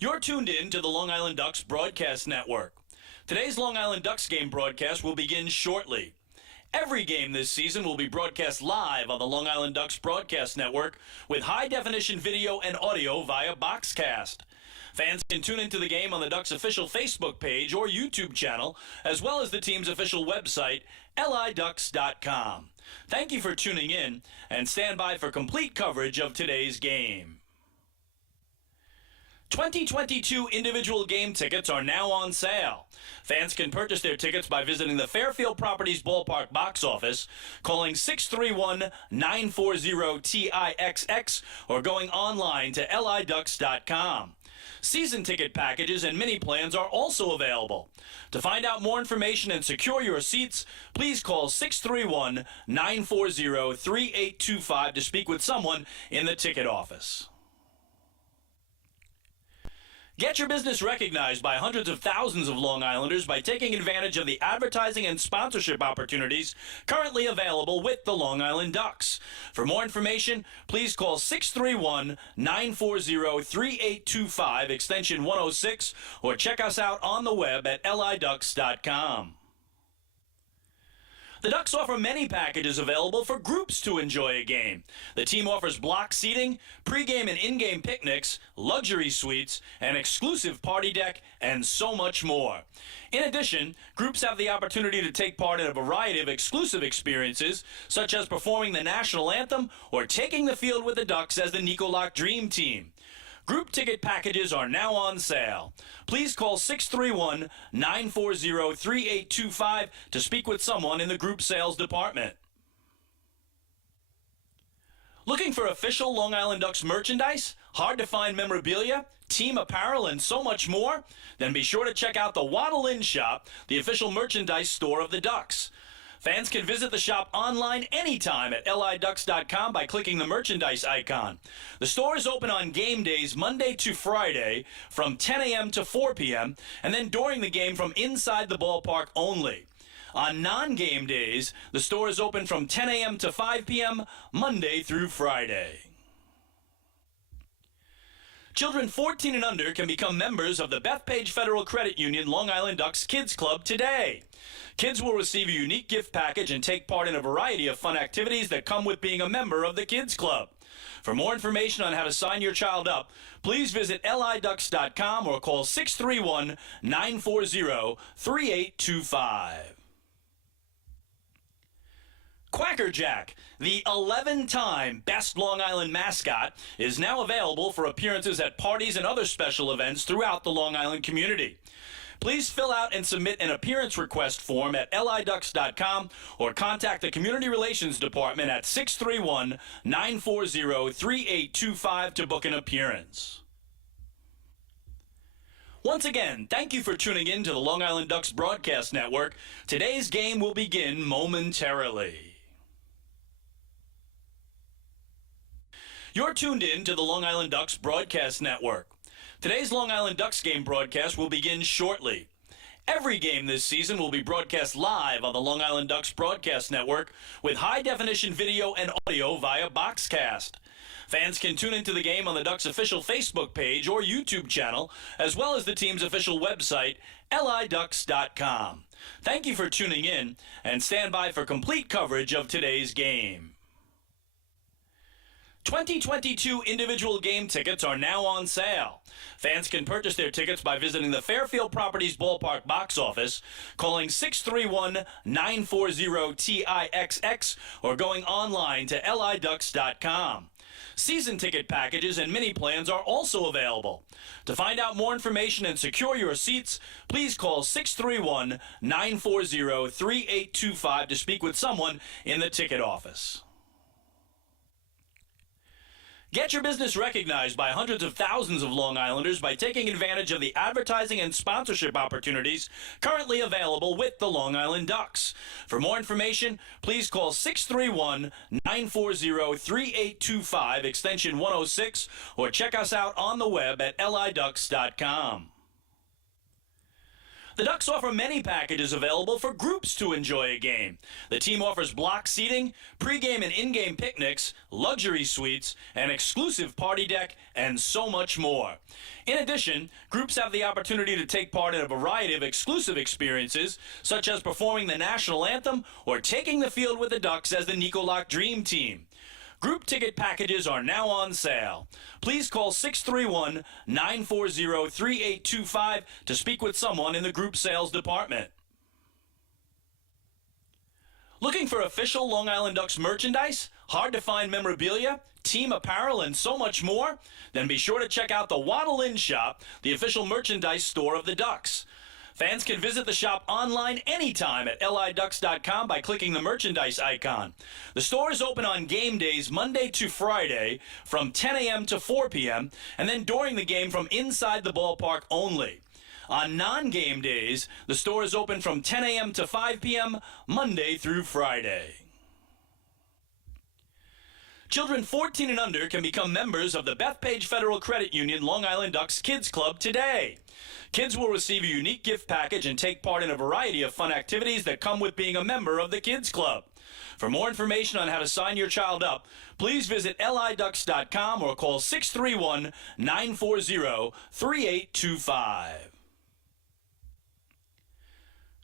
You're tuned in to the Long Island Ducks Broadcast Network. Today's Long Island Ducks game broadcast will begin shortly. Every game this season will be broadcast live on the Long Island Ducks Broadcast Network with high-definition video and audio via Boxcast. Fans can tune into the game on the Ducks' official Facebook page or YouTube channel, as well as the team's official website, liducks.com. Thank you for tuning in, and stand by for complete coverage of today's game. 2022 individual game tickets are now on sale. Fans can purchase their tickets by visiting the Fairfield Properties Ballpark box office, calling 631-940-TIXX, or going online to liducks.com. Season ticket packages and mini plans are also available. To find out more information and secure your seats, please call 631-940-3825 to speak with someone in the ticket office. Get your business recognized by hundreds of thousands of Long Islanders by taking advantage of the advertising and sponsorship opportunities currently available with the Long Island Ducks. For more information, please call 631-940-3825, extension 106, or check us out on the web at liducks.com. The Ducks offer many packages available for groups to enjoy a game. The team offers block seating, pregame and in-game picnics, luxury suites, an exclusive party deck, and so much more. In addition, groups have the opportunity to take part in a variety of exclusive experiences, such as performing the national anthem or taking the field with the Ducks as the Nicolak Dream Team. Group ticket packages are now on sale. Please call 631-940-3825 to speak with someone in the group sales department. Looking for official Long Island Ducks merchandise, hard-to-find memorabilia, team apparel, and so much more? Then be sure to check out the Waddle Inn Shop, the official merchandise store of the Ducks. Fans can visit the shop online anytime at liducks.com by clicking the merchandise icon. The store is open on game days Monday to Friday from 10 a.m. to 4 p.m. and then during the game from inside the ballpark only. On non-game days, the store is open from 10 a.m. to 5 p.m. Monday through Friday. Children 14 and under can become members of the Bethpage Federal Credit Union Long Island Ducks Kids Club today. Kids will receive a unique gift package and take part in a variety of fun activities that come with being a member of the Kids Club. For more information on how to sign your child up, please visit liducks.com or call 631-940-3825. Quacker Jack, the 11-time Best Long Island mascot, is now available for appearances at parties and other special events throughout the Long Island community. Please fill out and submit an appearance request form at liducks.com or contact the Community Relations Department at 631-940-3825 to book an appearance. Once again, thank you for tuning in to the Long Island Ducks Broadcast Network. Today's game will begin momentarily. You're tuned in to the Long Island Ducks Broadcast Network. Today's Long Island Ducks game broadcast will begin shortly. Every game this season will be broadcast live on the Long Island Ducks Broadcast Network with high-definition video and audio via Boxcast. Fans can tune into the game on the Ducks' official Facebook page or YouTube channel, as well as the team's official website, liducks.com. Thank you for tuning in, and stand by for complete coverage of today's game. 2022 individual game tickets are now on sale. Fans can purchase their tickets by visiting the Fairfield Properties Ballpark box office, calling 631-940-TIXX, or going online to liducks.com. Season ticket packages and mini plans are also available. To find out more information and secure your seats, please call 631-940-3825 to speak with someone in the ticket office. Get your business recognized by hundreds of thousands of Long Islanders by taking advantage of the advertising and sponsorship opportunities currently available with the Long Island Ducks. For more information, please call 631-940-3825, extension 106, or check us out on the web at liducks.com. The Ducks offer many packages available for groups to enjoy a game. The team offers block seating, pregame and in-game picnics, luxury suites, an exclusive party deck, and so much more. In addition, groups have the opportunity to take part in a variety of exclusive experiences, such as performing the national anthem or taking the field with the Ducks as the Nicolak Dream Team. Group ticket packages are now on sale. Please call 631-940-3825 to speak with someone in the group sales department. Looking for official Long Island Ducks merchandise, hard-to-find memorabilia, team apparel, and so much more? Then be sure to check out the Waddle Inn Shop, the official merchandise store of the Ducks. Fans can visit the shop online anytime at liducks.com by clicking the merchandise icon. The store is open on game days Monday to Friday from 10 a.m. to 4 p.m. and then during the game from inside the ballpark only. On non-game days, the store is open from 10 a.m. to 5 p.m. Monday through Friday. Children 14 and under can become members of the Bethpage Federal Credit Union Long Island Ducks Kids Club today. Kids will receive a unique gift package and take part in a variety of fun activities that come with being a member of the Kids Club. For more information on how to sign your child up, please visit liducks.com or call 631-940-3825.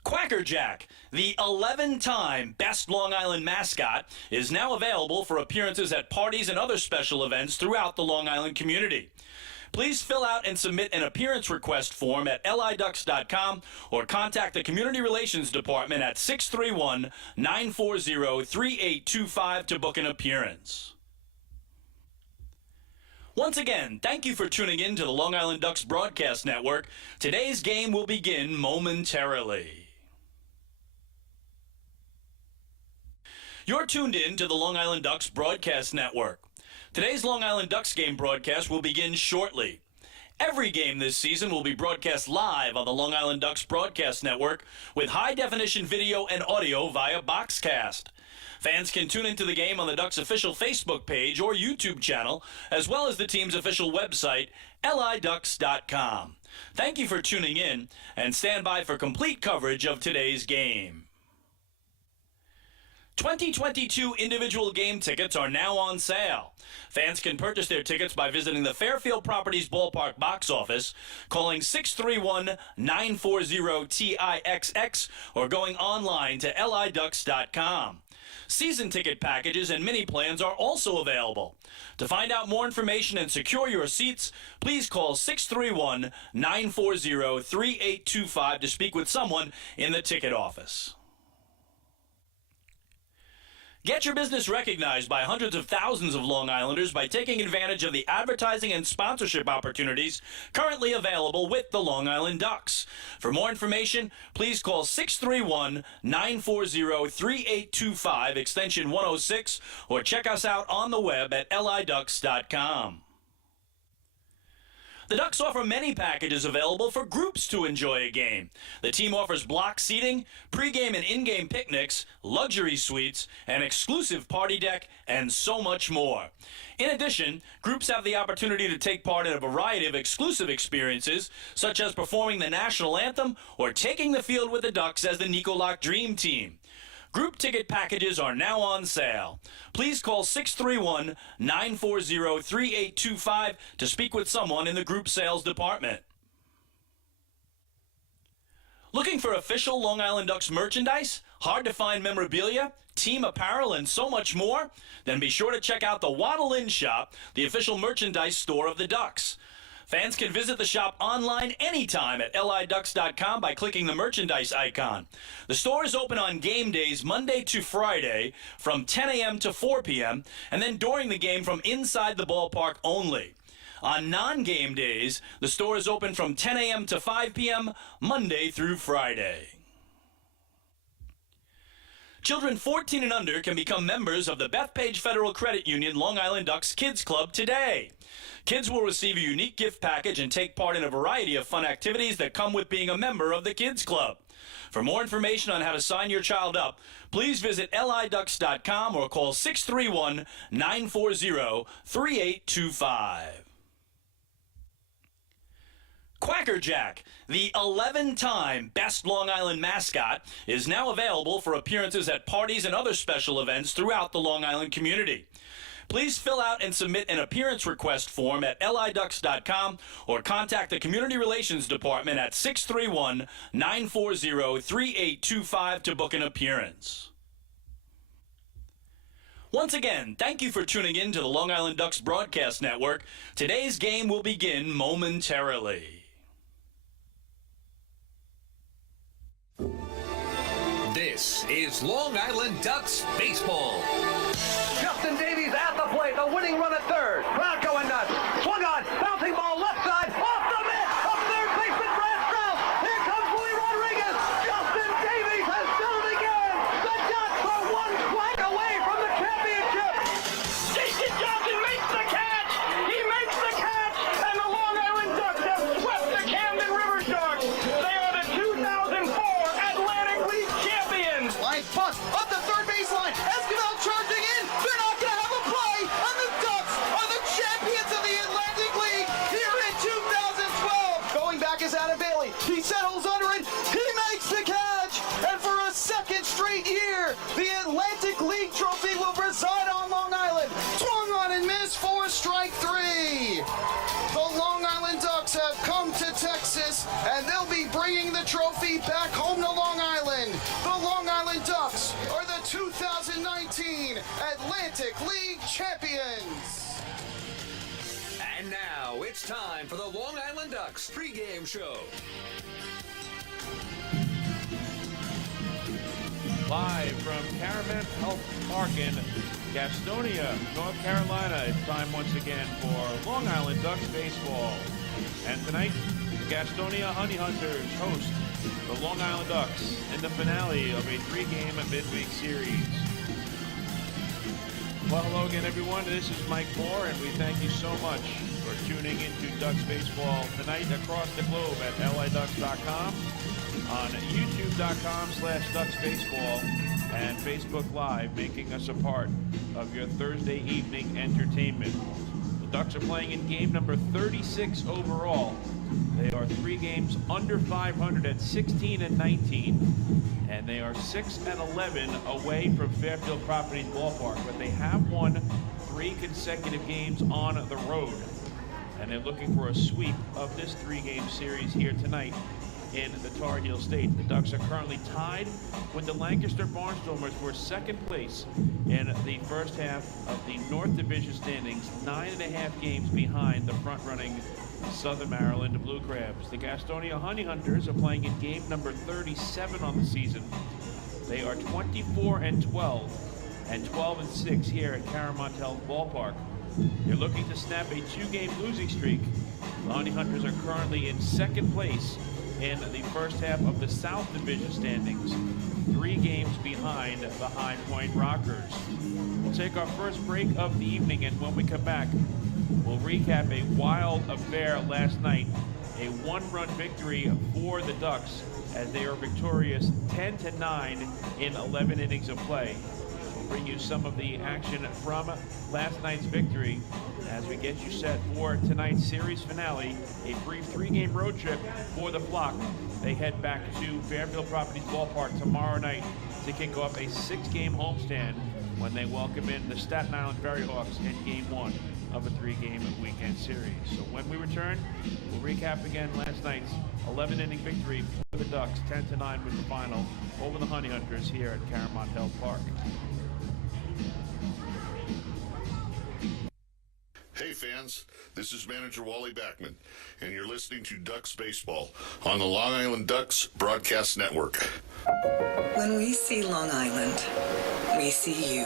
Quacker Jack, the 11-time Best Long Island mascot, is now available for appearances at parties and other special events throughout the Long Island community. Please fill out and submit an appearance request form at liducks.com or contact the Community Relations Department at 631-940-3825 to book an appearance. Once again, thank you for tuning in to the Long Island Ducks Broadcast Network. Today's game will begin momentarily. You're tuned in to the Long Island Ducks Broadcast Network. Today's Long Island Ducks game broadcast will begin shortly. Every game this season will be broadcast live on the Long Island Ducks Broadcast Network with high-definition video and audio via Boxcast. Fans can tune into the game on the Ducks' official Facebook page or YouTube channel, as well as the team's official website, liducks.com. Thank you for tuning in, and stand by for complete coverage of today's game. 2022 individual game tickets are now on sale. Fans can purchase their tickets by visiting the Fairfield Properties Ballpark box office, calling 631-940-TIXX, or going online to liducks.com. Season ticket packages and mini plans are also available. To find out more information and secure your seats, please call 631-940-3825 to speak with someone in the ticket office. Get your business recognized by hundreds of thousands of Long Islanders by taking advantage of the advertising and sponsorship opportunities currently available with the Long Island Ducks. For more information, please call 631-940-3825, extension 106, or check us out on the web at liducks.com. The Ducks offer many packages available for groups to enjoy a game. The team offers block seating, pregame and in-game picnics, luxury suites, an exclusive party deck, and so much more. In addition, groups have the opportunity to take part in a variety of exclusive experiences, such as performing the national anthem or taking the field with the Ducks as the Nicolak Dream Team. Group ticket packages are now on sale. Please call 631-940-3825 to speak with someone in the group sales department. Looking for official Long Island Ducks merchandise, hard-to-find memorabilia, team apparel, and so much more? Then be sure to check out the Waddle Inn Shop, the official merchandise store of the Ducks. Fans can visit the shop online anytime at liducks.com by clicking the merchandise icon. The store is open on game days Monday to Friday from 10 a.m. to 4 p.m. and then during the game from inside the ballpark only. On non-game days, the store is open from 10 a.m. to 5 p.m. Monday through Friday. Children 14 and under can become members of the Bethpage Federal Credit Union Long Island Ducks Kids Club today. Kids will receive a unique gift package and take part in a variety of fun activities that come with being a member of the Kids Club. For more information on how to sign your child up, please visit liducks.com or call 631-940-3825. Quackerjack, the 11-time Best Long Island mascot, is now available for appearances at parties and other special events throughout the Long Island community. Please fill out and submit an appearance request form at liducks.com or contact the Community Relations Department at 631-940-3825 to book an appearance. Once again, thank you for tuning in to the Long Island Ducks Broadcast Network. Today's game will begin momentarily. This is Long Island Ducks Baseball. Justin Davies at the plate, the winning run at third. Crowd going nuts. Swung on, bouncing ball left side, off the mitt, up third baseman Brad Strauss. Here comes Willie Rodriguez. Justin Davies has done it again. The Ducks are one flag away from the championship. Jason Johnson makes the catch. He makes the catch, and the Long Island Ducks have swept the Camden River Sharks. They are the 2004 Atlantic League champions. Line bust up the third baseline. Esquivel charging in. They're not going to have a play, and the Ducks are the champions of the Atlantic League here in 2012. Going back is Adam Bailey. He settles under it. He makes the catch, and for a second straight year, the Atlantic League trophy will reside on Long Island. Swung on and missed for strike three. The Long Island Ducks have come to Texas, and they'll be bringing the trophy back home to Long Island. The Long Island Ducks are the 2019 Atlantic League champions. And now it's time for the Long Island Ducks pregame show. Live from CaroMont Health Park in Gastonia, North Carolina. It's time once again for Long Island Ducks baseball. And tonight, the Gastonia Honey Hunters host the Long Island Ducks in the finale of a three-game midweek series. Well, hello again, everyone. This is Mike Moore, and we thank you so much for tuning into Ducks baseball tonight across the globe at liducks.com, on youtube.com/ducksbaseball, and Facebook Live, making us a part of your Thursday evening entertainment. The Ducks are playing in game number 36 overall. They are 3 games under 500 at 16-19, and they are 6-11 away from Fairfield Properties Ballpark, but they have won 3 consecutive games on the road, and they're looking for a sweep of this 3-game series here tonight in the Tar Heel State. The Ducks are currently tied with the Lancaster Barnstormers for second place in the first half of the North Division standings, 9.5 games behind the front-running Southern Maryland Blue Crabs. The Gastonia Honey Hunters are playing in game number 37 on the season. They are 24-12 and 12-6 here at CaroMont Health Ballpark. They're looking to snap a 2-game losing streak. The Honey Hunters are currently in second place in the first half of the South Division standings, 3 games behind the High Point Rockers. We'll take our first break of the evening, and when we come back, we'll recap a wild affair last night, a 1-run victory for the Ducks as they are victorious 10-9 in 11 innings of play. We'll bring you some of the action from last night's victory as we get you set for tonight's series finale, a brief 3-game road trip for the flock. They head back to Fairfield Properties Ballpark tomorrow night to kick off a 6-game homestand when they welcome in the Staten Island Ferryhawks in Game 1 of a 3-game weekend series. So when we return, we'll recap again last night's 11-inning victory for the Ducks, 10-9 with the final over the Honey Hunters here at CaroMont Health Park. Hey fans, this is manager Wally Backman, and you're listening to Ducks Baseball on the Long Island Ducks Broadcast Network. When we see Long Island, we see you.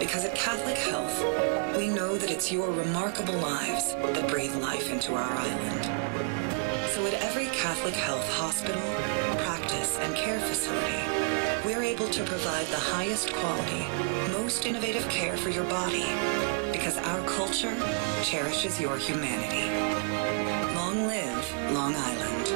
Because at Catholic Health, we know that it's your remarkable lives that breathe life into our island. So at every Catholic Health hospital, practice, and care facility, we're able to provide the highest quality, most innovative care for your body, because our culture cherishes your humanity. Long live Long Island.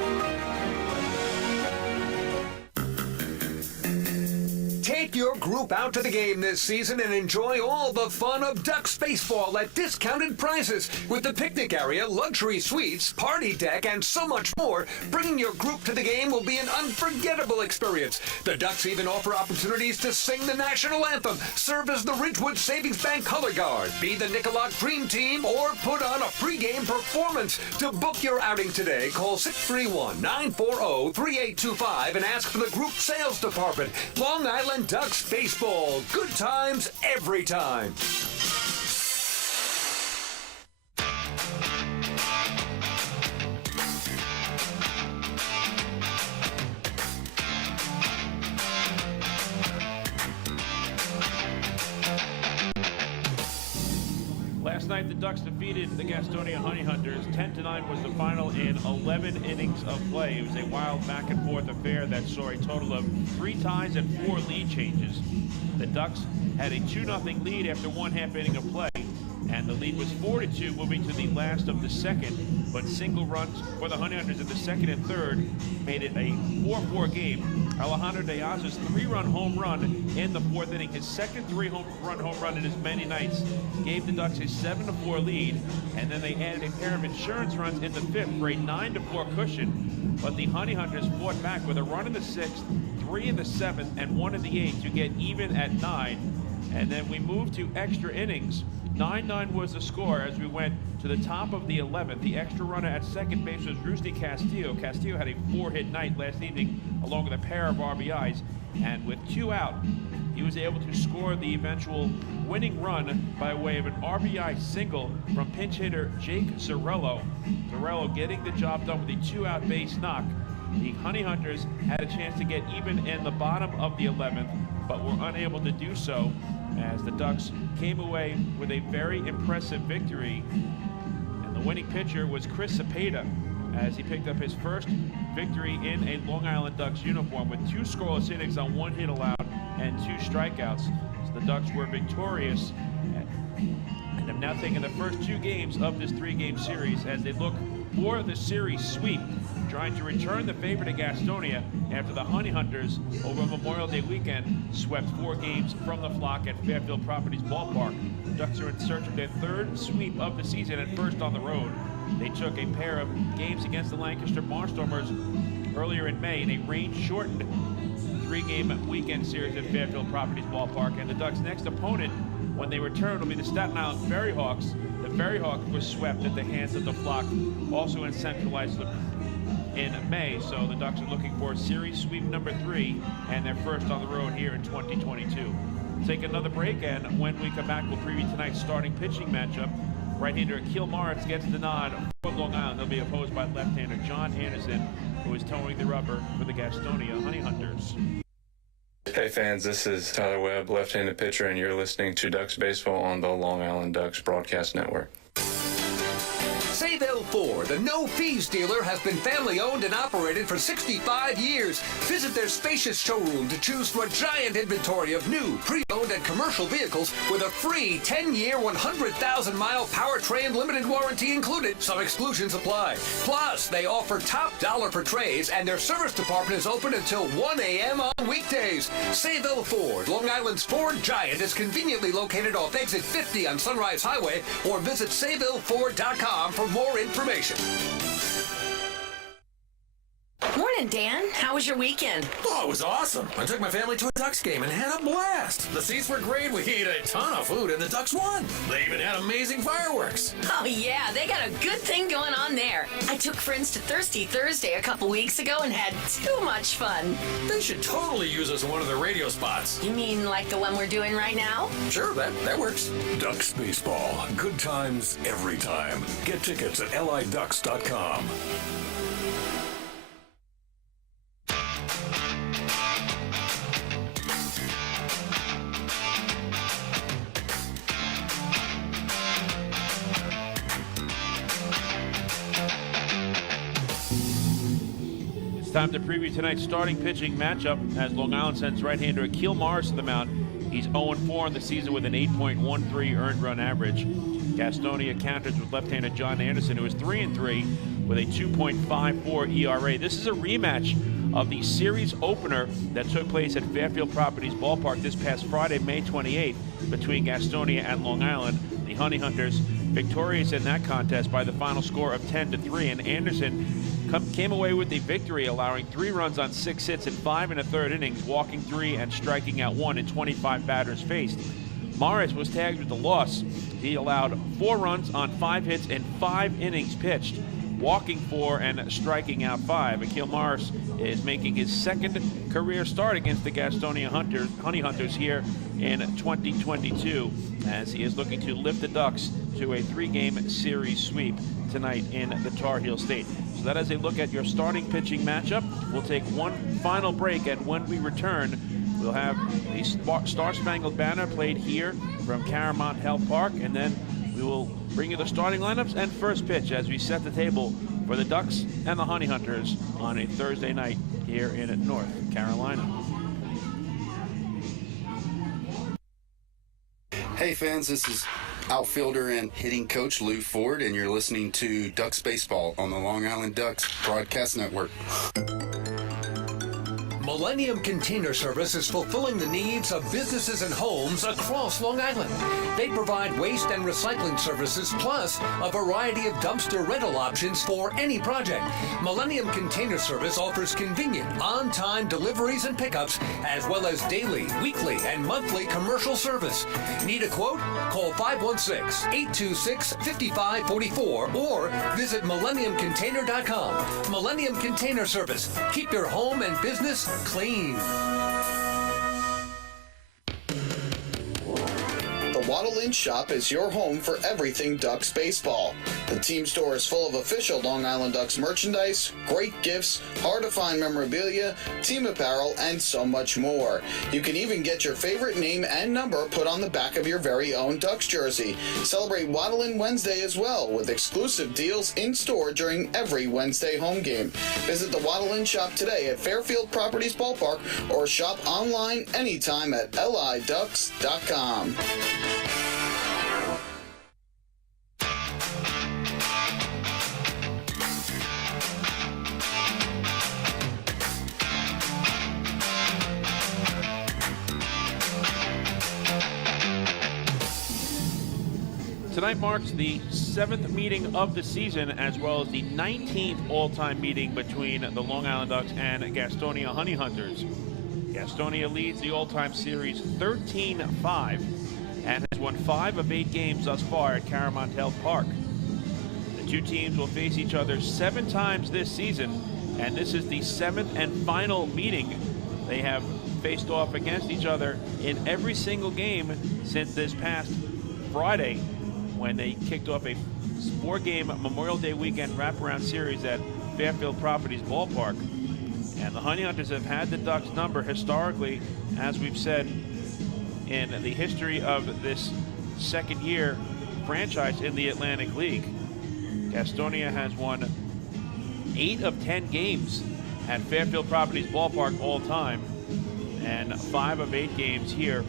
Take your group out to the game this season and enjoy all the fun of Ducks baseball at discounted prices with the picnic area, luxury suites, party deck, and so much more. Bringing your group to the game will be an unforgettable experience. The Ducks even offer opportunities to sing the national anthem, serve as the Ridgewood Savings Bank color guard, be the Nicolot Dream Team, or put on a pregame performance. To book your outing today, call 631-940-3825 and ask for the group sales department. Long Island Ducks baseball. Good times every time. Last night, the Ducks defeated the Gastonia Honey Hunters. 10-9 was the final in 11 innings of play. It was a wild back-and-forth affair that saw a total of 3 ties and 4 lead changes. The Ducks had a 2-0 lead after 1/2 inning of play, and the lead was 4-2 moving to the last of the second. But single runs for the Honey Hunters in the second and third made it a 4-4 game. Alejandro Diaz's 3-run home run in the 4th inning, his second 3-run home run in as many nights, gave the Ducks a 7-4 lead, and then they added a pair of insurance runs in the 5th for a 9-4 cushion. But the Honey Hunters fought back with a run in the 6th, 3 in the 7th, and 1 in the 8th to get even at 9. And then we moved to extra innings. 9-9 was the score as we went to the top of the 11th. The extra runner at second base was Rusty Castillo. Castillo had a 4-hit night last evening along with a pair of RBIs. And with 2 out, he was able to score the eventual winning run by way of an RBI single from pinch hitter Jake Zarello. Zarello getting the job done with a 2-out base knock. The Honey Hunters had a chance to get even in the bottom of the 11th, but were unable to do so as the Ducks came away with a very impressive victory. And the winning pitcher was Chris Cepeda as he picked up his first victory in a Long Island Ducks uniform with 2 scoreless innings on 1 hit allowed and 2 strikeouts. So the Ducks were victorious and have now taken the first 2 games of this 3-game series as they look for the series sweep, trying to return the favor to Gastonia after the Honey Hunters over Memorial Day weekend swept 4 games from the flock at Fairfield Properties Ballpark. The Ducks are in search of their 3rd sweep of the season and first on the road. They took a pair of games against the Lancaster Barnstormers earlier in May in a rain-shortened 3-game weekend series at Fairfield Properties Ballpark. And the Ducks' next opponent when they return will be the Staten Island Ferry Hawks. The Ferry Hawks was swept at the hands of the flock, also in centralized in May, so the Ducks are looking for series sweep number 3 and their first on the road here in 2022. Take another break, and when we come back, we'll preview tonight's starting pitching matchup. Right-hander Akil Moritz gets the nod for Long Island. They'll be opposed by left-hander John Anderson, who is towing the rubber for the Gastonia Honey Hunters. Hey fans, this is Tyler Webb, left-handed pitcher, and you're listening to Ducks Baseball on the Long Island Ducks Broadcast Network. Sayville Ford, the no-fees dealer, has been family-owned and operated for 65 years. Visit their spacious showroom to choose from a giant inventory of new, pre-owned, and commercial vehicles with a free 10-year, 100,000-mile powertrain limited warranty included. Some exclusions apply. Plus, they offer top dollar for trades, and their service department is open until 1 a.m. on weekdays. Sayville Ford, Long Island's Ford giant, is conveniently located off exit 50 on Sunrise Highway, or visit SayvilleFord.com for more information. Morning, Dan. How was your weekend? Oh, it was awesome. I took my family to a Ducks game and had a blast. The seats were great. We ate a ton of food, and the Ducks won. They even had amazing fireworks. Oh, yeah. They got a good thing going on there. I took friends to Thirsty Thursday a couple weeks ago and had too much fun. They should totally use us in one of their radio spots. You mean like the one we're doing right now? Sure, that works. Ducks Baseball. Good times every time. Get tickets at liducks.com. Time to preview tonight's starting pitching matchup as Long Island sends right-hander Akil Morris to the mound. He's 0-4 in the season with an 8.13 earned run average. Gastonia counters with left-hander John Anderson, who is 3-3 with a 2.54 ERA. This is a rematch of the series opener that took place at Fairfield Properties Ballpark this past Friday, May 28th, between Gastonia and Long Island. The Honey Hunters victorious in that contest by the final score of 10-3, and Anderson came away with the victory, allowing 3 runs on 6 hits in 5 1/3 innings, walking 3 and striking out 1 in 25 batters faced. Morris was tagged with the loss. He allowed 4 runs on 5 hits in 5 innings pitched, walking 4 and striking out 5. Akil Morris is making his 2nd career start against the Gastonia Honey Hunters here in 2022, as he is looking to lift the Ducks to a 3-game series sweep tonight in the Tar Heel State. So that is a look at your starting pitching matchup. We'll take one final break, and when we return, we'll have the Star-Spangled Banner played here from CaroMont Health Park, and then we will bring you the starting lineups and first pitch as we set the table for the Ducks and the Honey Hunters on a Thursday night here in North Carolina. Hey fans, this is outfielder and hitting coach Lou Ford, and you're listening to Ducks Baseball on the Long Island Ducks Broadcast Network. Millennium Container Service is fulfilling the needs of businesses and homes across Long Island. They provide waste and recycling services, plus a variety of dumpster rental options for any project. Millennium Container Service offers convenient, on-time deliveries and pickups, as well as daily, weekly, and monthly commercial service. Need a quote? Call 516-826-5544 or visit millenniumcontainer.com. Millennium Container Service. Keep your home and business clean. The Waddle Inn Shop is your home for everything Ducks baseball. The team store is full of official Long Island Ducks merchandise, great gifts, hard-to-find memorabilia, team apparel, and so much more. You can even get your favorite name and number put on the back of your very own Ducks jersey. Celebrate Waddle Inn Wednesday as well, with exclusive deals in store during every Wednesday home game. Visit the Waddle Inn Shop today at Fairfield Properties Ballpark or shop online anytime at liducks.com. Tonight marks the 7th meeting of the season, as well as the 19th all-time meeting between the Long Island Ducks and Gastonia Honey Hunters. Gastonia leads the all-time series 13-5 and has won 5 of 8 games thus far at CaroMont Health Park. The two teams will face each other 7 times this season, and this is the 7th and final meeting. They have faced off against each other in every single game since this past Friday, when they kicked off a 4-game Memorial Day weekend wraparound series at Fairfield Properties Ballpark. And the Honey Hunters have had the Ducks number historically, as we've said, in the history of this second-year franchise in the Atlantic League. Gastonia has won 8 of 10 games at Fairfield Properties Ballpark all time, and 5 of 8 games here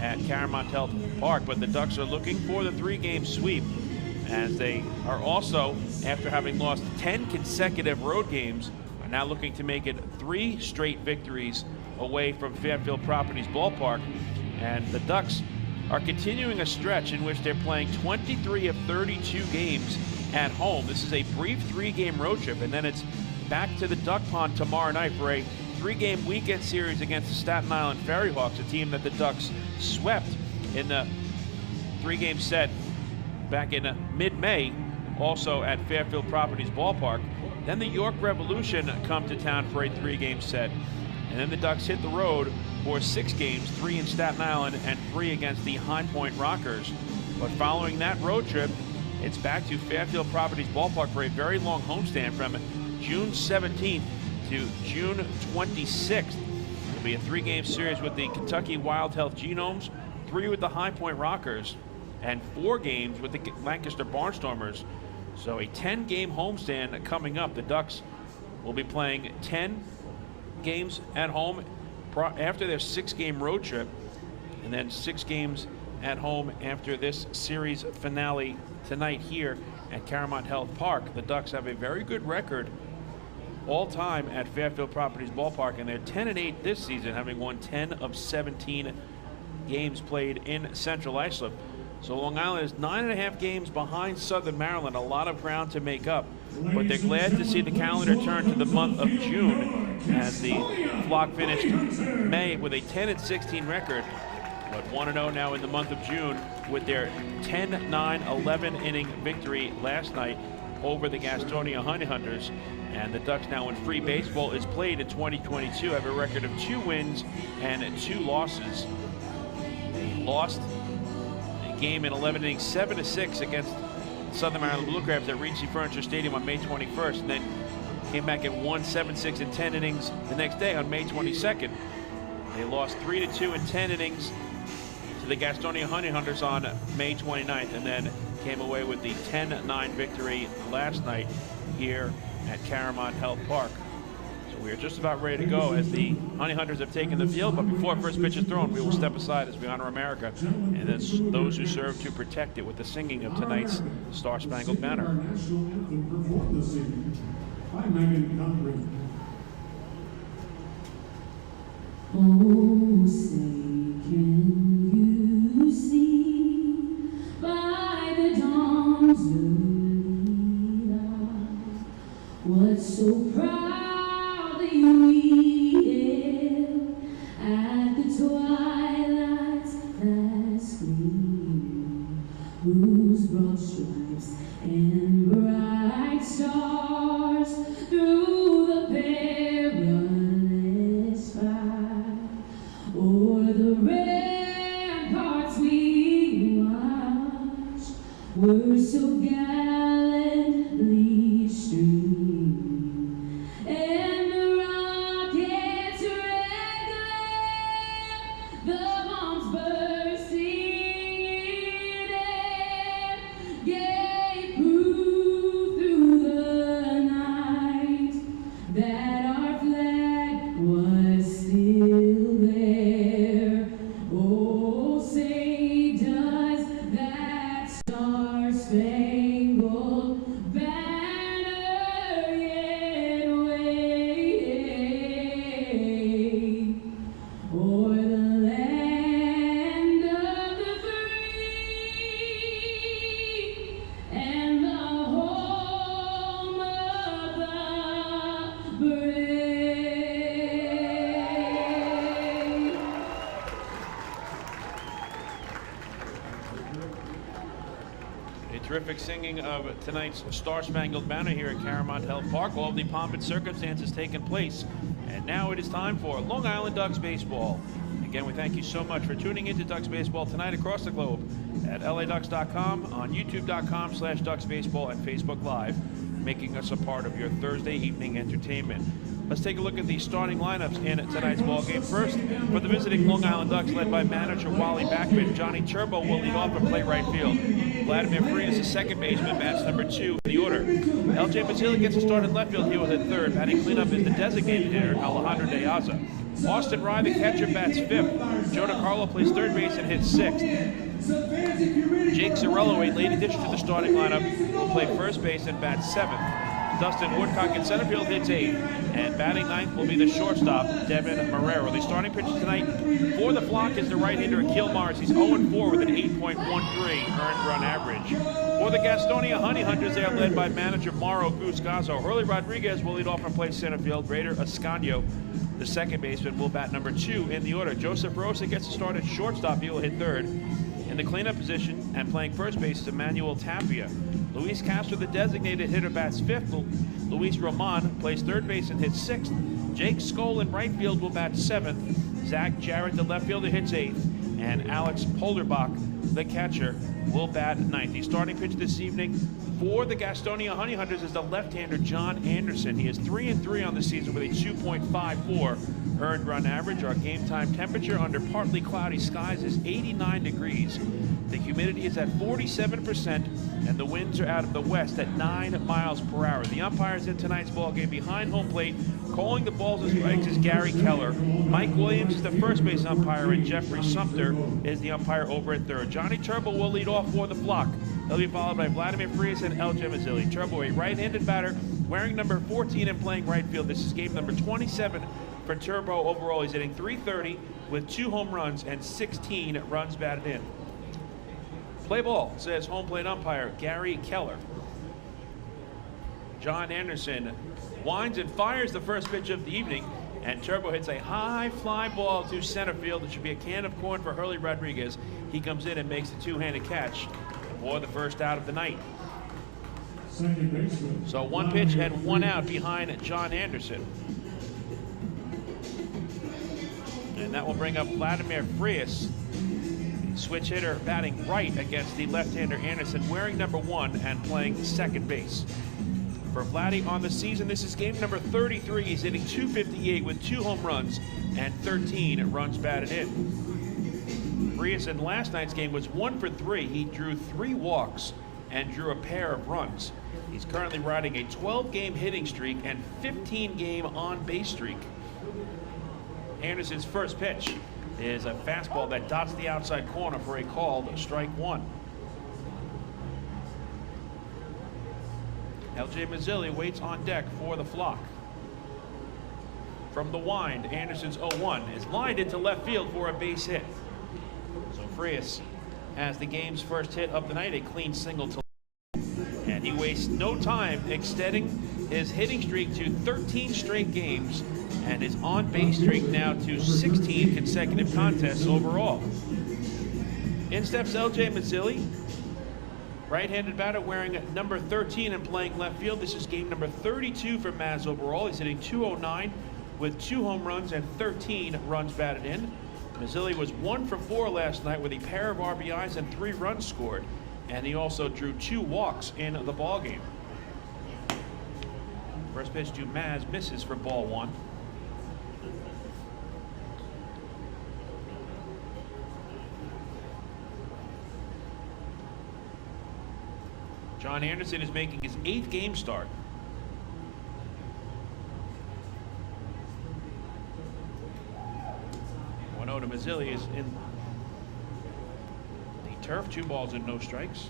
at CaroMont Health Park. But the Ducks are looking for the 3-game sweep, as they are also, after having lost 10 consecutive road games, are now looking to make it 3 straight victories away from Fairfield Properties Ballpark. And the Ducks are continuing a stretch in which they're playing 23 of 32 games at home. This is a brief 3-game road trip, and then it's back to the Duck Pond tomorrow night for a 3-game weekend series against the Staten Island Ferry Hawks, a team that the Ducks swept in the 3-game set back in mid-May, also at Fairfield Properties Ballpark. Then the York Revolution come to town for a 3-game set, and then the Ducks hit the road for 6 games, 3 in Staten Island and 3 against the High Point Rockers. But following that road trip, it's back to Fairfield Properties Ballpark for a very long homestand from June 17th to June 26th. It'll be a 3-game series with the Kentucky Wild Health Genomes, 3 with the High Point Rockers, and 4 games with the Lancaster Barnstormers. So a 10-game homestand coming up. The Ducks will be playing 10 games at home after their 6-game road trip, and then 6 games at home after this series finale tonight here at CaroMont Health Park. The Ducks have a very good record all-time at Fairfield Properties Ballpark, and they're 10-8 this season, having won 10 of 17 games played in Central Islip. So Long Island is 9.5 games behind Southern Maryland, a lot of ground to make up. But they're glad to see the calendar turn to the month of June, as the Flock finished May with a 10-16 record, but 1-0 now in the month of June with their 10-9-11 inning victory last night over the Gastonia Honey Hunters. And the Ducks now, when free baseball is played in 2022, have a record of 2 wins and 2 losses. They lost the game in 11 innings 7-6 against Southern Maryland Blue Crabs at Regency Furniture Stadium on May 21st, and then came back and won 7-6 in 10 innings the next day on May 22nd. They lost 3-2 in 10 innings to the Gastonia Honey Hunters on May 29th, and then came away with the 10-9 victory last night here at CaroMont Health Park. So we are just about ready to go as the Honey Hunters have taken the field, but before first pitch is thrown, we will step aside as we honor America and those who serve to protect it with the singing of tonight's Star-Spangled Banner. Oh, say can you see by the dawn's early light what so proudly we hailed at the twilight's last gleam, whose broad stripes and bright stars through the perilous fight o'er the ramparts we watched were so gallantly streaming, and the rocket's red glare, the bombs bursting in air, gave proof through the night that our flag was still there. Oh, say does that star-spangled banner yet wave o'er the land of the free and the home of the brave? A terrific singing of tonight's Star-Spangled Banner here at CaroMont Health Park. All of the pomp and circumstances taking place. And now it is time for Long Island Ducks baseball. Again, we thank you so much for tuning into Ducks baseball tonight across the globe at laducks.com, on youtube.com/ducksbaseball, and Facebook Live, making us a part of your Thursday evening entertainment. Let's take a look at the starting lineups in tonight's ball game. First, for the visiting Long Island Ducks, led by manager Wally Backman, Johnny Turbo will lead off and play right field. Vladimir Frias is second baseman, bats number 2 in the order. LJ Basile gets a start in left field. He will hit third. Batting cleanup is the designated hitter, Alejandro De Aza. Austin Rye, the catcher, bats 5th. Joe DiCarlo plays third base and hits 6th. Jake Zarello, a late addition to the starting lineup, will play first base and bat 7th. Dustin Woodcock in center field hits 8th, and batting 9th will be the shortstop, Devin Marrero. The starting pitcher tonight for the Flock is the right-hander Akil Morris. He's 0-4 with an 8.13 earned run average. For the Gastonia Honey Hunters, they are led by manager Mauro Gusgazzo. Hurley Rodriguez will lead off and play center field. Raider Ascanio, the second baseman, will bat number 2 in the order. Joseph Rosa gets a start at shortstop. He will hit third. In the cleanup position and playing first base is Emmanuel Tapia. Luis Castro, the designated hitter, bats 5th. Luis Roman plays third base and hits 6th. Jake Skoll in right field will bat 7th. Zach Jarrett, the left fielder, hits 8th. And Alex Polderbach, the catcher, will bat 9th. The starting pitch this evening for the Gastonia Honey Hunters is the left-hander John Anderson. He is 3-3 on the season with a 2.54 earned run average. Our game time temperature under partly cloudy skies is 89 degrees. The humidity is at 47%, and the winds are out of the west at 9 miles per hour. The umpires in tonight's ball game behind home plate, calling the balls and strikes, is Gary Keller. Mike Williams is the first base umpire, and Jeffrey Sumter is the umpire over at third. Johnny Turbo will lead off for the Flock. They'll be followed by Vladimir Frias and LJ Mazzilli. Turbo, a right-handed batter wearing number 14 and playing right field. This is game number 27 for Turbo overall. He's hitting .330 with 2 home runs and 16 runs batted in. Play ball, says home plate umpire Gary Keller. John Anderson winds and fires the first pitch of the evening, and Turbo hits a high fly ball to center field. It should be a can of corn for Hurley Rodriguez. He comes in and makes the two-handed catch for the first out of the night. So 1 pitch and 1 out behind John Anderson. And that will bring up Vladimir Frias, switch hitter batting right against the left-hander Anderson, wearing number 1 and playing second base. For Vladdy on the season, this is game number 33. He's hitting .258 with 2 home runs and 13 runs batted in. Frias in last night's game was 1 for 3. He drew 3 walks and drew a pair of runs. He's currently riding a 12-game hitting streak and 15-game on-base streak. Anderson's first pitch is a fastball that dots the outside corner for a called strike 1. LJ Mazzilli waits on deck for the flock. From the wind, Anderson's 0-1 is lined into left field for a base hit. So Frias has the game's first hit of the night, a clean single to left. And he wastes no time extending his hitting streak to 13 straight games and his on-base streak now to 16 consecutive contests overall. In steps LJ Mazzilli, right-handed batter wearing number 13 and playing left field. This is game number 32 for Maz overall. He's hitting .209 with 2 home runs and 13 runs batted in. Mazzilli was 1 for 4 last night with a pair of RBIs and 3 runs scored. And he also drew 2 walks in the ballgame. First pitch to Maz misses for ball 1. John Anderson is making his 8th game start. 1-0 to Mazzilli is in the turf. 2 balls and no strikes.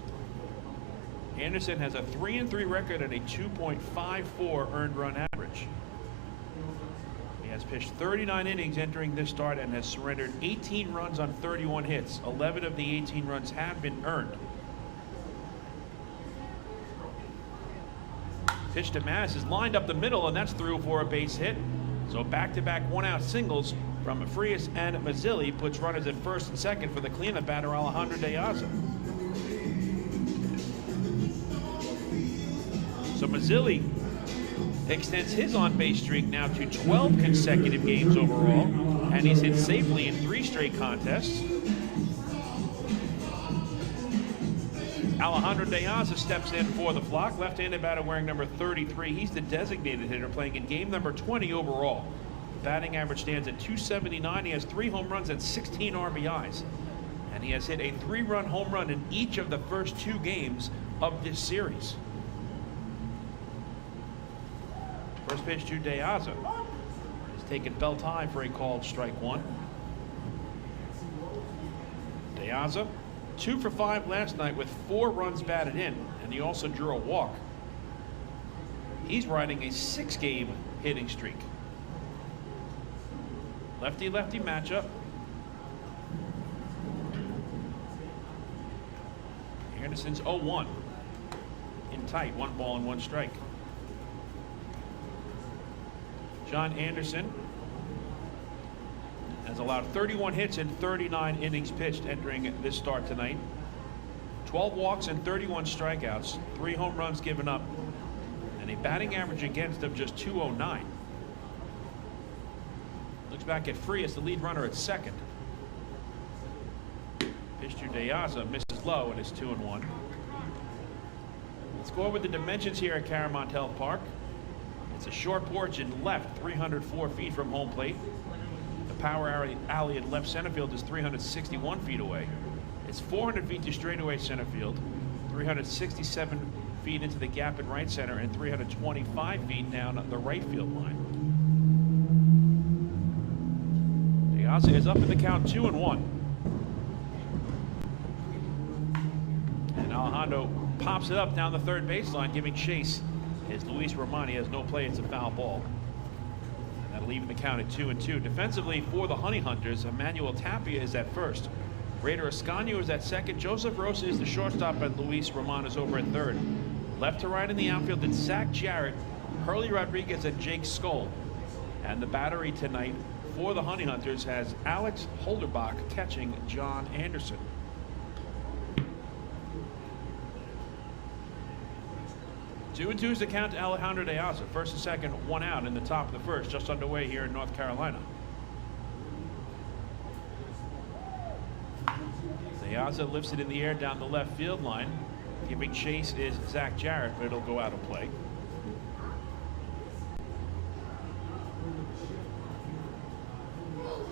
Anderson has a 3-3 record and a 2.54 earned run average. He has pitched 39 innings entering this start and has surrendered 18 runs on 31 hits. 11 of the 18 runs have been earned. Pitch to Maz is lined up the middle, and that's through for a base hit. So back-to-back 1-out singles from Frias and Mazzilli puts runners at first and second for the cleanup batter Alejandro De Aza. So Mazzilli extends his on-base streak now to 12 consecutive games overall, and he's hit safely in 3 straight contests. Alejandro De Aza steps in for the flock. Left-handed batter wearing number 33. He's the designated hitter playing in game number 20 overall. The batting average stands at .279. He has 3 home runs and 16 RBIs. And he has hit a 3-run home run in each of the first 2 games of this series. First pitch to De Aza. He's taken belt high for a called strike 1. De Aza, 2 for 5 last night with 4 runs batted in, and he also drew a walk. He's riding a 6-game hitting streak. Lefty-lefty matchup. Anderson's 0-1. In tight, 1 ball and 1 strike. John Anderson has allowed 31 hits in 39 innings pitched entering this start tonight. 12 walks and 31 strikeouts, 3 home runs given up, and a batting average against of just .209. Looks back at Frias, the lead runner at second. Pitch to De Aza, misses low, and it's 2-1. Let's go over the dimensions here at CaroMont Health Park. It's a short porch in left, 304 feet from home plate. The power alley at left center field is 361 feet away. It's 400 feet to straightaway center field, 367 feet into the gap in right center, and 325 feet down the right field line. De Aza is up in the count 2-1. And Alejandro Alejandro pops it up down the third baseline, giving chase as Luis Romani has no play. It's a foul ball. And that'll leave the count at 2-2. Defensively for the Honey Hunters, Emmanuel Tapia is at first. Raider Ascanio is at second. Joseph Rosa is the shortstop, and Luis Roman is over at third. Left to right in the outfield, it's Zach Jarrett, Hurley Rodriguez, and Jake Skoll. And the battery tonight for the Honey Hunters has Alex Holderbach catching John Anderson. Two and two is the count to Alejandro De Aza. First and second, one out in the top of the first, just underway here in North Carolina. De Aza lifts it in the air down the left field line. Giving chase is Zach Jarrett, but it'll go out of play.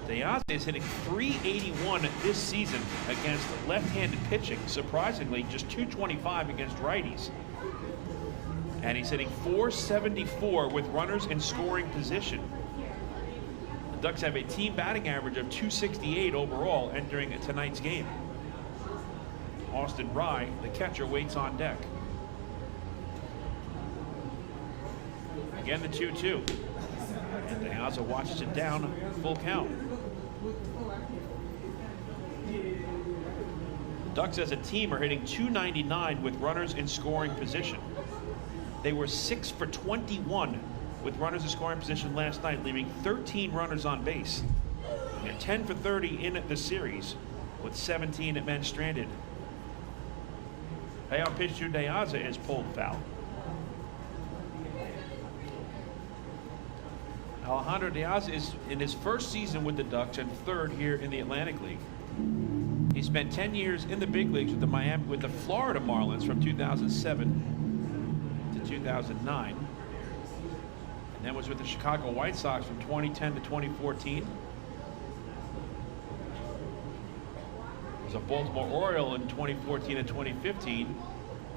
De Aza is hitting .381 this season against left-handed pitching. Surprisingly, just .225 against righties. And he's hitting .474 with runners in scoring position. The Ducks have a team batting average of .268 overall entering tonight's game. Austin Rye, the catcher, waits on deck. Again, the 2-2. And De Aza watches it down, full count. Ducks as a team are hitting .299 with runners in scoring position. They were 6 for 21 with runners in scoring position last night, leaving 13 runners on base. And 10 for 30 in the series, with 17 men stranded. Payoff pitch to De Aza is pulled foul. Alejandro De Aza is in his first season with the Ducks and third here in the Atlantic League. He spent 10 years in the big leagues with the Florida Marlins from 2007 to 2009, and then was with the Chicago White Sox from 2010 to 2014. Was a Baltimore Oriole in 2014 and 2015,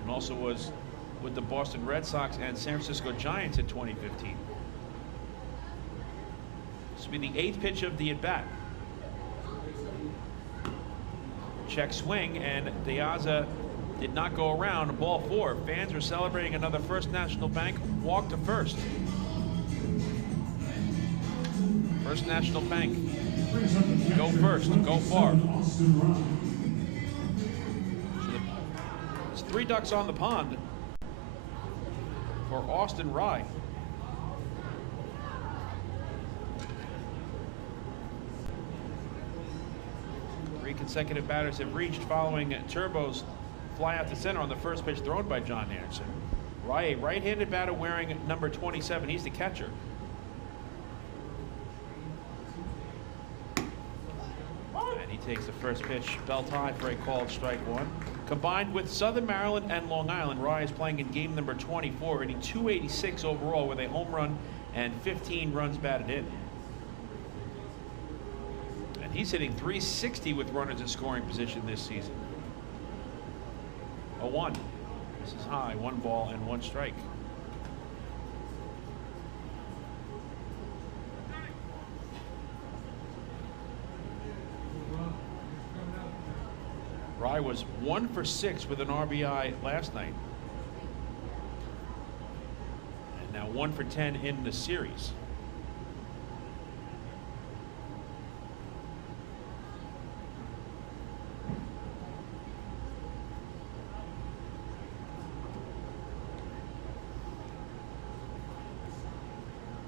and also was with the Boston Red Sox and San Francisco Giants in 2015. This will be the 8th pitch of the at-bat. Check swing, and De Aza did not go around. Ball 4. Fans are celebrating another First National Bank walk to first. First National Bank. Go first, go far. So there's 3 Ducks on the pond for Austin Rye. Consecutive batters have reached following Turbo's fly out to center on the first pitch thrown by John Anderson. Rye, a right-handed batter wearing number 27. He's the catcher. And he takes the first pitch belt high for a called strike one. Combined with Southern Maryland and Long Island, Rye is playing in game number 24, hitting .286 overall with a home run and 15 runs batted in. He's hitting .360 with runners in scoring position this season. 0-1. This is high. 1 ball and 1 strike. Rye was 1 for 6 with an RBI last night. And now 1 for 10 in the series.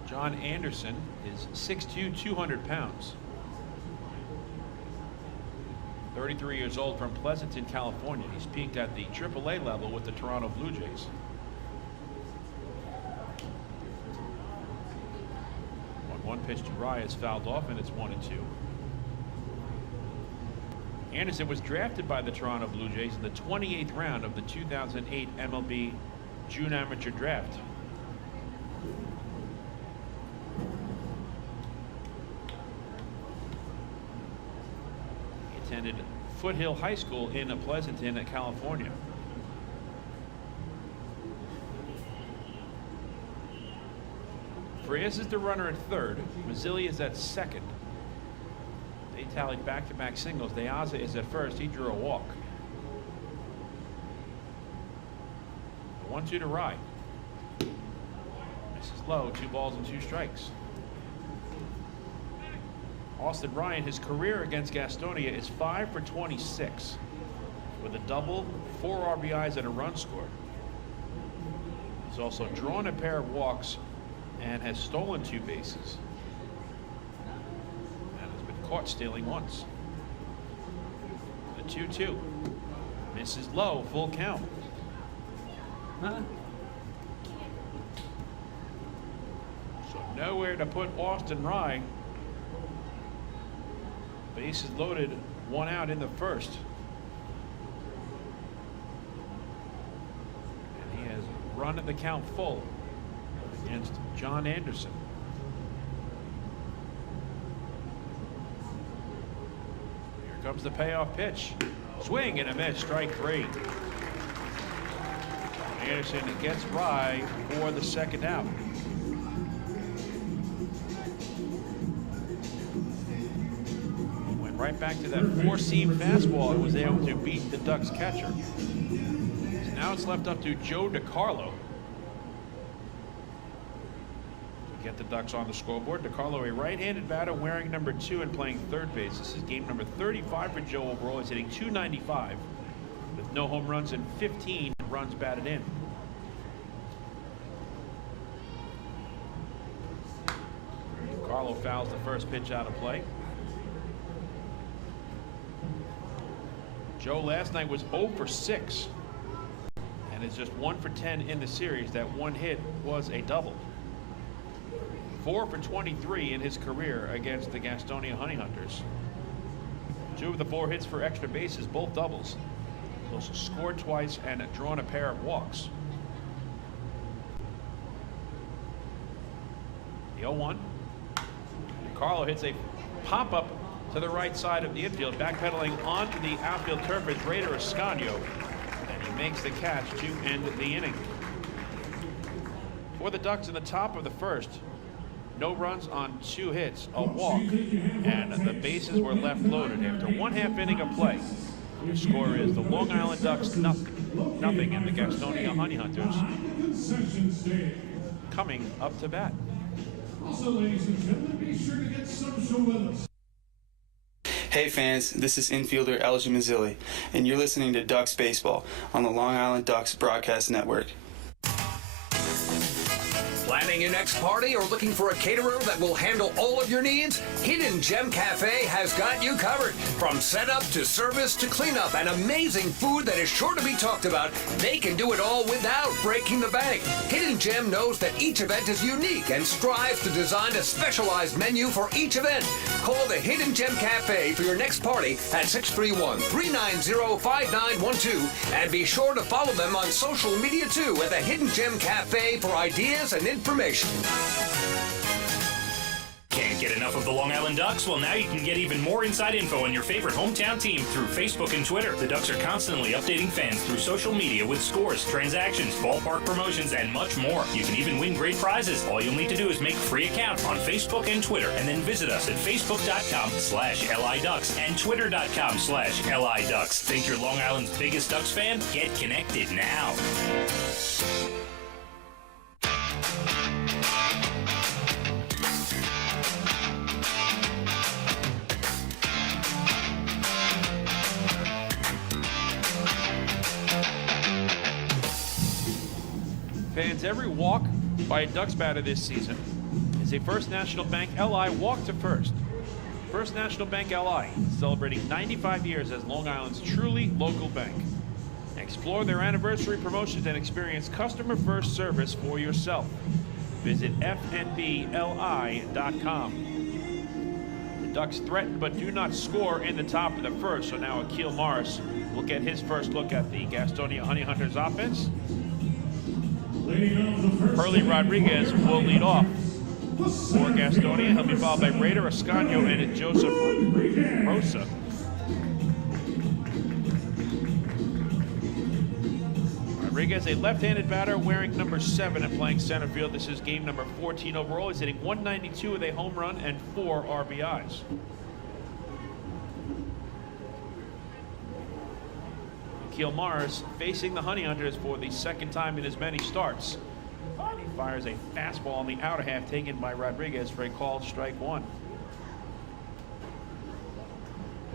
John Anderson is 6'2", 200 pounds. 33 years old, from Pleasanton, California. He's peaked at the AAA level with the Toronto Blue Jays. 1-1 pitch to Rye is fouled off, and it's 1-2. Anderson was drafted by the Toronto Blue Jays in the 28th round of the 2008 MLB June Amateur Draft. Attended Foothill High School in Pleasanton, California. Frias is the runner at third. Mazzilli is at second. They tallied back-to-back singles. De Aza is at first. He drew a walk. 1-2 to Rye. This is low, 2 balls and 2 strikes. Austin Ryan, his career against Gastonia is 5 for 26 with a double, 4 RBIs and a run scored. He's also drawn a pair of walks and has stolen 2 bases. And has been caught stealing once. The 2-2. Misses low, full count. So nowhere to put Austin Rye. Bases loaded, 1 out in the first. And he has run at the count full against John Anderson. Here comes the payoff pitch. Swing and a miss, strike 3. Anderson gets Rye for the second out. Went right back to that 4-seam fastball and was able to beat the Ducks catcher. So now it's left up to Joe DiCarlo to get the Ducks on the scoreboard. DiCarlo, a right-handed batter wearing number 2 and playing third base. This is game number 35 for Joe overall. He's hitting .295 with no home runs and 15 runs batted in. DiCarlo fouls the first pitch out of play. Joe last night was 0 for 6 and is just 1 for 10 in the series. That one hit was a double. 4 for 23 in his career against the Gastonia Honey Hunters. 2 of the 4 hits for extra bases, both doubles. He also scored twice and drawn a pair of walks. The 0-1. Carlo hits a pop-up to the right side of the infield, backpedaling onto the outfield turf is Raider Ascanio, and he makes the catch to end the inning. For the Ducks in the top of the first, no runs on 2 hits, a walk, and the bases were left loaded after 1/2 inning of play. The score is the Long Island Ducks nothing, and the Gastonia Honey Hunters coming up to bat. Also, ladies and gentlemen, be sure to get social with us. Hey fans, this is infielder Elgin Mazzilli, and you're listening to Ducks Baseball on the Long Island Ducks Broadcast Network. Planning your next party or looking for a caterer that will handle all of your needs? Hidden Gem Cafe has got you covered. From setup to service to cleanup and amazing food that is sure to be talked about, they can do it all without breaking the bank. Hidden Gem knows that each event is unique and strives to design a specialized menu for each event. Call the Hidden Gem Cafe for your next party at 631-390-5912 and be sure to follow them on social media too at the Hidden Gem Cafe for ideas and information. Can't get enough of the Long Island Ducks? Well, now you can get even more inside info on your favorite hometown team through Facebook and Twitter. The Ducks are constantly updating fans through social media with scores, transactions, ballpark promotions, and much more. You can even win great prizes. All you'll need to do is make a free account on Facebook and Twitter, and then visit us at facebook.com/LIDucks and twitter.com/LIDucks. Think you're Long Island's biggest Ducks fan? Get connected now. Fans, every walk by a Ducks batter this season is a First National Bank LI walk to first. First National Bank LI, celebrating 95 years as Long Island's truly local bank. Explore their anniversary promotions and experience customer-first service for yourself. Visit fnbli.com. The Ducks threaten but do not score in the top of the first, so now Akil Morris will get his first look at the Gastonia Honey Hunters offense. Hurley Rodriguez will lead off for Gastonia. He'll be followed by Raider Ascanio and Joseph Rosa. Rodriguez, a left-handed batter wearing number 7 and playing center field. This is game number 14 overall. He's hitting .192 with a home run and 4 RBIs. Akil Morris facing the Honey Hunters for the second time in as many starts. And he fires a fastball on the outer half taken by Rodriguez for a called strike one.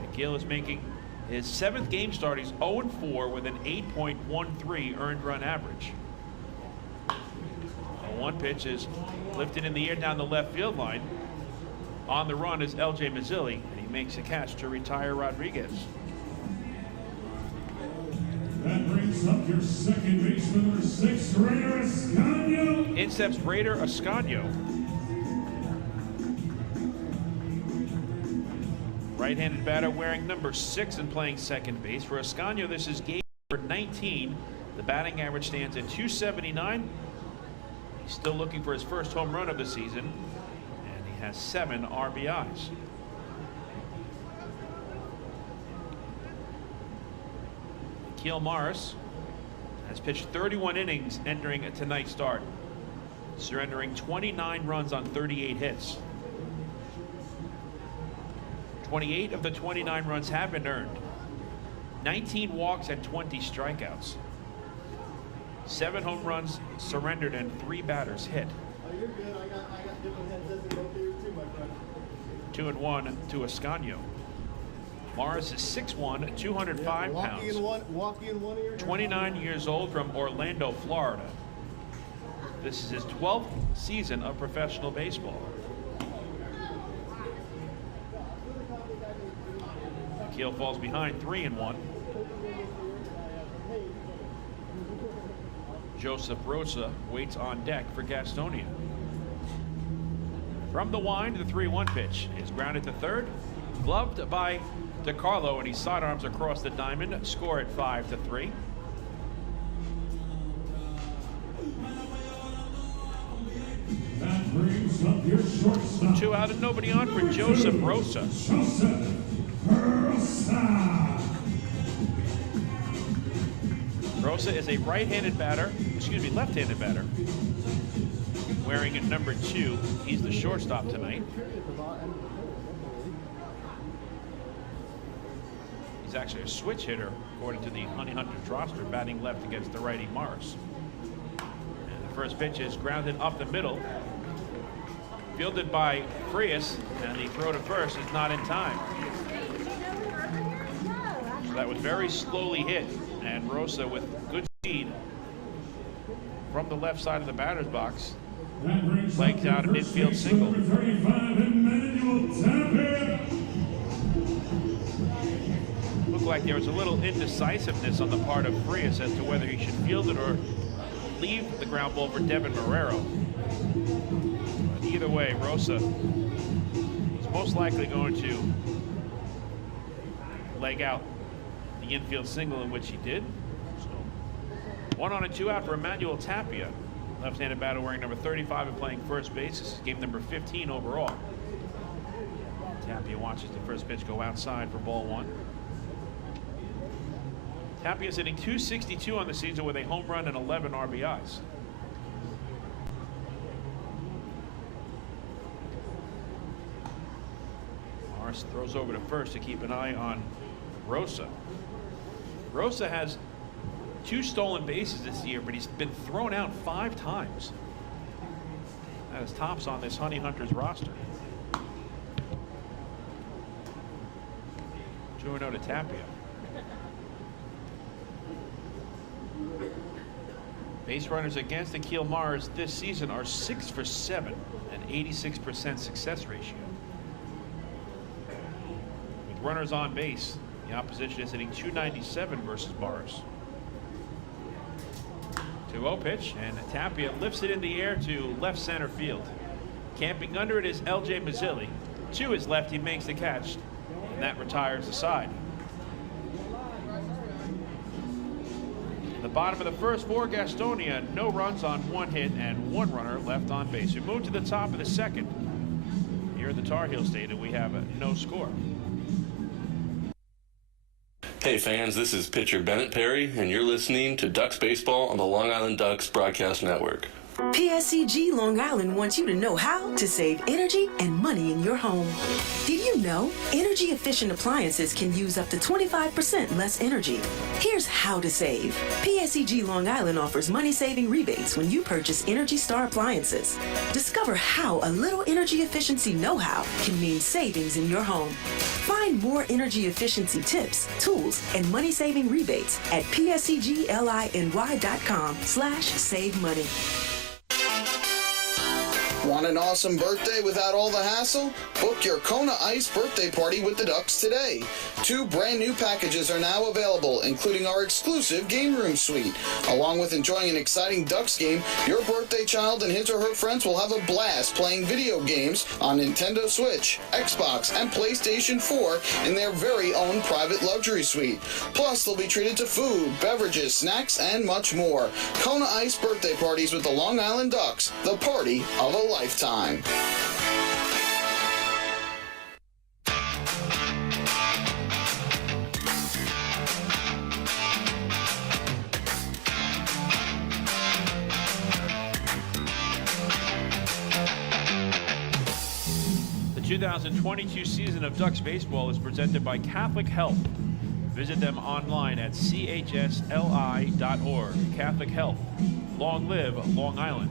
Akil is making his 7th game start. He's 0-4 with an 8.13 earned run average. One pitch is lifted in the air down the left field line. On the run is L.J. Mazzilli, and he makes a catch to retire Rodriguez. That brings up your second baseman, number 6, Raider Ascanio. In steps Raider Ascanio. Right-handed batter wearing number 6 and playing second base. For Ascanio, this is game number 19. The batting average stands at .279. He's still looking for his first home run of the season, and he has 7 RBIs. Akil Morris has pitched 31 innings entering tonight's start, surrendering 29 runs on 38 hits. 28 of the 29 runs have been earned. 19 walks and 20 strikeouts. 7 home runs surrendered and 3 batters hit. Oh, you're good. I got different headsets to go through too, my friend. 2-1 to Ascanio. Morris is 6'1", 205 pounds. Walking in one ear. 29 years old from Orlando, Florida. This is his 12th season of professional baseball. Akil falls behind 3-1. Joseph Rosa waits on deck for Gastonia. From the wind, the 3-1 pitch is grounded to third, gloved by DeCarlo, and he sidearms across the diamond. Score at 5-3. That brings up your shortstop. 2 out and nobody on for Joseph Rosa. Rosa is a left-handed batter, wearing number 2. He's the shortstop tonight. He's actually a switch hitter, according to the Honey Hunters roster, batting left against the righty Morris. And the first pitch is grounded up the middle, fielded by Frias, and the throw to first is not in time. So that was very slowly hit, and Rosa with good speed from the left side of the batter's box legs out an infield single. Looked like there was a little indecisiveness on the part of Frias as to whether he should field it or leave the ground ball for Devin Marrero. But either way, Rosa is most likely going to leg out the infield single, in which he did. So 1 on and 2 out for Emmanuel Tapia, left-handed batter wearing number 35 and playing first base. This is game number 15 overall. Tapia watches the first pitch go outside for ball 1. Tapia is hitting .262 on the season with a home run and 11 RBIs. Morris throws over to first to keep an eye on Rosa. Rosa has 2 stolen bases this year, but he's been thrown out 5 times. That is tops on this Honey Hunters roster. 2-0 to Tapia. Base runners against Akil Morris this season are 6 for 7, an 86% success ratio. With runners on base, the opposition is hitting .297 versus Morris. 2-0 pitch, and Tapia lifts it in the air to left center field. Camping under it is L.J. Mazzilli. To his left, he makes the catch, and that retires the side. In the bottom of the first for Gastonia, no runs on 1 hit and 1 runner left on base. We move to the top of the second. Here at the Tar Heel Stadium, we have no score. Hey fans, this is pitcher Bennett Perry, and you're listening to Ducks Baseball on the Long Island Ducks Broadcast Network. PSCG Long Island wants you to know how to save energy and money in your home. Did you know energy efficient appliances can use up to 25% less energy? Here's how to save. PSCG Long Island offers money saving rebates when you purchase Energy Star appliances. Discover how a little energy efficiency know-how can mean savings in your home. Find more energy efficiency tips, tools, and money saving rebates at pscgliny.com/save money. Want an awesome birthday without all the hassle? Book your Kona Ice birthday party with the Ducks today. 2 brand new packages are now available, including our exclusive game room suite. Along with enjoying an exciting Ducks game, your birthday child and his or her friends will have a blast playing video games on Nintendo Switch, Xbox, and PlayStation 4 in their very own private luxury suite. Plus, they'll be treated to food, beverages, snacks, and much more. Kona Ice birthday parties with the Long Island Ducks, the party of a lifetime. The 2022 season of Ducks baseball is presented by Catholic Health. Visit them online at chsli.org. Catholic Health. Long live Long Island.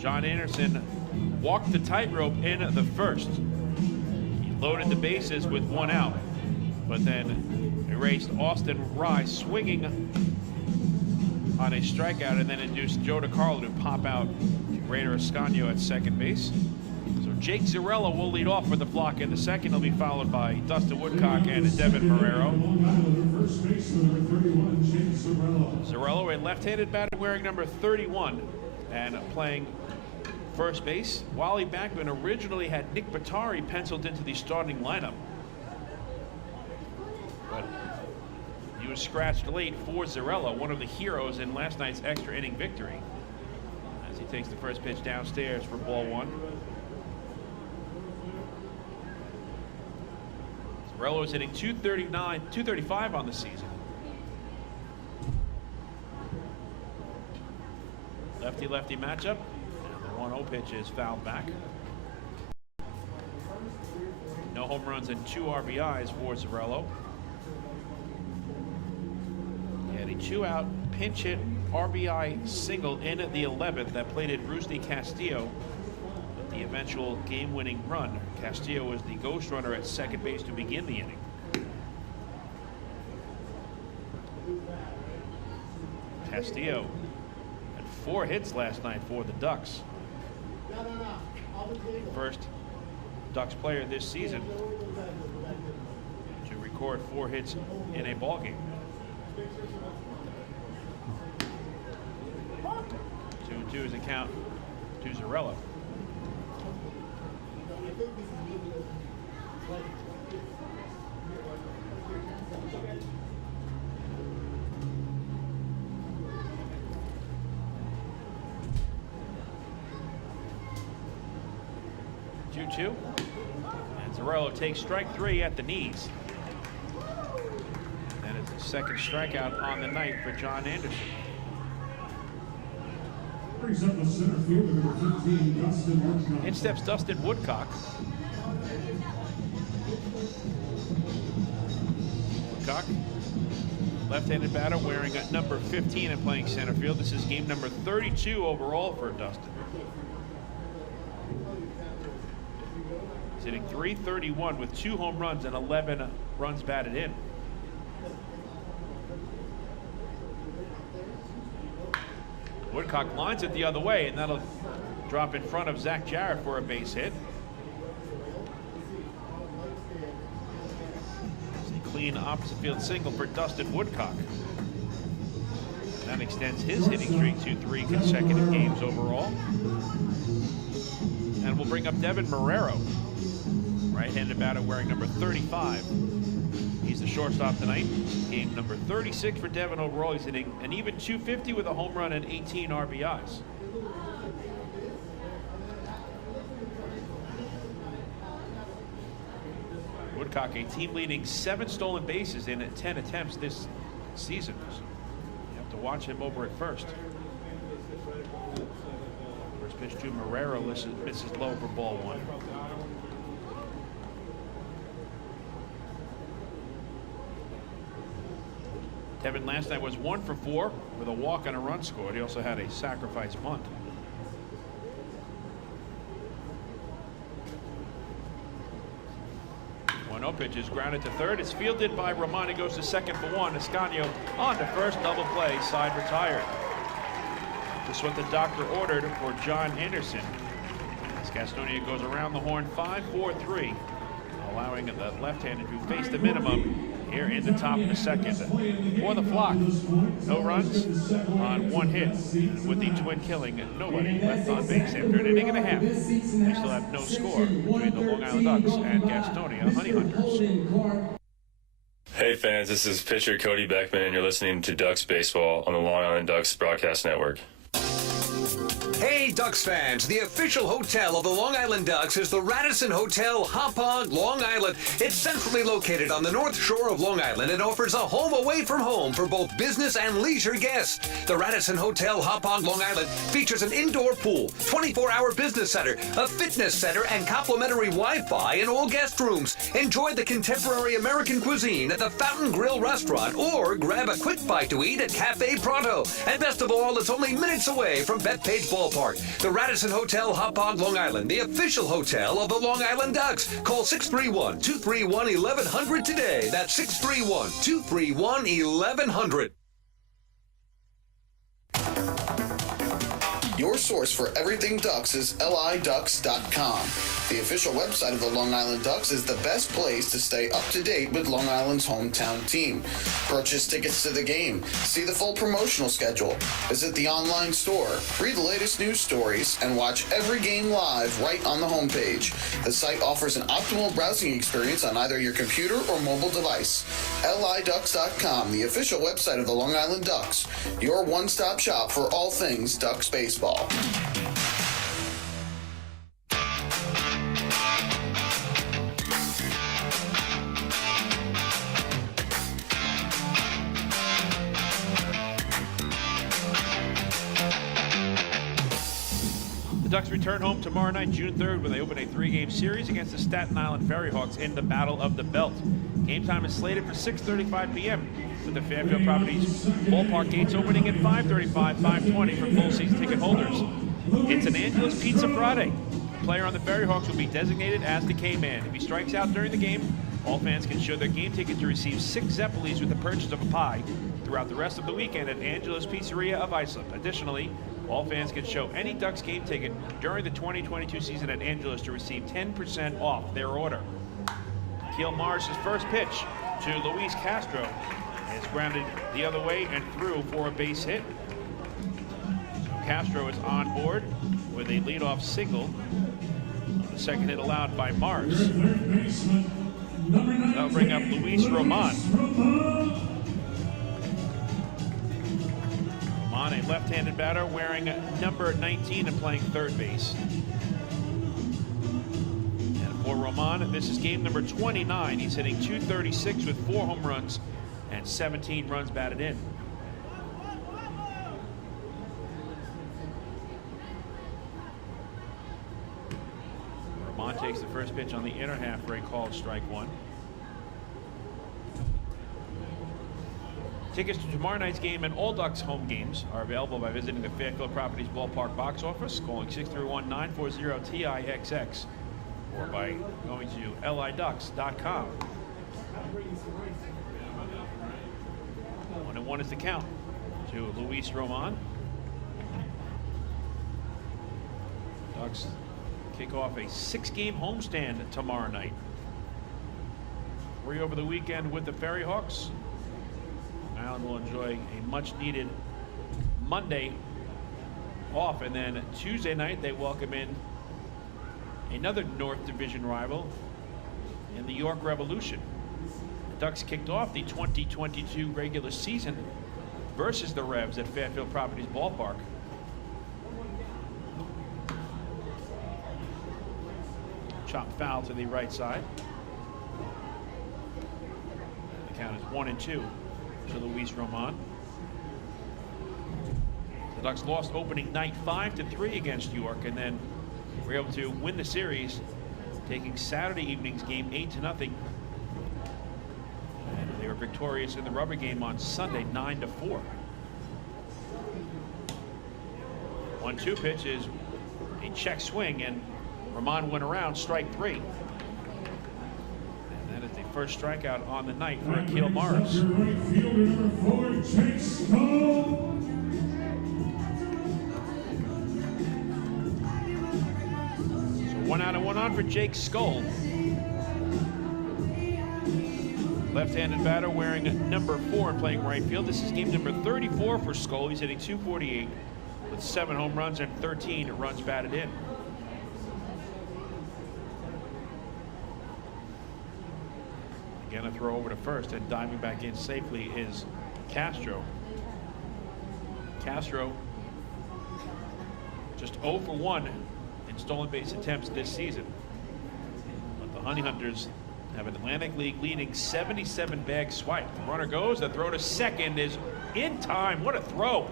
John Anderson walked the tightrope in the first. He loaded the bases with 1 out, but then erased Austin Rye swinging on a strikeout and then induced Joe DiCarlo to pop out to Raider Ascanio at second base. So Jake Zarella will lead off for the Flock in the second. He'll be followed by Dustin Woodcock and Devin Marrero. Zarella, a left-handed batter wearing number 31 and playing first base. Wally Backman originally had Nick Batari penciled into the starting lineup, but he was scratched late for Zarella, one of the heroes in last night's extra inning victory, as he takes the first pitch downstairs for ball 1. Zarella is hitting .235 on the season. Lefty-lefty matchup. 1-0 pitch is fouled back. No home runs and 2 RBIs for Zarello. He had a 2-out pinch hit RBI single in the 11th that plated Rusty Castillo with the eventual game-winning run. Castillo was the ghost runner at second base to begin the inning. Castillo had 4 hits last night for the Ducks. First Ducks player this season to record 4 hits in a ballgame. 2-2 is a count to Zarella. And Zarello takes strike 3 at the knees. That is the second strikeout on the night for John Anderson. Brings up the center fielder, number 15, Dustin Woodcock. In steps Dustin Woodcock. Woodcock, left-handed batter wearing number 15 and playing center field. This is game number 32 overall for Dustin. He's hitting .331 with 2 home runs and 11 runs batted in. Woodcock lines it the other way, and that'll drop in front of Zach Jarrett for a base hit. It's a clean opposite field single for Dustin Woodcock. That extends his hitting streak to 3 consecutive games overall. And we'll bring up Devin Marrero, right-handed batter wearing number 35. He's the shortstop tonight. Game number 36 for Devin overall. He's hitting an even .250 with a home run and 18 RBIs. Woodcock, a team-leading 7 stolen bases in 10 attempts this season. So you have to watch him over at first. 2. Marrero misses low for ball 1. Tevin last night was 1 for 4 with a walk and a run scored. He also had a sacrifice bunt. 1-0 pitch is grounded to third. It's fielded by Roman. He goes to second for 1. Ascanio on to first, double play, side retired. Just what the doctor ordered for John Anderson. As Gastonia goes around the horn 5-4-3, allowing the left-hander to face the minimum here in the top of the second. For the Flock, no runs on 1 hit. And with the twin killing, nobody left on base after an inning and a half. We still have no score between the Long Island Ducks and Gastonia Honey Hunters. Hey fans, this is pitcher Cody Beckman, and you're listening to Ducks Baseball on the Long Island Ducks Broadcast Network. Hey, Ducks fans, the official hotel of the Long Island Ducks is the Radisson Hotel, Hauppauge, Long Island. It's centrally located on the north shore of Long Island and offers a home away from home for both business and leisure guests. The Radisson Hotel, Hauppauge, Long Island features an indoor pool, 24-hour business center, a fitness center, and complimentary Wi-Fi in all guest rooms. Enjoy the contemporary American cuisine at the Fountain Grill restaurant or grab a quick bite to eat at Cafe Pronto. And best of all, it's only minutes away from Bethpage Ballpark. The Radisson Hotel, Hauppauge, Long Island, the official hotel of the Long Island Ducks. Call 631-231-1100 today. That's 631-231-1100. Your source for everything Ducks is liducks.com. The official website of the Long Island Ducks is the best place to stay up to date with Long Island's hometown team. Purchase tickets to the game, see the full promotional schedule, visit the online store, read the latest news stories, and watch every game live right on the homepage. The site offers an optimal browsing experience on either your computer or mobile device. liducks.com, the official website of the Long Island Ducks, your one-stop shop for all things Ducks baseball. Ducks return home tomorrow night, June 3rd, when they open a 3-game series against the Staten Island Ferry Hawks in the Battle of the Belt. Game time is slated for 6:35 p.m. with the Fairfield Properties ballpark gates opening at 5:35, 5:20 for full season ticket holders. It's an Angelo's Pizza Friday. The player on the Ferry Hawks will be designated as the K-Man. If he strikes out during the game, all fans can show their game ticket to receive 6 Zeppelis with the purchase of a pie throughout the rest of the weekend at Angelo's Pizzeria of Islip. Additionally, all fans can show any Ducks game ticket during the 2022 season at Angelo's to receive 10% off their order. Keel Morris's first pitch to Luis Castro is grounded the other way and through for a base hit. So Castro is on board with a leadoff single. The second hit allowed by Morris. That'll bring up Luis Roman. A left-handed batter wearing number 19 and playing third base. And for Roman, this is game number 29. He's hitting .236 with 4 home runs and 17 runs batted in. Roman takes the first pitch on the inner half for a called strike 1. Tickets to tomorrow night's game and all Ducks home games are available by visiting the Fairfield Properties Ballpark box office, calling 631-940-TIXX, or by going to liducks.com. 1-1 is the count to Luis Roman. Ducks kick off a 6-game homestand tomorrow night. 3 over the weekend with the Ferry Hawks. Island will enjoy a much-needed Monday off, and then Tuesday night they welcome in another North Division rival in the York Revolution. The Ducks kicked off the 2022 regular season versus the Revs at Fairfield Properties Ballpark. Chop foul to the right side. The count is 1-2. To Luis Roman. The Ducks lost opening night 5-3 against York, and then were able to win the series, taking Saturday evening's game 8-0. And they were victorious in the rubber game on Sunday 9-4. 1-2 pitch is a check swing, and Ramon went around, strike 3. And that is the first strikeout on the night for Akil Morris. Right fielder number 4, Jake Skull. So 1 out and 1 on for Jake Skull. Left-handed batter wearing number 4 and playing right field. This is game number 34 for Skull. He's hitting .248 with 7 home runs and 13 runs batted in. Again, a throw over to first, and diving back in safely is Castro. Castro just 0 for 1 in stolen base attempts this season. But the Honey Hunters have an Atlantic League leading 77 bag swipe. The runner goes, the throw to second is in time. What a throw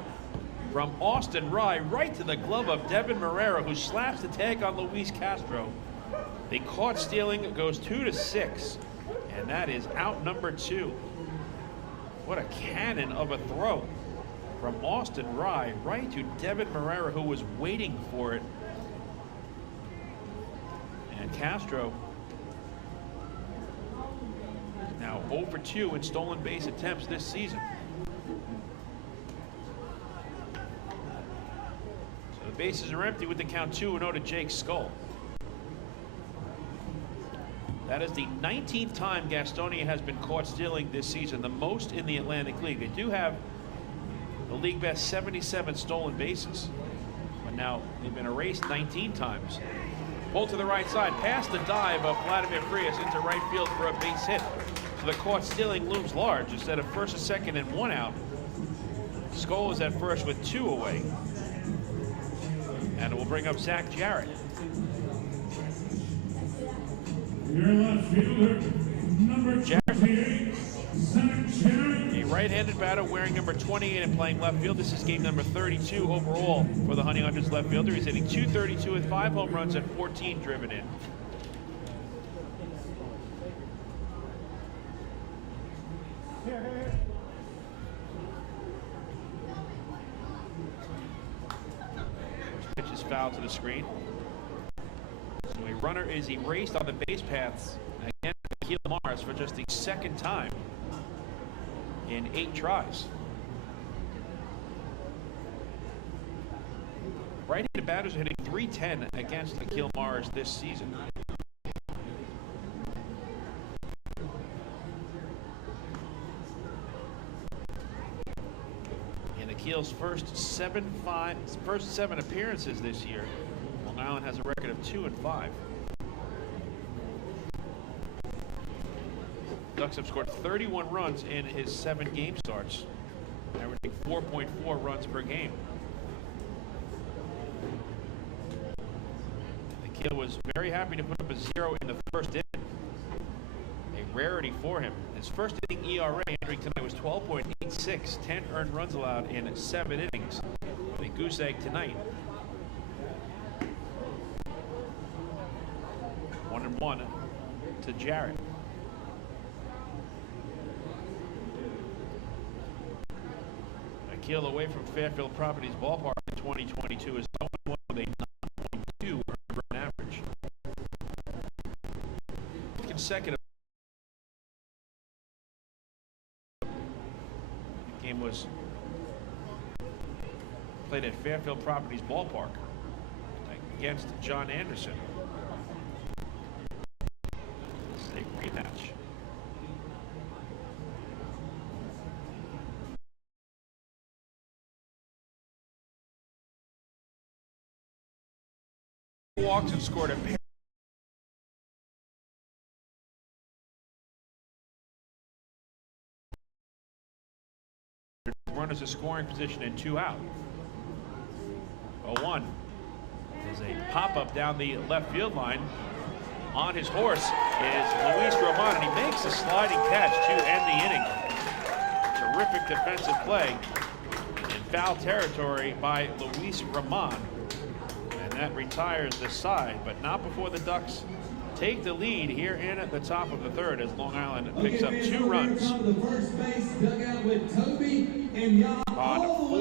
from Austin Rye right to the glove of Devin Marrera, who slaps the tag on Luis Castro. They caught stealing, it goes 2-6, and that is out number 2. What a cannon of a throw from Austin Rye right to Devin Marrera, who was waiting for it. And Castro now 0 for 2 in stolen base attempts this season. So the bases are empty with the count 2-0 to Jake Skull. That is the 19th time Gastonia has been caught stealing this season, the most in the Atlantic League. They do have the league best 77 stolen bases, but now they've been erased 19 times. Pulled to the right side, past the dive of Vladimir Frias into right field for a base hit. So the caught stealing looms large. Instead of first and second and 1 out, Skull is at first with 2 away. And it will bring up Zach Jarrett. Your left fielder, number 28, Zach Jarrett. A right-handed batter wearing number 28 and playing left field. This is game number 32 overall for the Honey Hunters left fielder. He's hitting .232 with 5 home runs and 14 driven in. Pitch is foul to the screen. So a runner is erased on the base paths against Akil Morris for just the 2nd time in 8 tries. Right-handed batters are hitting .310 against Akil Morris this season. In Akil's first 7 appearances this year, Long Island has a record of 2-5. Ducks have scored 31 runs in his 7 game starts, averaging 4.4 runs per game. Akil was very happy to put up a 0 in the first inning, a rarity for him. His first inning ERA entering tonight was 12.86, 10 earned runs allowed in 7 innings. With a goose egg tonight. 1-1 to Jarrett. Akil away from Fairfield Properties Ballpark in 2022 is 0-1 with a 9.2 run average. Consecutive. The game was played at Fairfield Properties Ballpark against John Anderson. This is a rematch. Walks and scored a pair. Runners a scoring position and 2 out. 0-1. There's a pop-up down the left field line. On his horse is Luis Roman, and he makes a sliding catch to end the inning. Terrific defensive play. And foul territory by Luis Ramon. And that retires the side, but not before the Ducks take the lead here in at the top of the third as Long Island picks up 2 runs on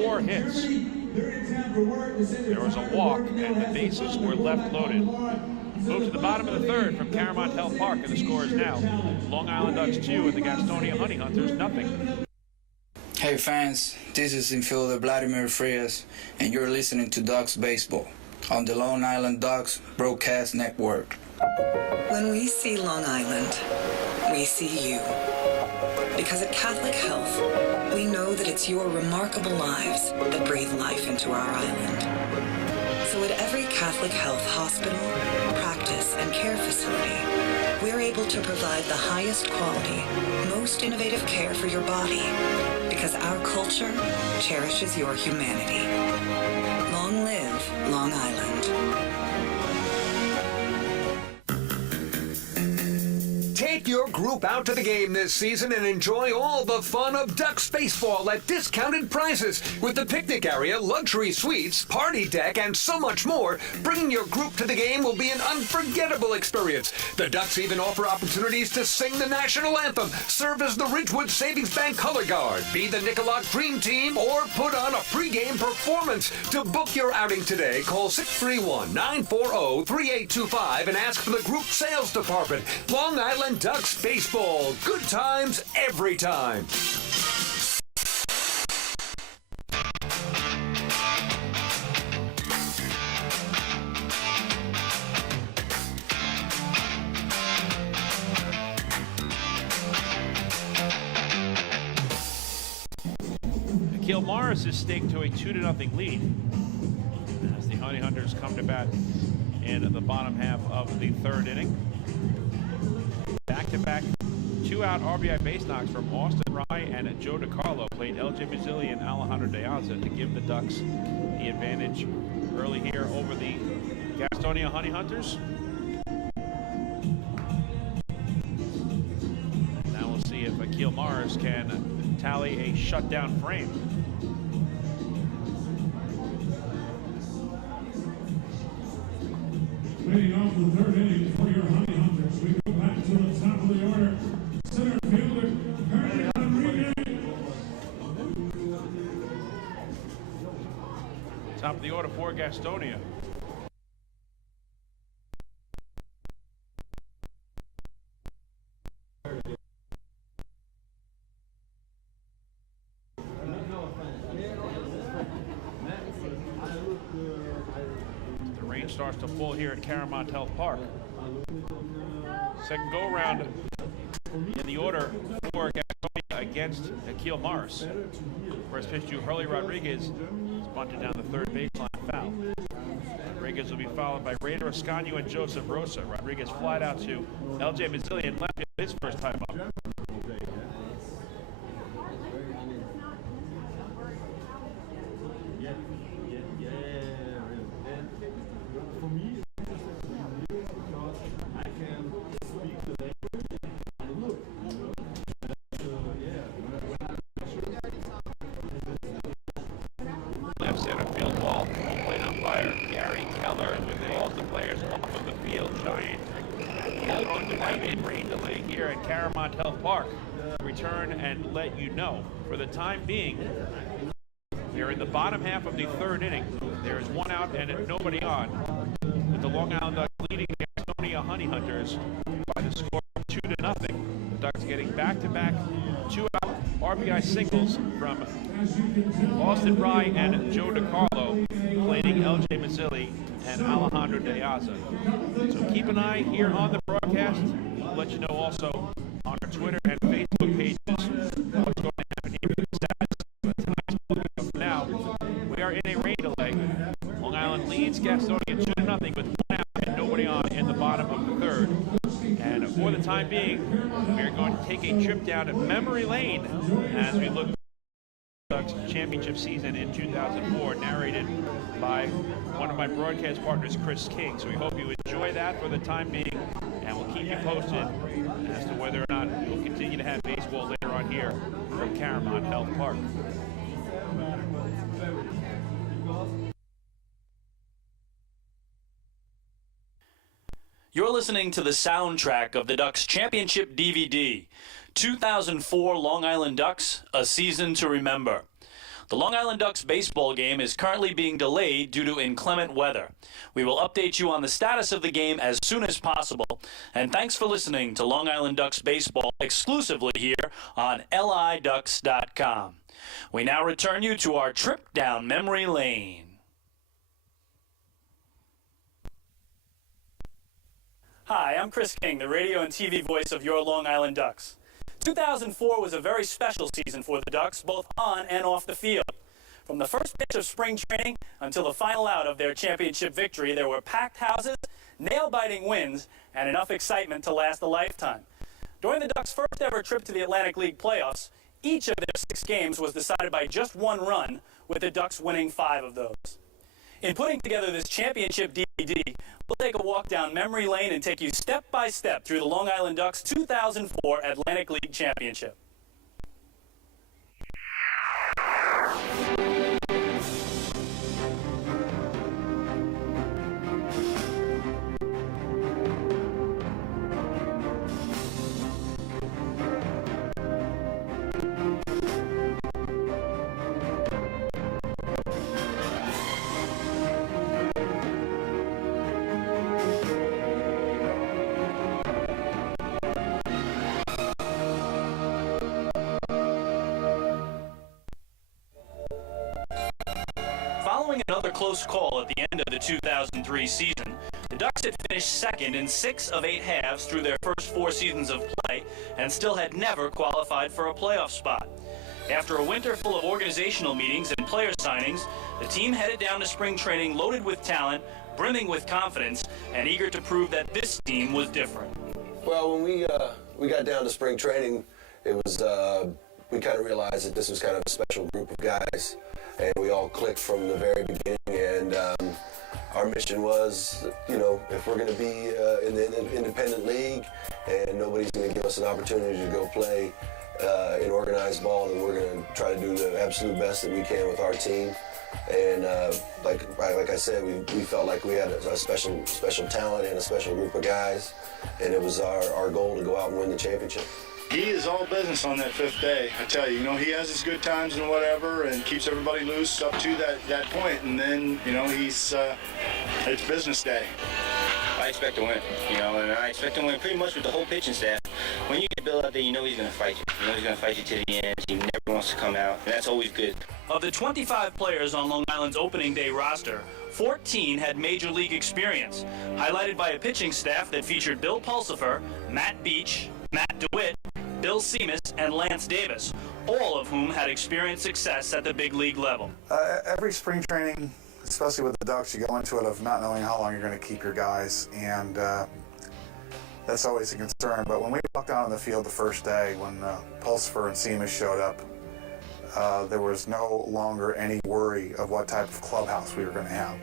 4 hits. There was a walk and the bases were left loaded. Move to the bottom of the third from CaroMont Health Park, and the score is now Long Island Ducks 2 and the Gastonia Honey Hunters nothing. Hey fans, this is infielder Vladimir Frias, and you're listening to Ducks Baseball on the Long Island Ducks Broadcast Network. When we see Long Island, we see you. Because at Catholic Health, we know that it's your remarkable lives that breathe life into our island. So at every Catholic Health hospital, practice, and care facility, we're able to provide the highest quality, most innovative care for your body, because our culture cherishes your humanity. Long live Long Island. Take your group out to the game this season and enjoy all the fun of Ducks baseball at discounted prices with the picnic area, luxury suites, party deck, and so much more. Bringing your group to the game will be an unforgettable experience. The Ducks even offer opportunities to sing the national anthem, serve as the Ridgewood Savings Bank color guard, be the Nicolot Dream Team, or put on a pregame performance. To book your outing today, call 631-940-3825 and ask for the group sales department. Long Island Ducks baseball. Good times every time. Akil Morris is staked to a 2-0 lead as the Honey Hunters come to bat in the bottom half of the third inning. Back-to-back 2-out RBI base knocks from Austin Rye and Joe DiCarlo played LJ Mazzilli and Alejandro De Aza to give the Ducks the advantage early here over the Gastonia Honey Hunters. Now we'll see if Akil Morris can tally a shutdown frame. Leading off the third inning for your Honey Hunters, we go back to the top of the order. Center fielder, Rodriguez. Top of the order for Gastonia. The rain starts to fall here at CaroMont Health Park. Second go-around in the order for Gastonia against Akil Morris. First pitch to Hurley Rodriguez is bunted down the third baseline, foul. Rodriguez will be followed by Raider Ascanio and Joseph Rosa. Rodriguez flied out to LJ Mazzilli and left his first time up. Left center field ball, played umpire Gary Keller with all the players off of the field. Giant on the right rain delay here at CaroMont Health Park. Return and let you know. For the time being, we're in the bottom half of the third inning. There is one out and nobody on, with the Long Island Ducks leading the Gastonia Honey Hunters by the score of 2-0. The Ducks getting back-to-back 2-out RBI singles from Austin Rye and Joe DiCarlo, plating LJ Mazzilli and Alejandro De Aza. So keep an eye here on the broadcast. We'll let you know also on our Twitter and Facebook pages what's going to happen here with the stats. Tonight's ballgame. Now, we are in a rain delay. Long Island leads Gastonia 2-0 with one out and nobody on in the bottom of the third. And for the time being, we're going to take a trip down to memory lane as we look at the Ducks championship season in 2004, narrated by one of my broadcast partners, Chris King. So we hope you enjoy that for the time being, and we'll keep you posted as to whether or not we'll continue to have baseball later on here from CaroMont Health Park. You're listening to the soundtrack of the Ducks Championship DVD, 2004 Long Island Ducks, A Season to Remember. The Long Island Ducks baseball game is currently being delayed due to inclement weather. We will update you on the status of the game as soon as possible. And thanks for listening to Long Island Ducks baseball exclusively here on LIDucks.com. We now return you to our trip down memory lane. Hi, I'm Chris King, the radio and TV voice of your Long Island Ducks. 2004 was a very special season for the Ducks, both on and off the field. From the first pitch of spring training until the final out of their championship victory, there were packed houses, nail-biting wins, and enough excitement to last a lifetime. During the Ducks' first ever trip to the Atlantic League playoffs, each of their 6 games was decided by just one run, with the Ducks winning 5 of those. In putting together this championship DVD, we'll take a walk down memory lane and take you step by step through the Long Island Ducks' 2004 Atlantic League Championship. Following another close call at the end of the 2003 season, the Ducks had finished second in 6 of 8 halves through their first 4 seasons of play and still had never qualified for a playoff spot. After a winter full of organizational meetings and player signings, the team headed down to spring training loaded with talent, brimming with confidence, and eager to prove that this team was different. Well, when we got down to spring training, it was we kind of realized that this was kind of a special group of guys, and we all clicked from the very beginning. And our mission was, you know, if we're going to be in the independent league and nobody's going to give us an opportunity to go play in organized ball, then we're going to try to do the absolute best that we can with our team. And like I said, we felt like we had a special talent and a special group of guys, and it was our goal to go out and win the championship. He is all business on that 5th day. I tell you, he has his good times and whatever, and keeps everybody loose up to that point, and then, he's it's business day. I expect to win, and I expect to win pretty much with the whole pitching staff. When you get Bill out there, he's going to fight you. He's going to fight you to the end. He never wants to come out, and that's always good. Of the 25 players on Long Island's opening day roster, 14 had major league experience, highlighted by a pitching staff that featured Bill Pulsifer, Matt Beach, Matt DeWitt, Bill Seamus, and Lance Davis, all of whom had experienced success at the big league level. Every spring training, especially with the Ducks, you go into it of not knowing how long you're going to keep your guys, and that's always a concern. But when we walked out on the field the first day, when Pulsifer and Seamus showed up, there was no longer any worry of what type of clubhouse we were going to have.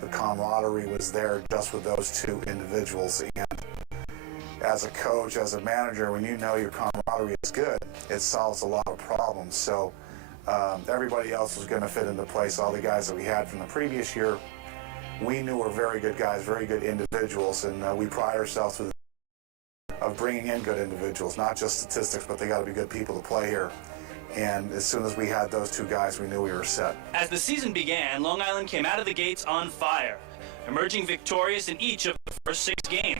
The camaraderie was there just with those 2 individuals, and as a coach, as a manager, when you know your camaraderie is good, it solves a lot of problems. So everybody else was going to fit into place. All the guys that we had from the previous year, we knew were very good guys, very good individuals, and we pride ourselves of bringing in good individuals, not just statistics, but they got to be good people to play here. And as soon as we had those 2 guys, we knew we were set. As the season began, Long Island came out of the gates on fire, emerging victorious in each of the first 6 games.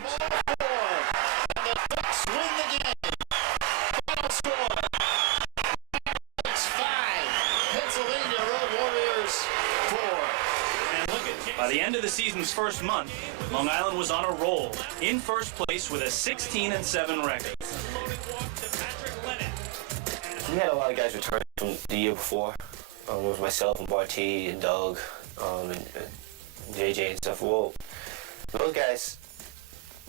The Ducks win the game. Final score: Ducks 5, Pennsylvania Road Warriors 4. By the end of the season's first month, Long Island was on a roll, in first place with a 16-7 record. We had a lot of guys returning from the year before. It was myself and Barty and Doug and JJ and stuff. Well, those guys,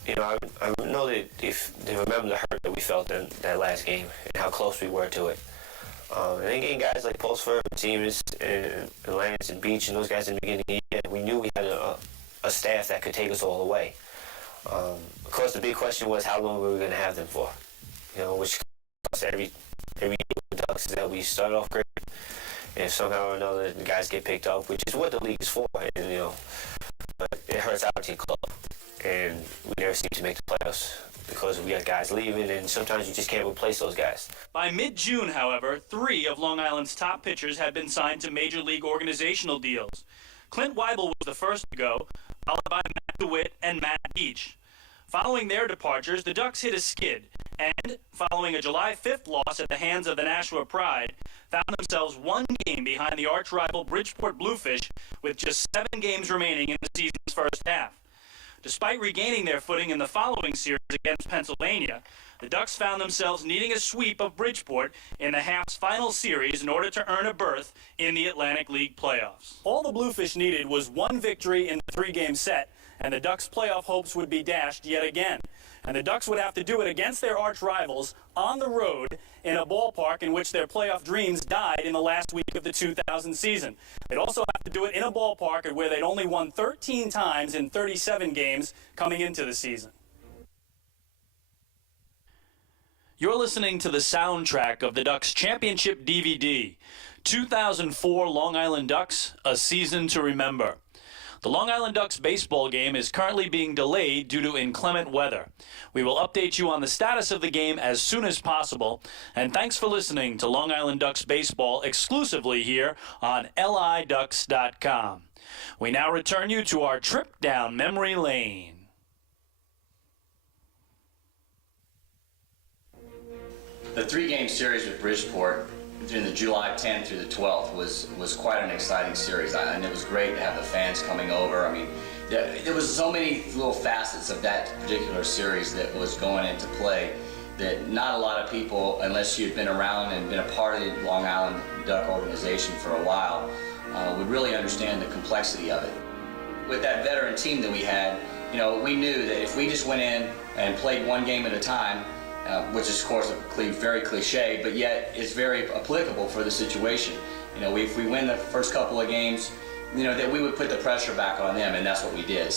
I know that if they remember the hurt that we felt in that last game and how close we were to it. And then getting guys like Pulsifer, Seamus, and Lance and Beach and those guys in the beginning of the year, we knew we had a staff that could take us all the way. Of course, the big question was how long were we going to have them for? Which every year with the Ducks is that we start off great, and if somehow or another the guys get picked up, which is what the league is for, and but it hurts our team club. and we never seem to make the playoffs because we got guys leaving, and sometimes you just can't replace those guys. By mid-June, however, 3 of Long Island's top pitchers had been signed to Major League organizational deals. Clint Weibel was the first to go, followed by Matt DeWitt and Matt Beach. Following their departures, the Ducks hit a skid, and, following a July 5th loss at the hands of the Nashua Pride, found themselves 1 game behind the arch-rival Bridgeport Bluefish with just 7 games remaining in the season's first half. Despite regaining their footing in the following series against Pennsylvania, the Ducks found themselves needing a sweep of Bridgeport in the half's final series in order to earn a berth in the Atlantic League playoffs. All the Bluefish needed was 1 victory in the 3-game set, and the Ducks' playoff hopes would be dashed yet again. And the Ducks would have to do it against their arch rivals on the road in a ballpark in which their playoff dreams died in the last week of the 2000 season. They'd also have to do it in a ballpark where they'd only won 13 times in 37 games coming into the season. You're listening to the soundtrack of the Ducks Championship DVD, 2004 Long Island Ducks, A Season to Remember. The Long Island Ducks baseball game is currently being delayed due to inclement weather. We will update you on the status of the game as soon as possible, and thanks for listening to Long Island Ducks baseball exclusively here on LIDucks.com. We now return you to our trip down memory lane. The 3-game series with Bridgeport during the July 10th through the 12th was quite an exciting series, and it was great to have the fans coming over. I mean, there was so many little facets of that particular series that was going into play that not a lot of people, unless you'd been around and been a part of the Long Island Duck organization for a while, would really understand the complexity of it. With that veteran team that we had, you know, we knew that if we just went in and played 1 game at a time, which is, of course, very cliche, but yet is very applicable for the situation. You know, if we win the first couple of games, you know, that we would put the pressure back on them, and that's what we did.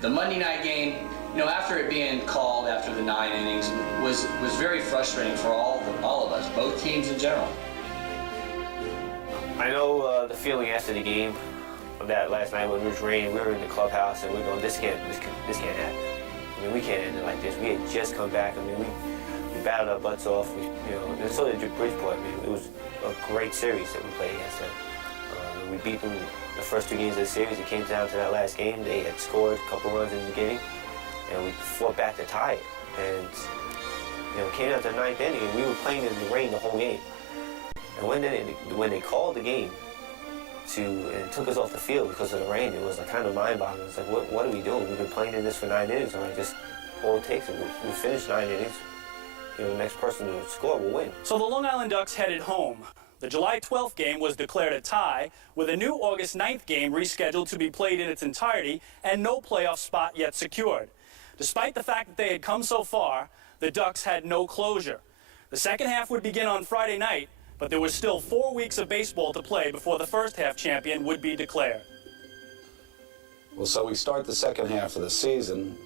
The Monday night game, you know, after it being called after the 9 innings, was very frustrating for all of us, both teams in general. I know the feeling after the game of that last night when it was raining. We were in the clubhouse and we were going, this can't happen. I mean, we can't end it like this. We had just come back. I mean, we battled our butts off. And so did Bridgeport. I mean, it was a great series that we played against them. We beat them the first 2 games of the series. It came down to that last game. They had scored a couple runs in the beginning, and we fought back to tie it. And it came down to the 9th inning, and we were playing in the rain the whole game. And when they called the game and took us off the field because of the rain, it was like kind of mind-boggling. It's like, what are we doing? We've been playing in this for 9 innings, and all it takes is we finish 9 innings. The next person to score will win. So the Long Island Ducks headed home. The July 12th game was declared a tie, with a new August 9th game rescheduled to be played in its entirety and no playoff spot yet secured. Despite the fact that they had come so far, the Ducks had no closure. The second half would begin on Friday night, but there was still 4 weeks of baseball to play before the first half champion would be declared. Well, so we start the second half of the season.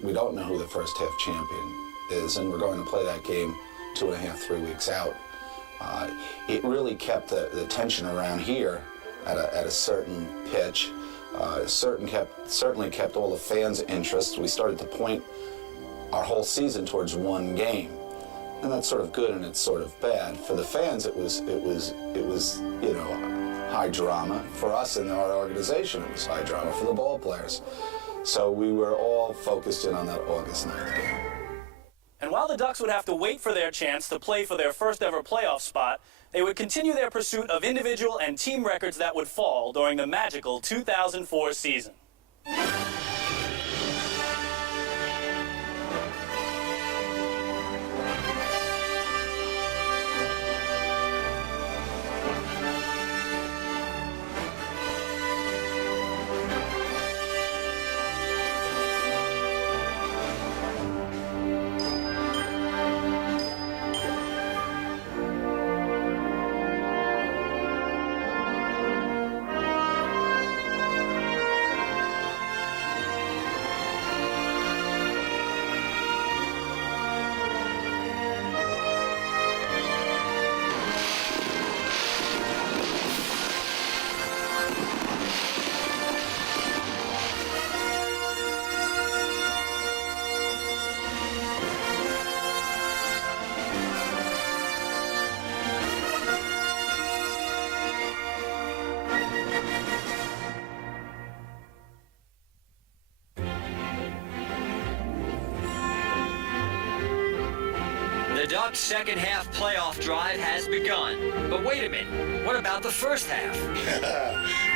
We don't know who the first half champion is, and we're going to play that game 2.5, 3 weeks out. It really kept the tension around here at a certain pitch. Certainly kept all the fans' interest. We started to point our whole season towards 1 game, and that's sort of good and it's sort of bad. For the fans, it was high drama. For us in our organization, it was high drama. For the ball players, so we were all focused in on that August 9th game. And while the Ducks would have to wait for their chance to play for their first ever playoff spot, they would continue their pursuit of individual and team records that would fall during the magical 2004 season. The Ducks' second half playoff drive has begun. But wait a minute, what about the first half?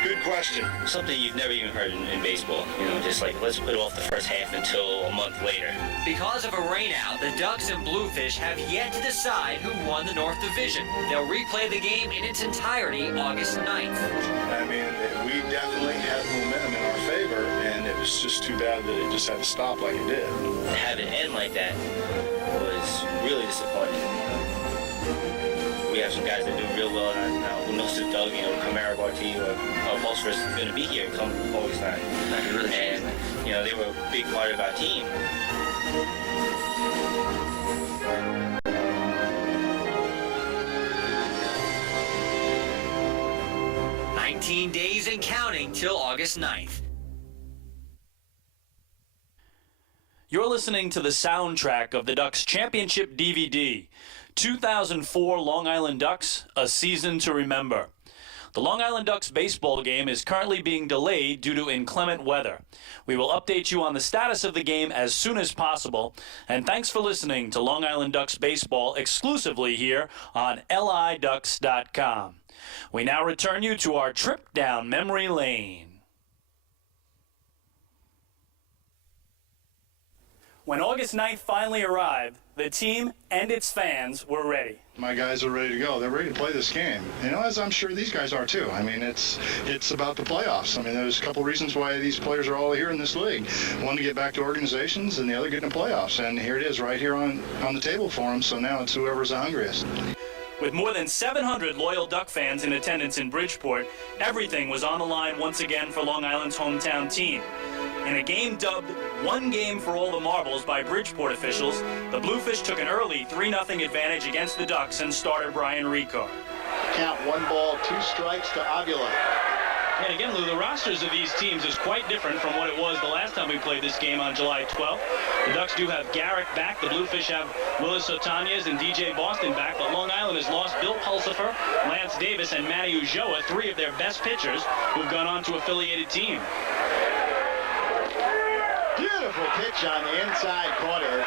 Good question. Something you've never even heard in baseball. Just like, let's put off the first half until a month later. Because of a rainout, the Ducks and Bluefish have yet to decide who won the North Division. They'll replay the game in its entirety August 9th. I mean, we definitely had momentum in our favor, and it was just too bad that it just had to stop like it did. To have it end like that was really disappointing. We have some guys that do real well now. Who knows if Doug, CaroMont or Pulsar's going to be here come August 9th. And, they were a big part of our team. "19 days and counting till August 9th. You're listening to the soundtrack of the Ducks Championship DVD, 2004 Long Island Ducks, A Season to Remember. The Long Island Ducks baseball game is currently being delayed due to inclement weather. We will update you on the status of the game as soon as possible, and thanks for listening to Long Island Ducks baseball exclusively here on LIDucks.com. We now return you to our trip down memory lane. When August 9th finally arrived, the team and its fans were ready. My guys are ready to go. They're ready to play this game. As I'm sure these guys are too. I mean, it's about the playoffs. I mean, there's a couple reasons why these players are all here in this league. One, to get back to organizations, and the other, get in the playoffs. And here it is right here on the table for them. So now it's whoever's the hungriest. With more than 700 loyal Duck fans in attendance in Bridgeport, everything was on the line once again for Long Island's hometown team. In a game dubbed "One Game for All the Marbles" by Bridgeport officials, the Bluefish took an early 3-0 advantage against the Ducks and starter Brian Ricard. Count 1 ball, 2 strikes to Avila. And again, Lou, the rosters of these teams is quite different from what it was the last time we played this game on July 12th. The Ducks do have Garrick back. The Bluefish have Willis Otanez and DJ Boston back. But Long Island has lost Bill Pulsifer, Lance Davis, and Manny Ulloa, 3 of their best pitchers who've gone on to affiliated teams. Beautiful pitch on the inside corner,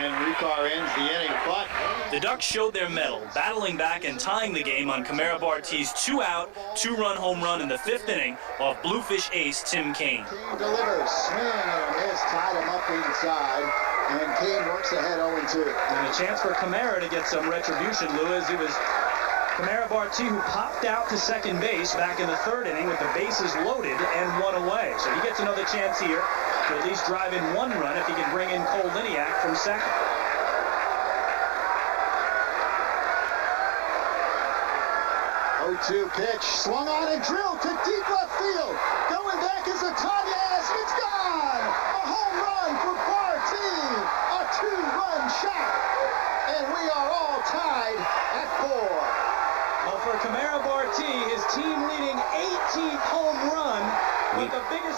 and Ricard ends the inning, but the Ducks showed their mettle, battling back and tying the game on CaroMont's 2-out, 2-run home run in the 5th inning off Bluefish ace Tim Kaine. Kaine delivers, swing and miss, tied him up inside, and Kaine works ahead 0-2. And a chance for Camara to get some retribution, Lou, as it was CaroMont who popped out to second base back in the 3rd inning with the bases loaded and 1 away. So he gets another chance here to at least drive in 1 run if he can bring in Cole Liniak from second. 0-2 pitch, swung on and drilled to deep left field. Going back is Otanez. It's gone! A home run for Barty! A 2-run shot! And we are all tied at 4. Well, for CaroMont, his team-leading 18th home run.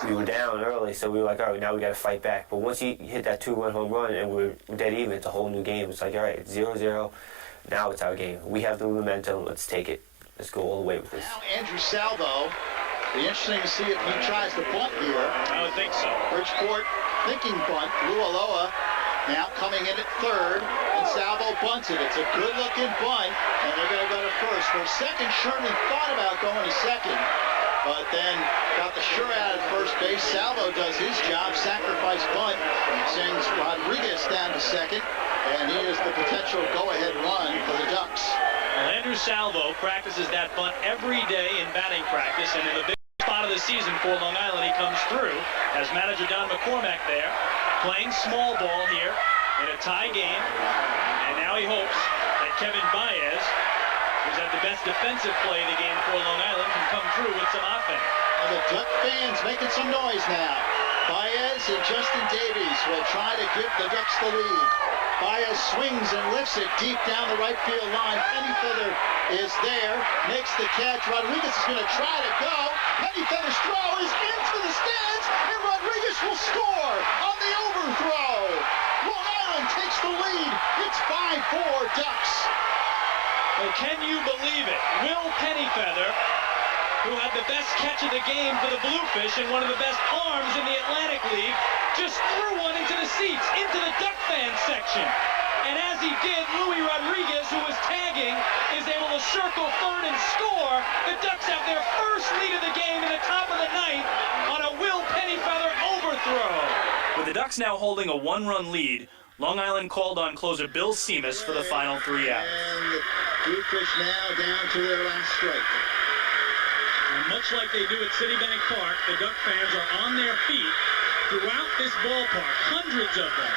We were down early, so we were like, all right, now we got to fight back. But once he hit that 2-run home run and we're dead even, it's a whole new game. It's like, all right, it's 0-0. Now it's our game. We have the momentum. Let's take it. Let's go all the way with this. Now Andrew Salvo. Be interesting to see if he tries to bunt here. I would think so. Bridgeport thinking bunt. Lualoa now coming in at 3rd, and Salvo bunts it. It's a good-looking bunt, and they're going to go to first. For a second, Shirley thought about going to second, but then got the sure out at first base. Salvo does his job, sacrifice bunt, sends Rodriguez down to second, and he is the potential go-ahead run for the Ducks. Well, Andrew Salvo practices that bunt every day in batting practice, and in the big spot of the season for Long Island, he comes through as manager Don McCormack there, playing small ball here in a tie game, and now he hopes that Kevin Baez, who's had the best defensive play of the game for Long Island, can come through with some offense. And the Duck fans making some noise now. Baez and Justin Davies will try to give the Ducks the lead. Baez swings and lifts it deep down the right field line. Pennyfeather is there, makes the catch. Rodriguez is going to try to go. Pennyfeather's throw is into the stands, and Rodriguez will score on the overthrow. Long Island takes the lead. It's 5-4 Ducks. Well, can you believe it? Will Pennyfeather who had the best catch of the game for the Bluefish and one of the best arms in the Atlantic League, just threw one into the seats, into the Duck fan section. And as he did, Louis Rodriguez, who was tagging, is able to circle third and score. The Ducks have their first lead of the game in the top of the ninth on a Will Pennyfeather overthrow. With the Ducks now holding a one-run lead, Long Island called on closer Bill Seamus for the final 3 outs. And the Bluefish now down to their last strike. And much like they do at Citibank Park, the Duck fans are on their feet throughout this ballpark, hundreds of them,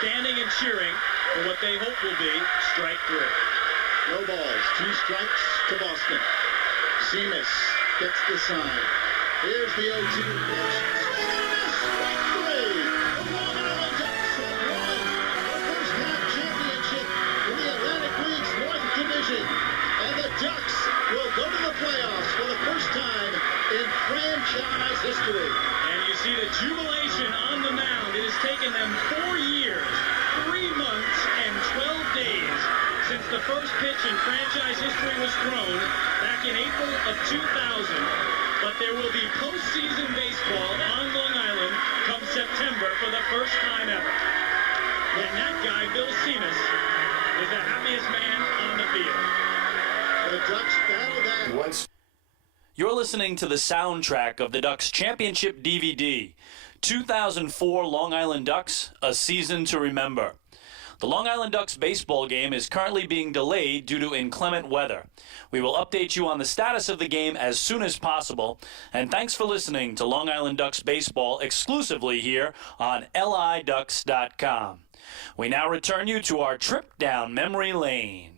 standing and cheering for what they hope will be strike three. No balls, 2 strikes to Boston. Seamus gets the sign. Here's the 0-2 pitch. Strike three. The Long Island Ducks have won the first half championship in the Atlantic League's North Division. And the Ducks will go to the playoffs for the first time in franchise history. And you see the jubilation on the mound. It has taken them 4 years, 3 months, and 12 days since the first pitch in franchise history was thrown back in April of 2000. But there will be postseason baseball on Long Island come September for the first time ever. And that guy, Bill Seamus, is the happiest man on the field. The Ducks battle that. You're listening to the soundtrack of the Ducks Championship DVD, 2004 Long Island Ducks, A Season to Remember. The Long Island Ducks baseball game is currently being delayed due to inclement weather. We will update you on the status of the game as soon as possible, and thanks for listening to Long Island Ducks baseball exclusively here on LIDucks.com. We now return you to our trip down memory lane.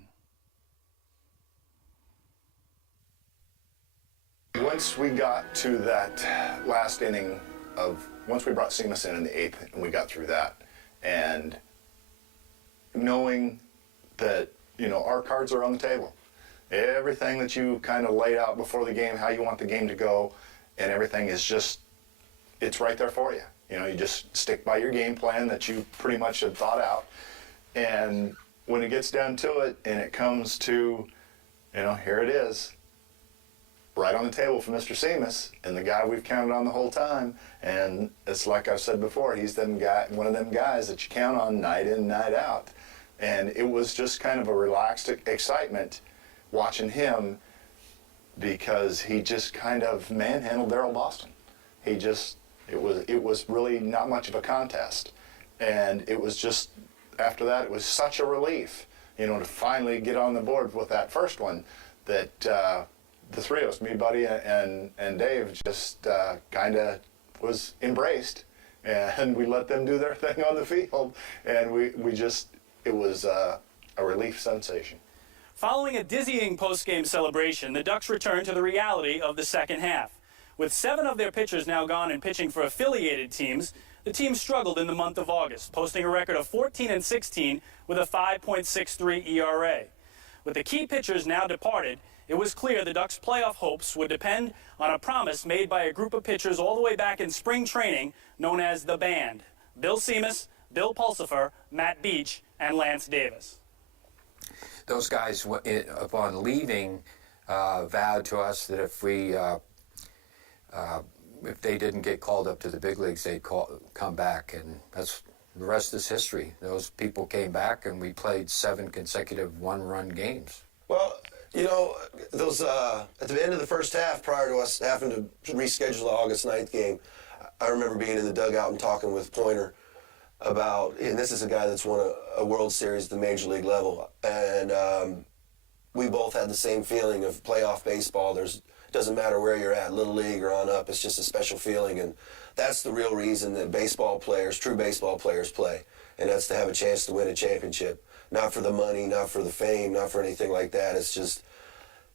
Once we got to that last inning once we brought Seamus in the 8th, and we got through that, and knowing that, our cards are on the table. Everything that you kind of laid out before the game, how you want the game to go, and everything is just, it's right there for you. You just stick by your game plan that you pretty much had thought out. And when it gets down to it, and it comes to, here it is, right on the table for Mr. Seamus, and the guy we've counted on the whole time. And it's like I've said before, he's one of them guys that you count on night in, night out. And it was just kind of a relaxed excitement watching him, because he just kind of manhandled Darryl Boston. It was really not much of a contest. And it was just, after that, it was such a relief, to finally get on the board with that first one, that the three of us, me, Buddy, and Dave, just kind of was embraced, and we let them do their thing on the field, and it was a relief sensation. Following a dizzying post-game celebration, the Ducks returned to the reality of the second half. With 7 of their pitchers now gone and pitching for affiliated teams, the team struggled in the month of August, posting a record of 14-16 with a 5.63 ERA. With the key pitchers now departed, it was clear the Ducks' playoff hopes would depend on a promise made by a group of pitchers all the way back in spring training known as the Band: Bill Seamus, Bill Pulsifer, Matt Beach, and Lance Davis. Those guys, upon leaving, vowed to us that if they didn't get called up to the big leagues, they'd come back, and that's the rest is history. Those people came back, and we played 7 consecutive one-run games. Well, those at the end of the first half, prior to us having to reschedule the August 9th game, I remember being in the dugout and talking with Pointer about, and this is a guy that's won a World Series at the Major League level, and we both had the same feeling of playoff baseball. Doesn't matter where you're at, Little League or on up, it's just a special feeling, and that's the real reason that true baseball players play, and that's to have a chance to win a championship. Not for the money, not for the fame, not for anything like that. It's just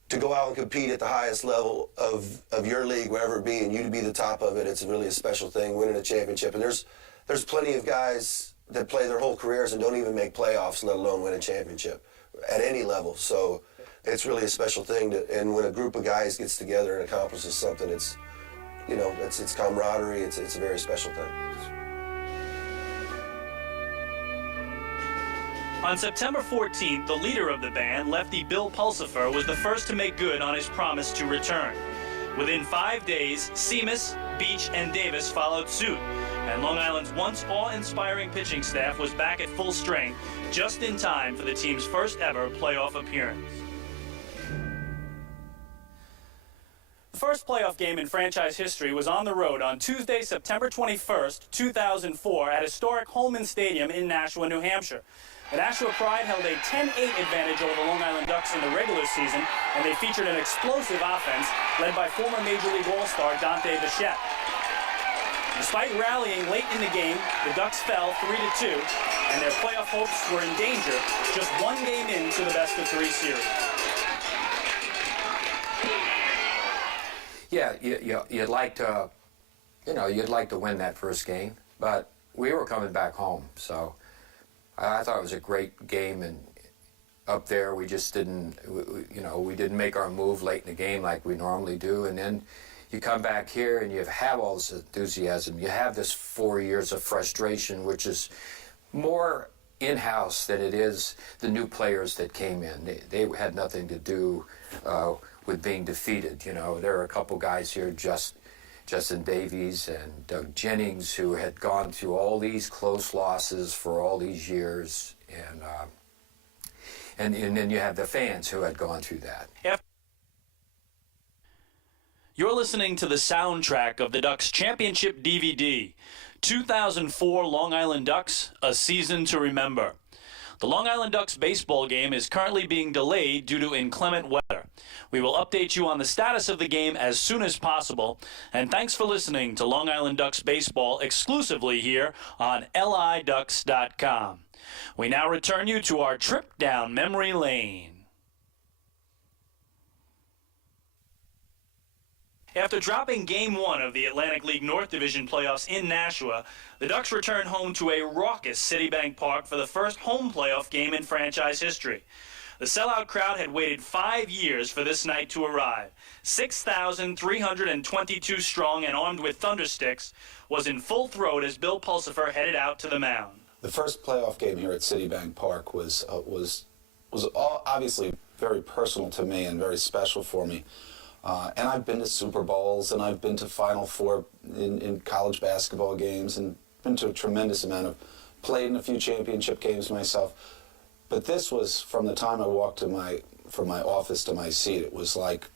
to go out and compete at the highest level of your league, wherever it be, and you to be the top of it. It's really a special thing, winning a championship. And there's plenty of guys that play their whole careers and don't even make playoffs, let alone win a championship at any level. So it's really a special thing. And when a group of guys gets together and accomplishes something, it's camaraderie. It's a very special thing. On September 14th, the leader of the Band, lefty Bill Pulsifer, was the first to make good on his promise to return. Within 5 days, Seamus, Beach, and Davis followed suit, and Long Island's once awe-inspiring pitching staff was back at full strength just in time for the team's first ever playoff appearance. The first playoff game in franchise history was on the road on Tuesday, September 21st, 2004 at historic Holman Stadium in Nashua, New Hampshire. The Nashua Pride held a 10-8 advantage over the Long Island Ducks in the regular season, and they featured an explosive offense led by former Major League All-Star Dante Bichette. Despite rallying late in the game, the Ducks fell 3-2, and their playoff hopes were in danger just one game into the best-of-3 series. Yeah, you'd like to, you'd like to win that first game, but we were coming back home, so I thought it was a great game, and up there we just didn't, we didn't make our move late in the game like we normally do, and then you come back here and you have all this enthusiasm. You have this 4 years of frustration, which is more in-house than it is the new players that came in. They had nothing to do with being defeated. There are a couple guys here, Justin Davies and Doug Jennings, who had gone through all these close losses for all these years, and then you have the fans who had gone through that. You're listening to the soundtrack of the Ducks Championship DVD, 2004 Long Island Ducks, A Season to Remember. The Long Island Ducks baseball game is currently being delayed due to inclement weather. We will update you on the status of the game as soon as possible, and thanks for listening to Long Island Ducks baseball exclusively here on LIDucks.com. We now return you to our trip down memory lane. After dropping Game 1 of the Atlantic League North Division playoffs in Nashua, the Ducks returned home to a raucous Citibank Park for the first home playoff game in franchise history. The sellout crowd had waited 5 years for this night to arrive. 6,322 strong and armed with thundersticks was in full throat as Bill Pulsifer headed out to the mound. The first playoff game here at Citibank Park was obviously very personal to me and very special for me. And I've been to Super Bowls, and I've been to Final Four in college basketball games, and been to a tremendous amount of, played in a few championship games myself. But this was, from the time I walked from my office to my seat, it was like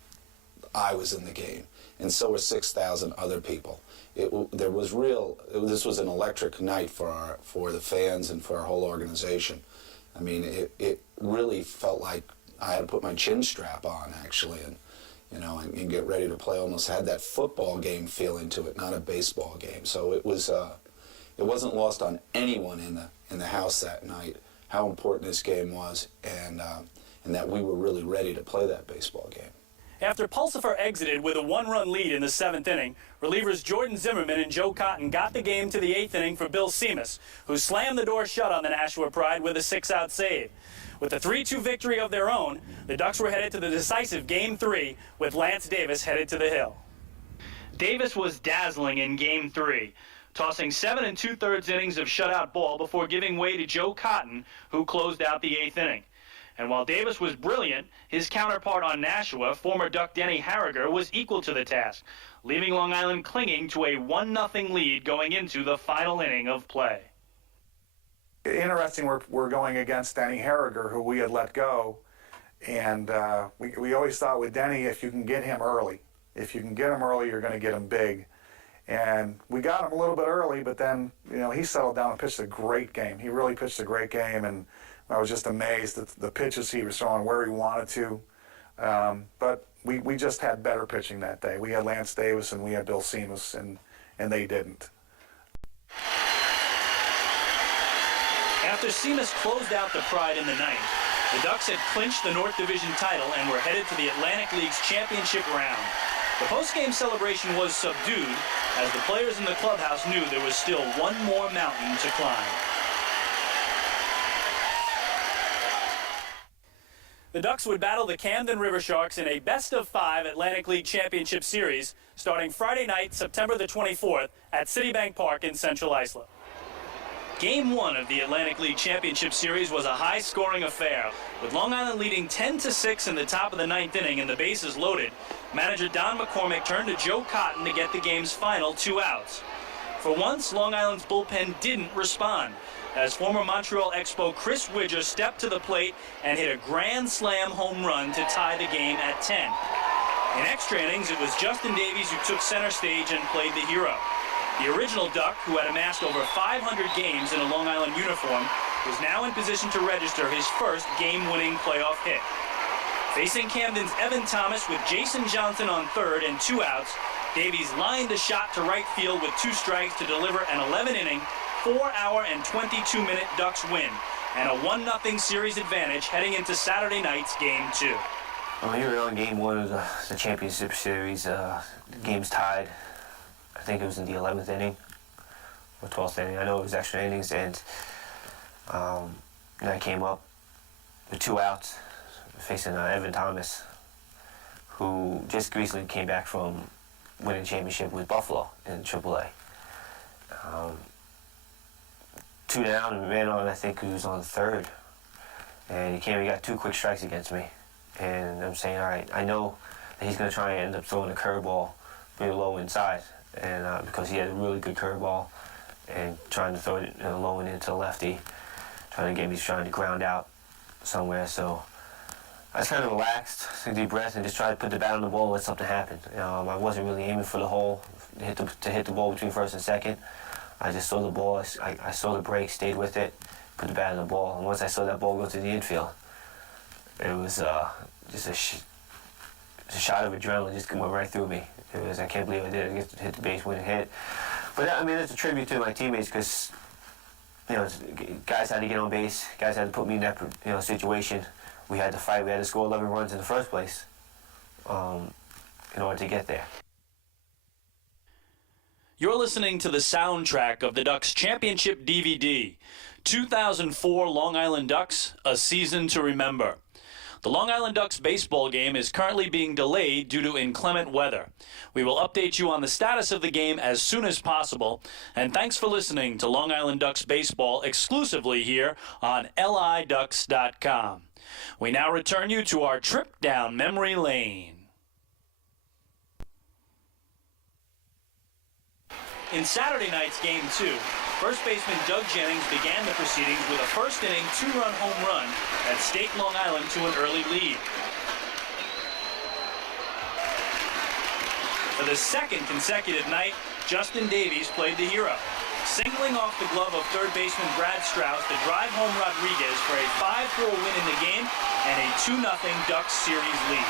I was in the game, and so were 6,000 other people. This was an electric night for the fans and for our whole organization. I mean, it really felt like I had to put my chin strap on, actually, and and get ready to play. Almost had that football game feeling to it, not a baseball game. So it wasn't lost on anyone in the house that night how important this game was, and that we were really ready to play that baseball game. After Pulsifer exited with a one-run lead in the 7th inning, relievers Jordan Zimmerman and Joe Cotton got the game to the 8th inning for Bill Seamus, who slammed the door shut on the Nashua Pride with a 6-out save. With a 3-2 victory of their own, the Ducks were headed to the decisive Game 3, with Lance Davis headed to the hill. Davis was dazzling in Game 3, tossing 7 2/3 innings of shutout ball before giving way to Joe Cotton, who closed out the 8th inning. And while Davis was brilliant, his counterpart on Nashua, former Duck Denny Harriger, was equal to the task, leaving Long Island clinging to a 1-0 lead going into the final inning of play. Interesting, we're going against Denny Harriger, who we had let go, and we always thought with Denny, if you can get him early, you're going to get him big. And we got him a little bit early, but then he settled down and pitched a great game. He really pitched a great game, and I was just amazed at the pitches he was throwing where he wanted to. But we just had better pitching that day. We had Lance Davis and we had Bill Seamus, and they didn't. After Seamus closed out the Pride in the 9th, the Ducks had clinched the North Division title and were headed to the Atlantic League's championship round. The post-game celebration was subdued as the players in the clubhouse knew there was still one more mountain to climb. The Ducks would battle the Camden River Sharks in a best-of-5 Atlantic League Championship Series starting Friday night, September the 24th at Citibank Park in Central Islip. Game 1 of the Atlantic League Championship Series was a high-scoring affair, with Long Island leading 10-6 in the top of the 9th inning and the bases loaded. Manager Don McCormick turned to Joe Cotton to get the game's final 2 outs. For once, Long Island's bullpen didn't respond, as former Montreal Expo Chris Widger stepped to the plate and hit a grand slam home run to tie the game at 10. In extra innings, it was Justin Davies who took center stage and played the hero. The original Duck, who had amassed over 500 games in a Long Island uniform, was now in position to register his first game-winning playoff hit. Facing Camden's Evan Thomas with Jason Johnson on third and 2 outs, Davies lined a shot to right field with 2 strikes to deliver an 11-inning, 4-hour and 22-minute Ducks win, and a 1-0 series advantage heading into Saturday night's Game 2. Well, here we are in Game 1 of the championship series. The game's tied. I think it was in the 11th inning or 12th inning. I know it was extra innings, and then I came up with 2 outs facing Evan Thomas, who just recently came back from winning the championship with Buffalo in AAA. 2 down and ran on, I think he was on third, and he got 2 quick strikes against me. And I'm saying, all right, I know that he's going to try and end up throwing a curveball really low inside, and because he had a really good curveball, and trying to throw it low and into the lefty, trying to ground out somewhere. So I just kind of relaxed, took a deep breath, and just tried to put the bat on the ball and let something happen. I wasn't really aiming for the hole, to hit the ball between first and second. I just saw the ball, I saw the break, stayed with it, put the bat on the ball, and once I saw that ball go to the infield, it was just a shot of adrenaline just went right through me. I can't believe I did it. I get to hit the base, win, and hit. But I mean, it's a tribute to my teammates, because guys had to get on base, guys had to put me in that situation. We had to fight. We had to score 11 runs in the first place in order to get there. You're listening to the soundtrack of the Ducks Championship DVD, 2004 Long Island Ducks, A Season to Remember. The Long Island Ducks baseball game is currently being delayed due to inclement weather. We will update you on the status of the game as soon as possible, and thanks for listening to Long Island Ducks baseball exclusively here on LIDucks.com. We now return you to our trip down memory lane. In Saturday night's Game 2, first baseman Doug Jennings began the proceedings with a first-inning 2-run home run that staked Long Island to an early lead. For the second consecutive night, Justin Davies played the hero, singling off the glove of third baseman Brad Strauss to drive home Rodriguez for a 5-4 win in the game and a 2-0 Ducks series lead.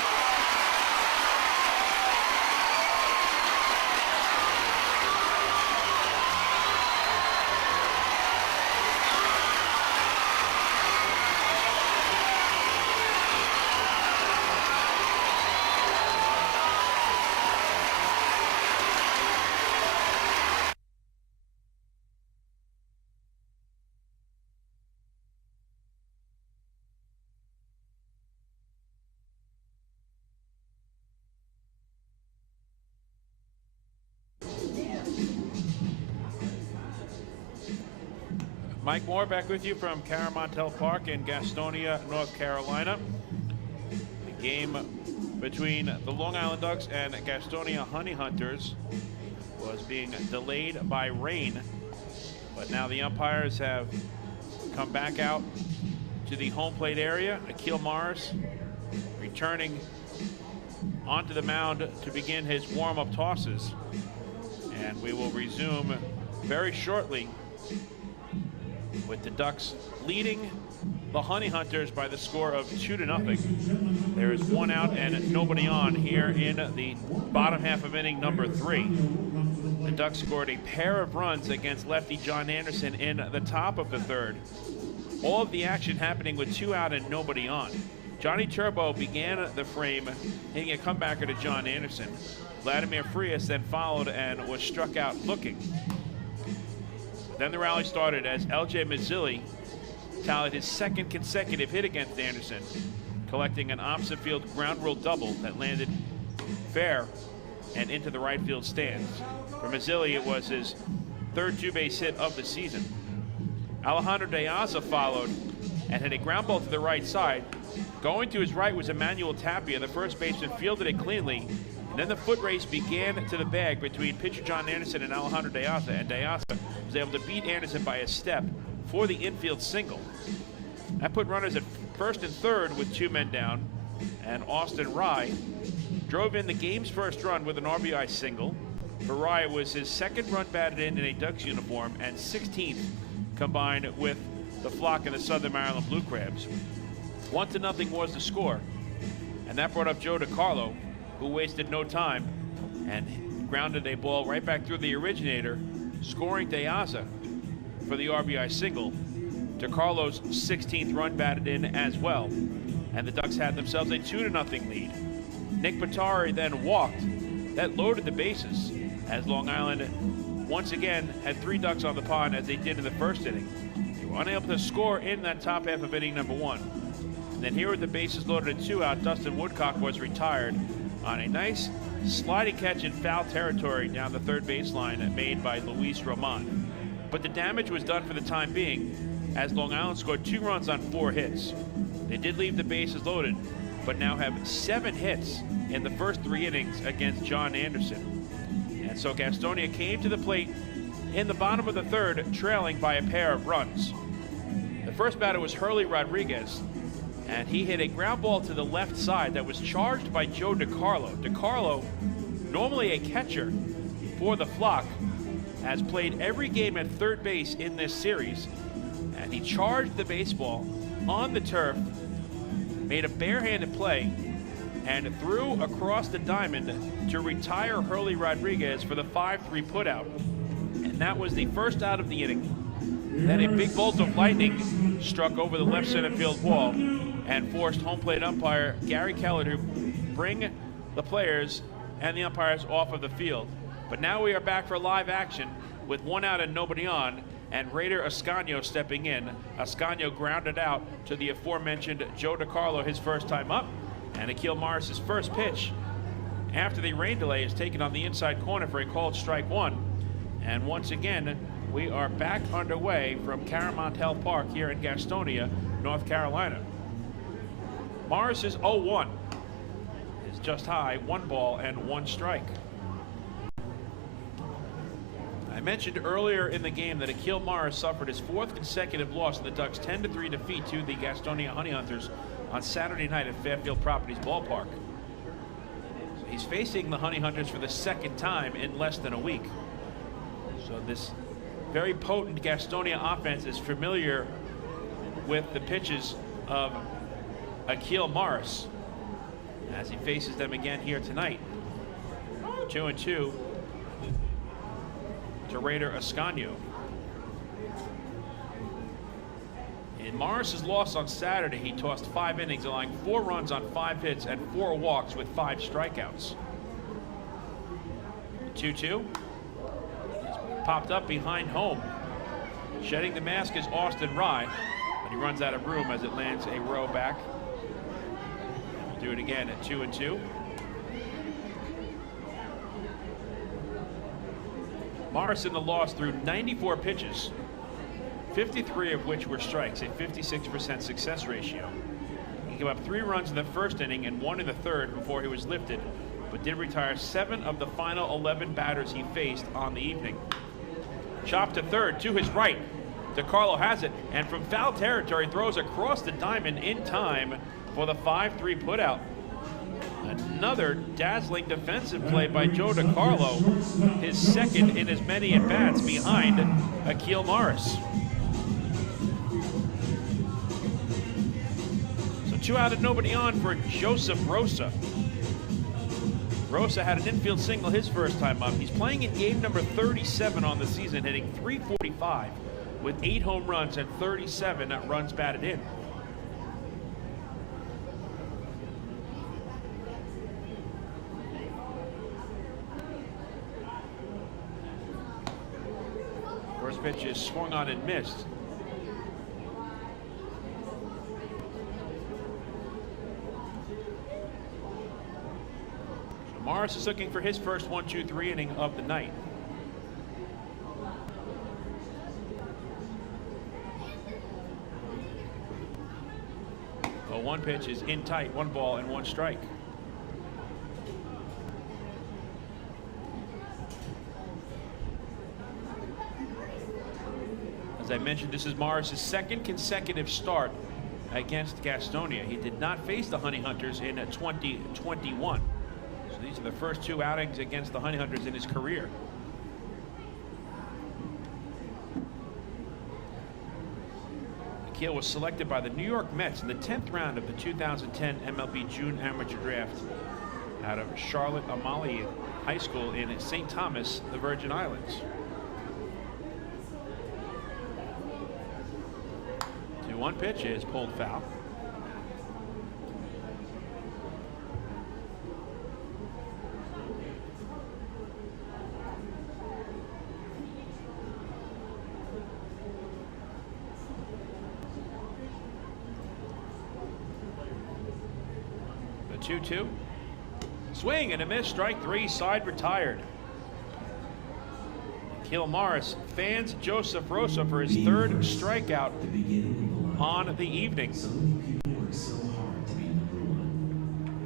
Mike Moore back with you from CaroMont Park in Gastonia, North Carolina. The game between the Long Island Ducks and Gastonia Honey Hunters was being delayed by rain, but now the umpires have come back out to the home plate area. Akil Morris returning onto the mound to begin his warm-up tosses, and we will resume very shortly with the Ducks leading the Honey Hunters by the score of 2-0. There is 1 out and nobody on here in the bottom half of inning number 3. The Ducks scored a pair of runs against lefty John Anderson in the top of the 3rd. All of the action happening with 2 out and nobody on. Johnny Turbo began the frame, hitting a comebacker to John Anderson. Vladimir Frias then followed and was struck out looking. Then the rally started as L.J. Mazzilli tallied his 2nd consecutive hit against Anderson, collecting an opposite field ground rule double that landed fair and into the right field stands. For Mazzilli, it was his 3rd 2-base hit of the season. Alejandro De Aza followed and hit a ground ball to the right side. Going to his right was Emmanuel Tapia. The first baseman fielded it cleanly. And then the foot race began to the bag between pitcher John Anderson and Alejandro De Aza. And De Aza was able to beat Anderson by a step for the infield single. That put runners at first and third with 2 men down. And Austin Rye drove in the game's first run with an RBI single. For Rye, it was his second run batted in a Ducks uniform and 16th combined with the Flock and the Southern Maryland Blue Crabs. 1-0 was the score. And that brought up Joe DiCarlo, who wasted no time and grounded a ball right back through the originator, scoring De Aza for the RBI single. DiCarlo's 16th run batted in as well. And the Ducks had themselves a 2-0 lead. Nick Pittari then walked. That loaded the bases as Long Island once again had 3 Ducks on the pond as they did in the first inning. They were unable to score in that top half of inning number 1. And then here with the bases loaded at 2 out, Dustin Woodcock was retired on a nice sliding catch in foul territory down the third baseline made by Luis Roman. But the damage was done for the time being as Long Island scored 2 runs on 4 hits. They did leave the bases loaded, but now have 7 hits in the first 3 innings against John Anderson. And so Gastonia came to the plate in the bottom of the third, trailing by a pair of runs. The first batter was Hurley Rodriguez, and he hit a ground ball to the left side that was charged by Joe DiCarlo. DiCarlo, normally a catcher for the Flock, has played every game at third base in this series, and he charged the baseball on the turf, made a barehanded play, and threw across the diamond to retire Hurley Rodriguez for the 5-3 putout. And that was the first out of the inning. Then a big bolt of lightning struck over the left center field wall and forced home plate umpire Gary Keller to bring the players and the umpires off of the field. But now we are back for live action with 1 out and nobody on, and Raider Ascanio stepping in. Ascanio grounded out to the aforementioned Joe DiCarlo his first time up, and Akil Morris's first pitch after the rain delay is taken on the inside corner for a called strike 1. And once again, we are back underway from CaroMont Health Park here in Gastonia, North Carolina. Morris's 0-1 is just high, 1 ball and 1 strike. I mentioned earlier in the game that Akil Morris suffered his 4th consecutive loss in the Ducks' 10-3 defeat to the Gastonia Honey Hunters on Saturday night at Fairfield Properties Ballpark. So he's facing the Honey Hunters for the 2nd time in less than a week. So this very potent Gastonia offense is familiar with the pitches of Akil Morris as he faces them again here tonight. 2-2 to Raider Ascanio. In Morris's loss on Saturday, he tossed 5 innings, allowing 4 runs on 5 hits and 4 walks with 5 strikeouts. 2-2. Popped up behind home. Shedding the mask is Austin Rye, and he runs out of room as it lands a row back. We'll do it again at 2-2. Morris in the loss threw 94 pitches, 53 of which were strikes, a 56% success ratio. He gave up 3 runs in the first inning and 1 in the third before he was lifted, but did retire 7 of the final 11 batters he faced on the evening. Chop to third, to his right. DiCarlo has it, and from foul territory throws across the diamond in time for the 5-3 putout. Another dazzling defensive play by Joe DiCarlo, his 2nd in as many at-bats behind Akil Morris. So 2 out and nobody on for Joseph Rosa. Rosa had an infield single his first time up. He's playing in game number 37 on the season, hitting .345 with 8 home runs and 37 runs batted in. First pitch is swung on and missed. So Morris is looking for his first 1-2-3 inning of the night. 1 pitch is in tight, 1 ball and 1 strike. As I mentioned, this is Morris's 2nd consecutive start against Gastonia. He did not face the Honey Hunters in 2021. So these are the first 2 outings against the Honey Hunters in his career. Akil was selected by the New York Mets in the 10th round of the 2010 MLB June Amateur Draft out of Charlotte Amalie High School in St. Thomas, the Virgin Islands. 2-1 pitch is pulled foul. The 2-2. Swing and a miss, strike 3, side retired. Akil Morris fans Joseph Rosa for his 3rd strikeout on the evening.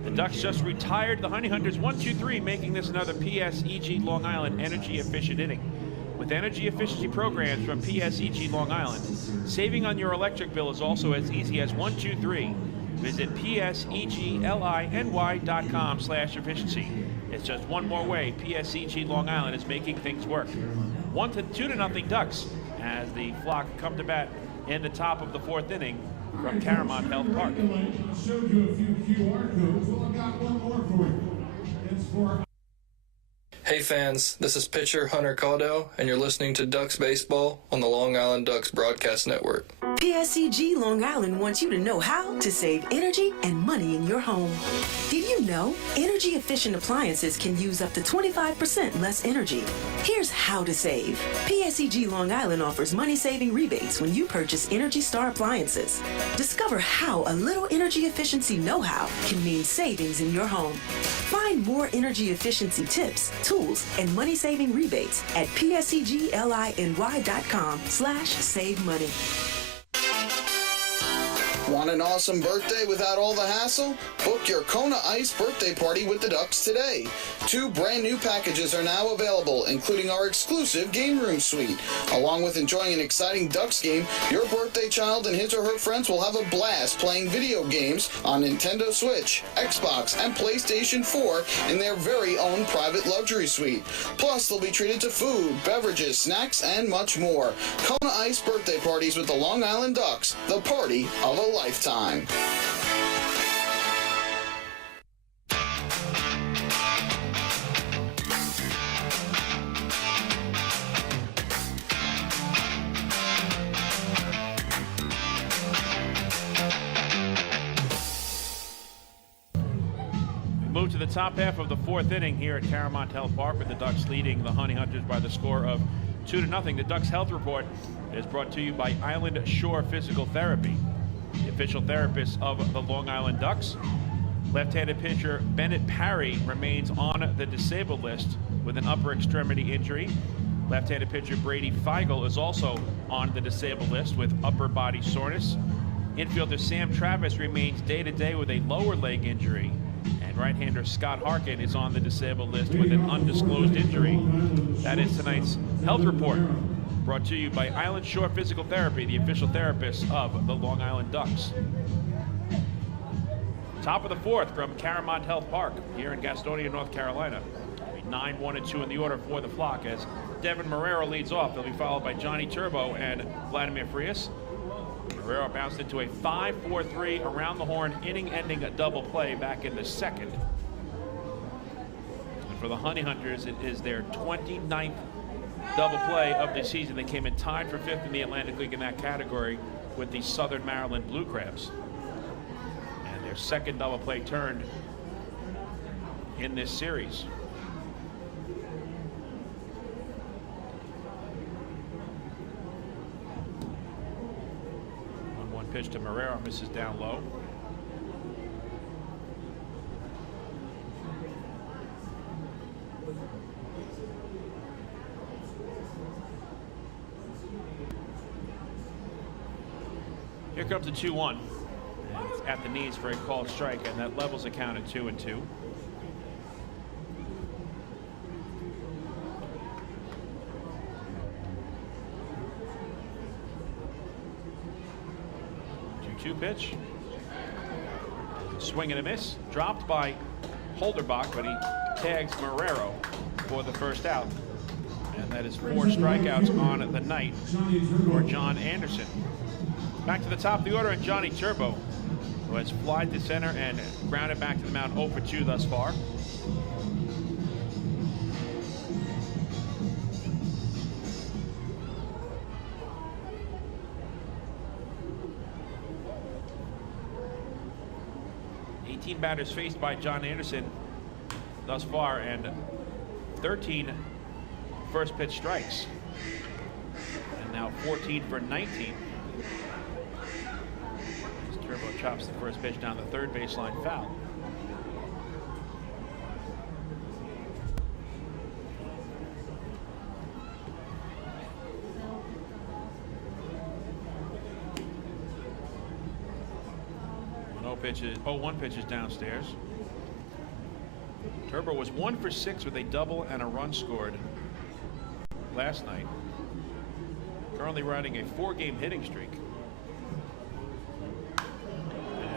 The Ducks just retired the Honey Hunters 1-2-3, making this another PSEG Long Island energy efficient inning. With energy efficiency programs from PSEG Long Island, saving on your electric bill is also as easy as 1-2-3. Visit pseglyny.com/efficiency. It's just one more way PSEG Long Island is making things work. 2-0 Ducks as the flock come to bat in the top of the 4th inning from CaroMont Health Park. I showed you a few QR codes. Well, I've got one more for you. It's for... Hey fans, this is pitcher Hunter Caudill, and you're listening to Ducks Baseball on the Long Island Ducks Broadcast Network. PSEG Long Island wants you to know how to save energy and money in your home. Did you know energy efficient appliances can use up to 25% less energy? Here's how to save. PSEG Long Island offers money saving rebates when you purchase Energy Star appliances. Discover how a little energy efficiency know-how can mean savings in your home. Find more energy efficiency tips, tools, and money saving rebates at pseglyny.com/save money. Want an awesome birthday without all the hassle? Book your Kona Ice birthday party with the Ducks today. 2 brand new packages are now available, including our exclusive game room suite. Along with enjoying an exciting Ducks game, your birthday child and his or her friends will have a blast playing video games on Nintendo Switch, Xbox, and PlayStation 4 in their very own private luxury suite. Plus, they'll be treated to food, beverages, snacks, and much more. Kona Ice birthday parties with the Long Island Ducks, the party of a lifetime. Move to the top half of the 4th inning here at CaroMont Health Park, with the Ducks leading the Honey Hunters by the score of 2-0. The Ducks Health Report is brought to you by Island Shore Physical Therapy, the official therapist of the Long Island Ducks. Left-handed pitcher Bennett Parry remains on the disabled list with an upper extremity injury. Left-handed pitcher Brady Feigl is also on the disabled list with upper body soreness. Infielder Sam Travis remains day-to-day with a lower leg injury. And right-hander Scott Harkin is on the disabled list with an undisclosed injury. That is tonight's Health Report, brought to you by Island Shore Physical Therapy, the official therapist of the Long Island Ducks. Top of the 4th from CaroMont Health Park here in Gastonia, North Carolina. 9, 1, and 2 in the order for the flock as Devin Marrero leads off. They'll be followed by Johnny Turbo and Vladimir Frias. Marrero bounced into a 5-4-3 around the horn, inning-ending double play back in the 2nd. And for the Honey Hunters, it is their 29th double play of the season. They came in tied for 5th in the Atlantic League in that category with the Southern Maryland Blue Crabs. And their 2nd double play turned in this series. Pitch to Marrero, misses down low. Here comes the 2-1. at the knees for a called strike, and that levels the count at 2-2. Two pitch. Swing and a miss. Dropped by Holderbach, but he tags Marrero for the first out. And that is 4 strikeouts on the night for John Anderson. Back to the top of the order, and Johnny Turbo, who has flied to center and grounded back to the mound 0 for 2 thus far. Batters faced by John Anderson thus far, and 13 first pitch strikes, and now 14 for 19. As Turbo chops the first pitch down the third baseline foul. One pitch is downstairs. Turbo was 1 for 6 with a double and a run scored last night. Currently riding a 4-game hitting streak.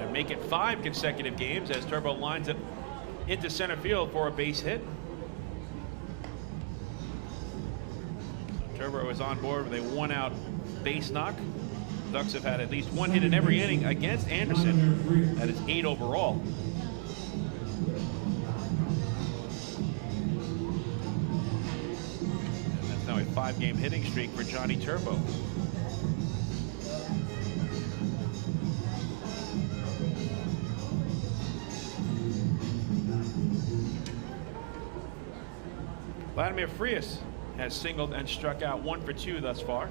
And make it 5 consecutive games as Turbo lines it into center field for a base hit. Turbo is on board with a 1-out base knock. Ducks have had at least 1 hit in every inning against Anderson. That is 8 overall. And that's now a 5-game hitting streak for Johnny Turbo. Vladimir Frias has singled and struck out 1 for 2 thus far.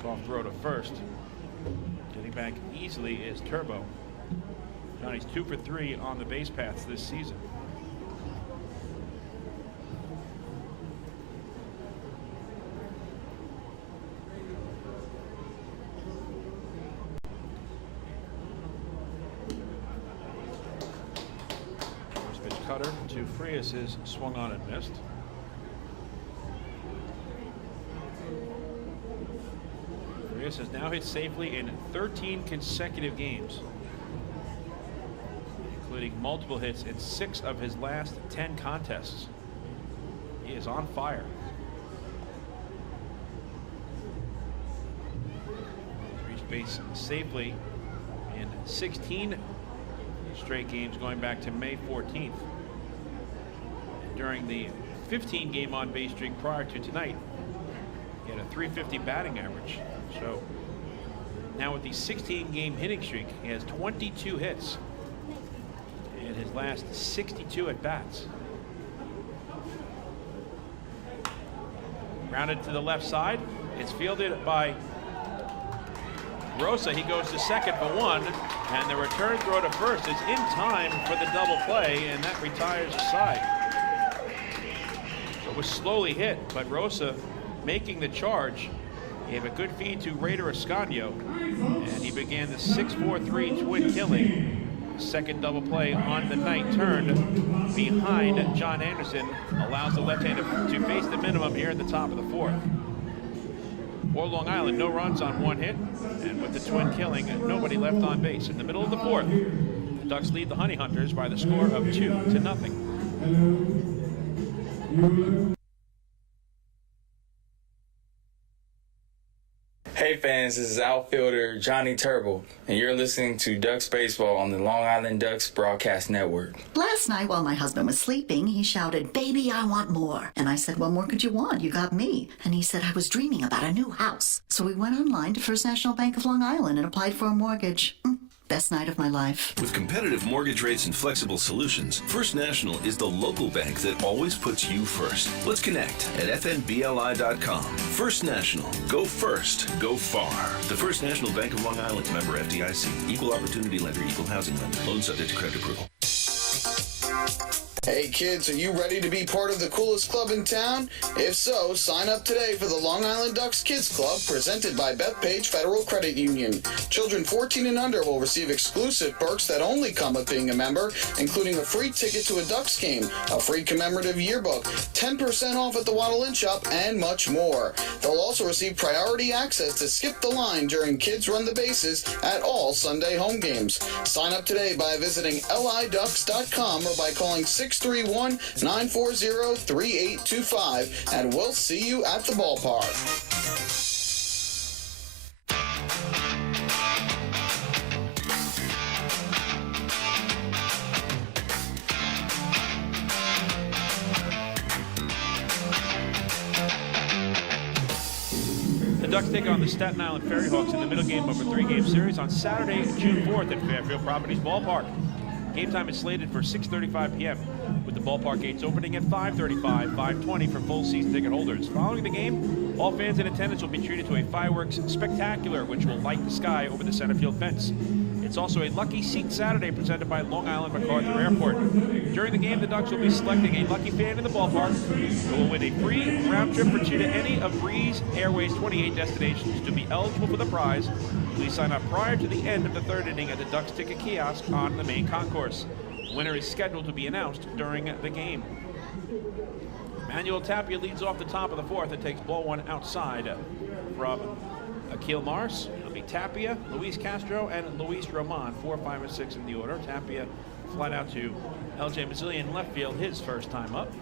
Soft throw to first. Getting back easily is Turbo. Johnny's 2 for 3 on the base paths this season. First pitch cutter to Frias is swung on and missed. Frias has now hit safely in 13 consecutive games, including multiple hits in 6 of his last 10 contests. He is on fire. He's reached base safely in 16 straight games going back to May 14th. And during the 15-game on-base streak prior to tonight, he had a .350 batting average. So now with the 16-game hitting streak, he has 22 hits in his last 62 at-bats. Grounded to the left side. It's fielded by Rosa. He goes to second for 1, and the return throw to first is in time for the double play, and that retires the side. So it was slowly hit, but Rosa making the charge. He gave a good feed to Raider Ascanio, and he began the 6-4-3 twin killing. Second double play on the night, turned behind John Anderson, allows the left-hander to face the minimum here in the top of the 4th. For Long Island, no runs on 1 hit, and with the twin killing, nobody left on base. In the middle of the 4th, the Ducks lead the Honey Hunters by the score of 2-0. Hey fans, this is outfielder Johnny Turbo, and you're listening to Ducks Baseball on the Long Island Ducks Broadcast Network. Last night while my husband was sleeping, he shouted, "Baby, I want more." And I said, "What more could you want? You got me." And he said, "I was dreaming about a new house." So we went online to First National Bank of Long Island and applied for a mortgage. Best night of my life. With competitive mortgage rates and flexible solutions, First National is the local bank that always puts you first. Let's connect at fnbli.com. First National. Go first. Go far. The First National Bank of Long Island. Member FDIC. Equal opportunity lender. Equal housing lender. Loan subject to credit approval. Hey kids, are you ready to be part of the coolest club in town? If so, sign up today for the Long Island Ducks Kids Club presented by Bethpage Federal Credit Union. Children 14 and under will receive exclusive perks that only come with being a member, including a free ticket to a Ducks game, a free commemorative yearbook, 10% off at the Waddle Inn Shop, and much more. They'll also receive priority access to skip the line during Kids Run the Bases at all Sunday home games. Sign up today by visiting liducks.com or by calling 631-940-3825, and we'll see you at the ballpark. The Ducks take on the Staten Island Ferry Hawks in the middle game of a three-game series on Saturday, June 4th at Fairfield Properties Ballpark. Game time is slated for 6:35 p.m. with the ballpark gates opening at 5:35, 5:20 for full season ticket holders. Following the game, all fans in attendance will be treated to a fireworks spectacular which will light the sky over the center field fence. It's also a Lucky Seat Saturday presented by Long Island MacArthur Airport. During the game, the Ducks will be selecting a lucky fan in the ballpark who will win a free round trip for two to any of Breeze Airways 28 destinations. To be eligible for the prize, please sign up prior to the end of the third inning at the Ducks ticket kiosk on the main concourse. The winner is scheduled to be announced during the game. Manuel Tapia leads off the top of the fourth and takes ball one outside from Akil Mars. It'll be Tapia, Luis Castro, and Luis Roman, 4, 5, and 6 in the order. Tapia flat out to LJ Mazzilli in left field, his first time up.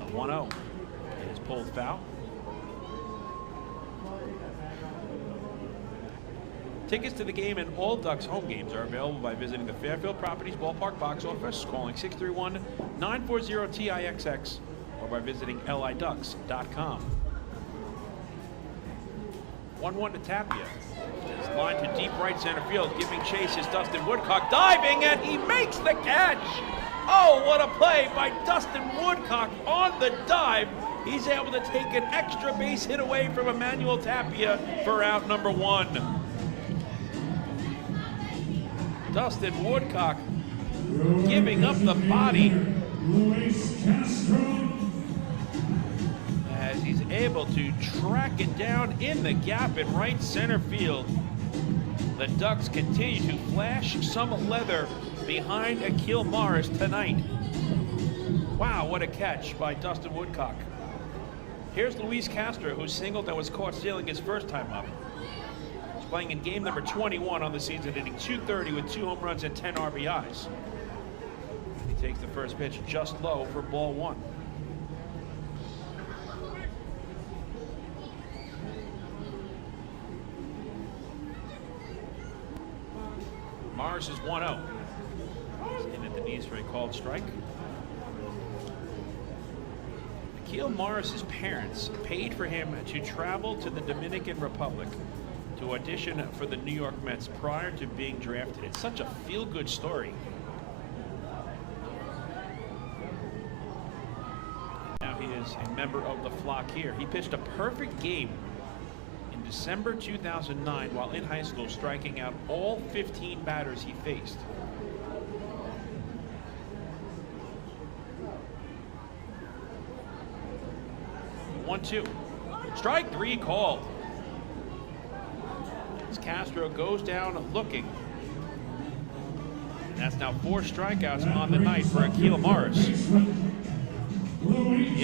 A 1-0 is pulled foul. Tickets to the game and all Ducks home games are available by visiting the Fairfield Properties Ballpark box office, calling 631-940-TIXX, or by visiting liducks.com. 1-1 to Tapia. His line to deep right center field, giving chase is Dustin Woodcock, diving, and he makes the catch! Oh, what a play by Dustin Woodcock on the dive. He's able to take an extra base hit away from Emmanuel Tapia for out number one. Dustin Woodcock giving up the body as he's able to track it down in the gap in right center field. The Ducks continue to flash some leather behind Akil Morris tonight. Wow, what a catch by Dustin Woodcock. Here's Luis Castro, who singled and was caught stealing his first time up. Playing in game number 21 on the season, hitting .230 with 2 home runs and 10 RBIs. He takes the first pitch just low for ball one. Mars is 1-0. He's in at the knees for a called strike. Akil Morris's parents paid for him to travel to the Dominican Republic to audition for the New York Mets prior to being drafted. It's such a feel-good story. Now he is a member of the flock here. He pitched a perfect game in December 2009 while in high school, striking out all 15 batters he faced. One-two. Strike three called. Castro goes down looking. And that's now 4 strikeouts on the night for Akil Morris. He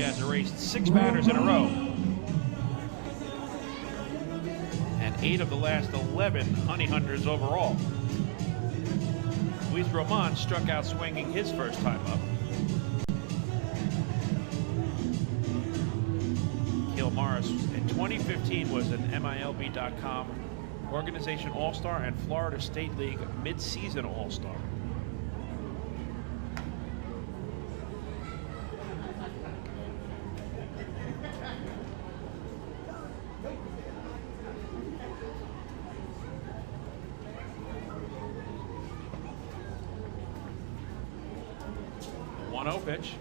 has erased 6 batters in a row. And 8 of the last 11 honey hunters overall. Luis Roman struck out swinging his first time up. Akil Morris in 2015 was an MILB.com Organization All-Star and Florida State League mid-season All-Star. 1-0 pitch.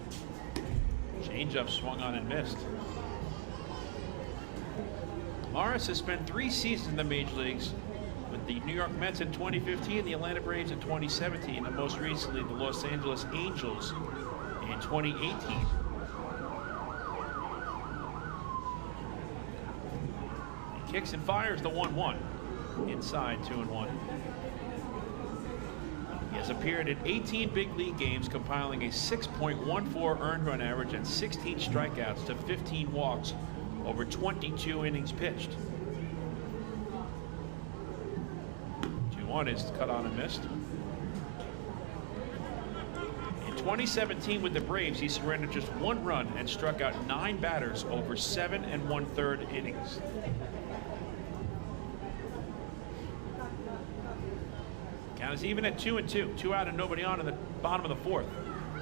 Changeup swung on and missed. Morris has spent 3 seasons in the major leagues with the New York Mets in 2015, the Atlanta Braves in 2017, and most recently the Los Angeles Angels in 2018. He kicks and fires the 1-1 inside 2-1. He has appeared in 18 big league games, compiling a 6.14 earned run average and 16 strikeouts to 15 walks over 22 innings pitched. 2-1 is cut on and missed. In 2017 with the Braves, he surrendered just 1 run and struck out 9 batters over 7 1/3 innings. Count is even at 2-2. 2 out and nobody on in the bottom of the 4th.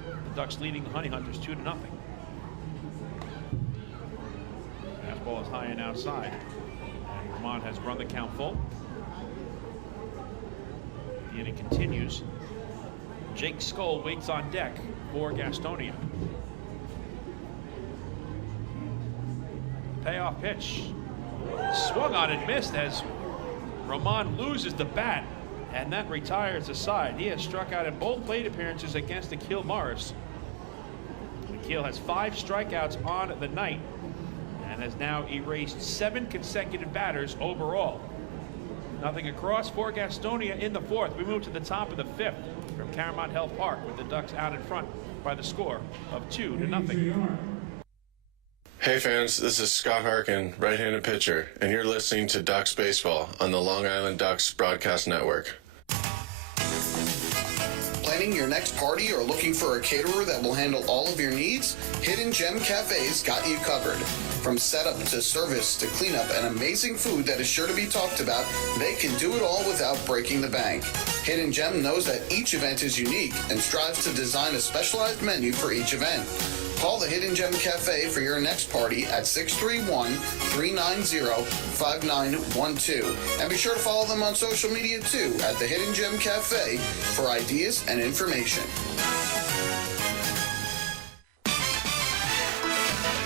The Ducks leading the Honey Hunters 2-0. Fastball is high and outside. And Vermont has run the count full. The inning continues. Jake Skoll waits on deck for Gastonia. Payoff pitch. Swung on and missed as Roman loses the bat, and that retires the side. He has struck out in both plate appearances against Akil Morris. Akil has 5 strikeouts on the night and has now erased 7 consecutive batters overall. Nothing across for Gastonia in the 4th. We move to the top of the 5th from CaroMont Health Park with the Ducks out in front by the score of 2-0. Hey fans, this is Scott Harkin, right-handed pitcher, and you're listening to Ducks Baseball on the Long Island Ducks Broadcast Network. Planning your next party or looking for a caterer that will handle all of your needs? Hidden Gem Cafe's got you covered. From setup to service to cleanup and amazing food that is sure to be talked about, they can do it all without breaking the bank. Hidden Gem knows that each event is unique and strives to design a specialized menu for each event. Call the Hidden Gem Cafe for your next party at 631-390-5912. And be sure to follow them on social media too at the Hidden Gem Cafe for ideas and information.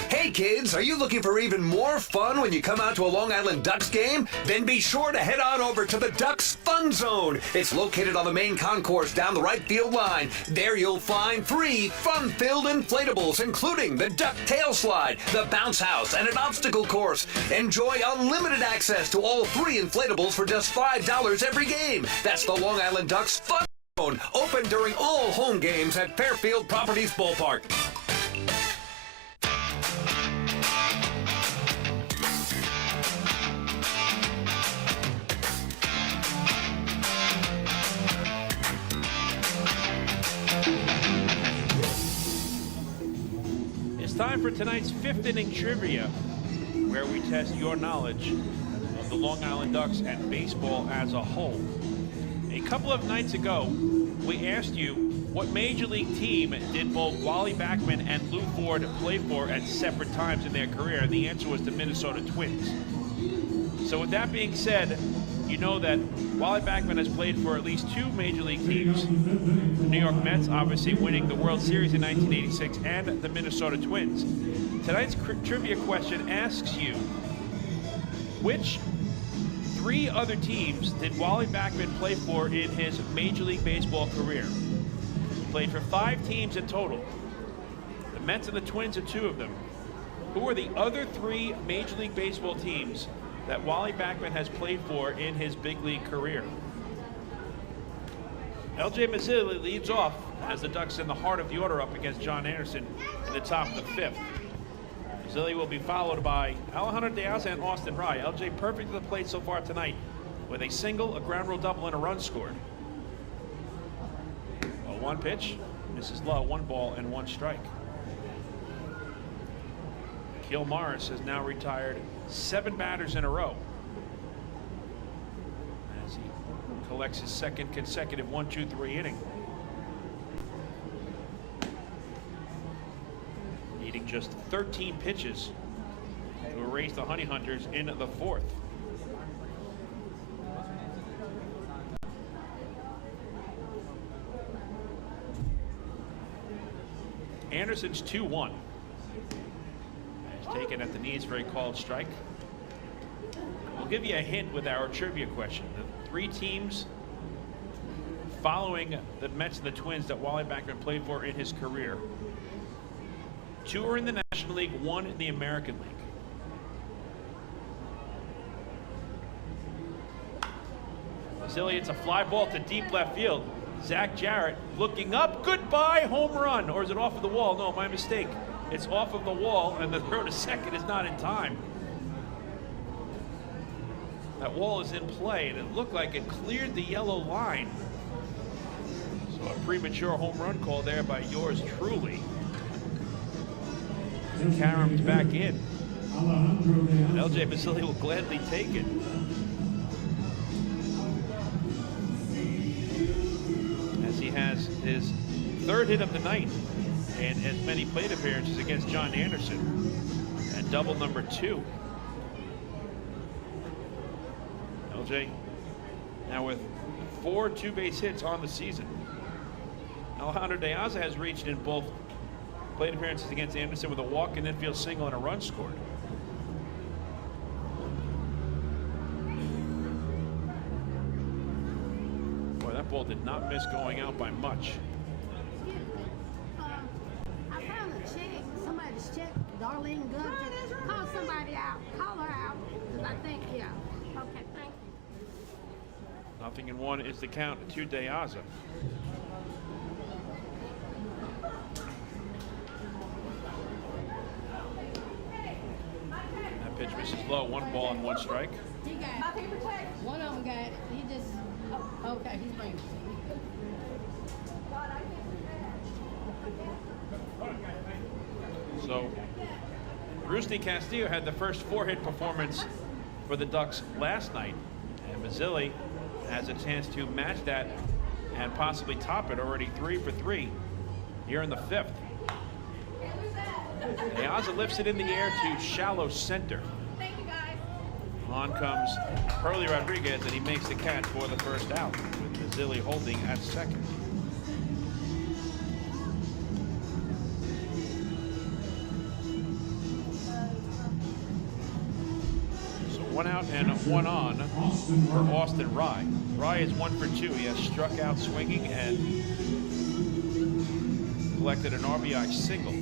Hey kids, are you looking for even more fun when you come out to a Long Island Ducks game? Then be sure to head on over to the Ducks Fun Zone. It's located on the main concourse down the right field line. There you'll find 3 fun-filled inflatables, including the Duck Tail Slide, the Bounce House, and an obstacle course. Enjoy unlimited access to all 3 inflatables for just $5 every game. That's the Long Island Ducks Fun Zone, open during all home games at Fairfield Properties Ballpark. It's time for tonight's 5th inning trivia, where we test your knowledge of the Long Island Ducks and baseball as a whole. A couple of nights ago, we asked you what major league team did both Wally Backman and Lou Ford play for at separate times in their career. The answer was the Minnesota Twins. So with that being said, you know that Wally Backman has played for at least 2 major league teams. The New York Mets, obviously winning the World Series in 1986, and the Minnesota Twins. Tonight's trivia question asks you, which 3 other teams did Wally Backman play for in his Major League Baseball career? He played for 5 teams in total. The Mets and the Twins are 2 of them. Who are the other 3 Major League Baseball teams that Wally Backman has played for in his big league career? LJ Mazzilli leads off as the Ducks in the heart of the order up against John Anderson in the top of the 5th. Mazzilli will be followed by Alejandro Diaz and Austin Rye. LJ perfect to the plate so far tonight with a single, a ground rule double, and a run scored. 0-1 pitch. Misses low, 1 ball and 1 strike. Akil Morris has now retired 7 batters in a row as he collects his 2nd consecutive 1-2-3 inning. Needing just 13 pitches to erase the Honey Hunters in the 4th. Anderson's 2-1. He's taken at the knees for a called strike. We'll give you a hint with our trivia question. The 3 teams following the Mets and the Twins that Wally Backman played for in his career. 2 are in the National League, 1 in the American League. Vasily, it's a fly ball to deep left field. Zach Jarrett looking up, goodbye, home run. Or is it off of the wall? No, my mistake. It's off of the wall, and the throw to second is not in time. That wall is in play, and it looked like it cleared the yellow line. So a premature home run call there by yours truly. Carom's back in. And LJ Vasily will gladly take it. As he has his 3rd hit of the night and as many plate appearances against John Anderson. And double number 2. LJ now with 4 two-base hits on the season. Alejandro De Aza has reached in both plate appearances against Anderson with a walk, an infield single, and a run scored. Boy, that ball did not miss going out by much. I found a check. Somebody's check. Darlene Gunn. Call somebody out. Call her out. Because I think, yeah. Okay, thank you. 0-1 is the count to De Aza. That pitch misses low. 1 ball and 1 strike. He got it. One of them got it. He just, oh, okay, he's bringing it. So, Rusty Castillo had the first 4-hit performance for the Ducks last night, and Mazzilli has a chance to match that and possibly top it. Already 3 for 3 here in the 5th. Ayaza lifts it in the air to shallow center. On comes Hurley Rodriguez, and he makes the catch for the first out, with Mazzilli holding at second. So 1 out and 1 on for Austin Rye. Rye is 1 for 2. He has struck out swinging and collected an RBI single.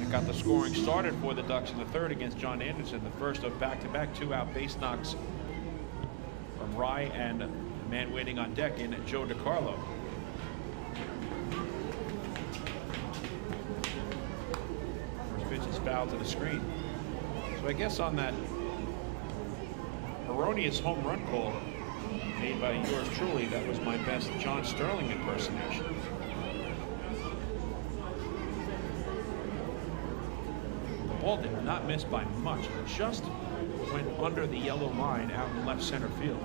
That got the scoring started for the Ducks in the 3rd against John Anderson, the first of back-to-back 2-out base knocks from Rye and the man waiting on deck in Joe DiCarlo. First pitch is fouled to the screen. So I guess on that erroneous home run call made by yours truly, that was my best John Sterling impersonation. The ball did not miss by much. It just went under the yellow line out in left center field.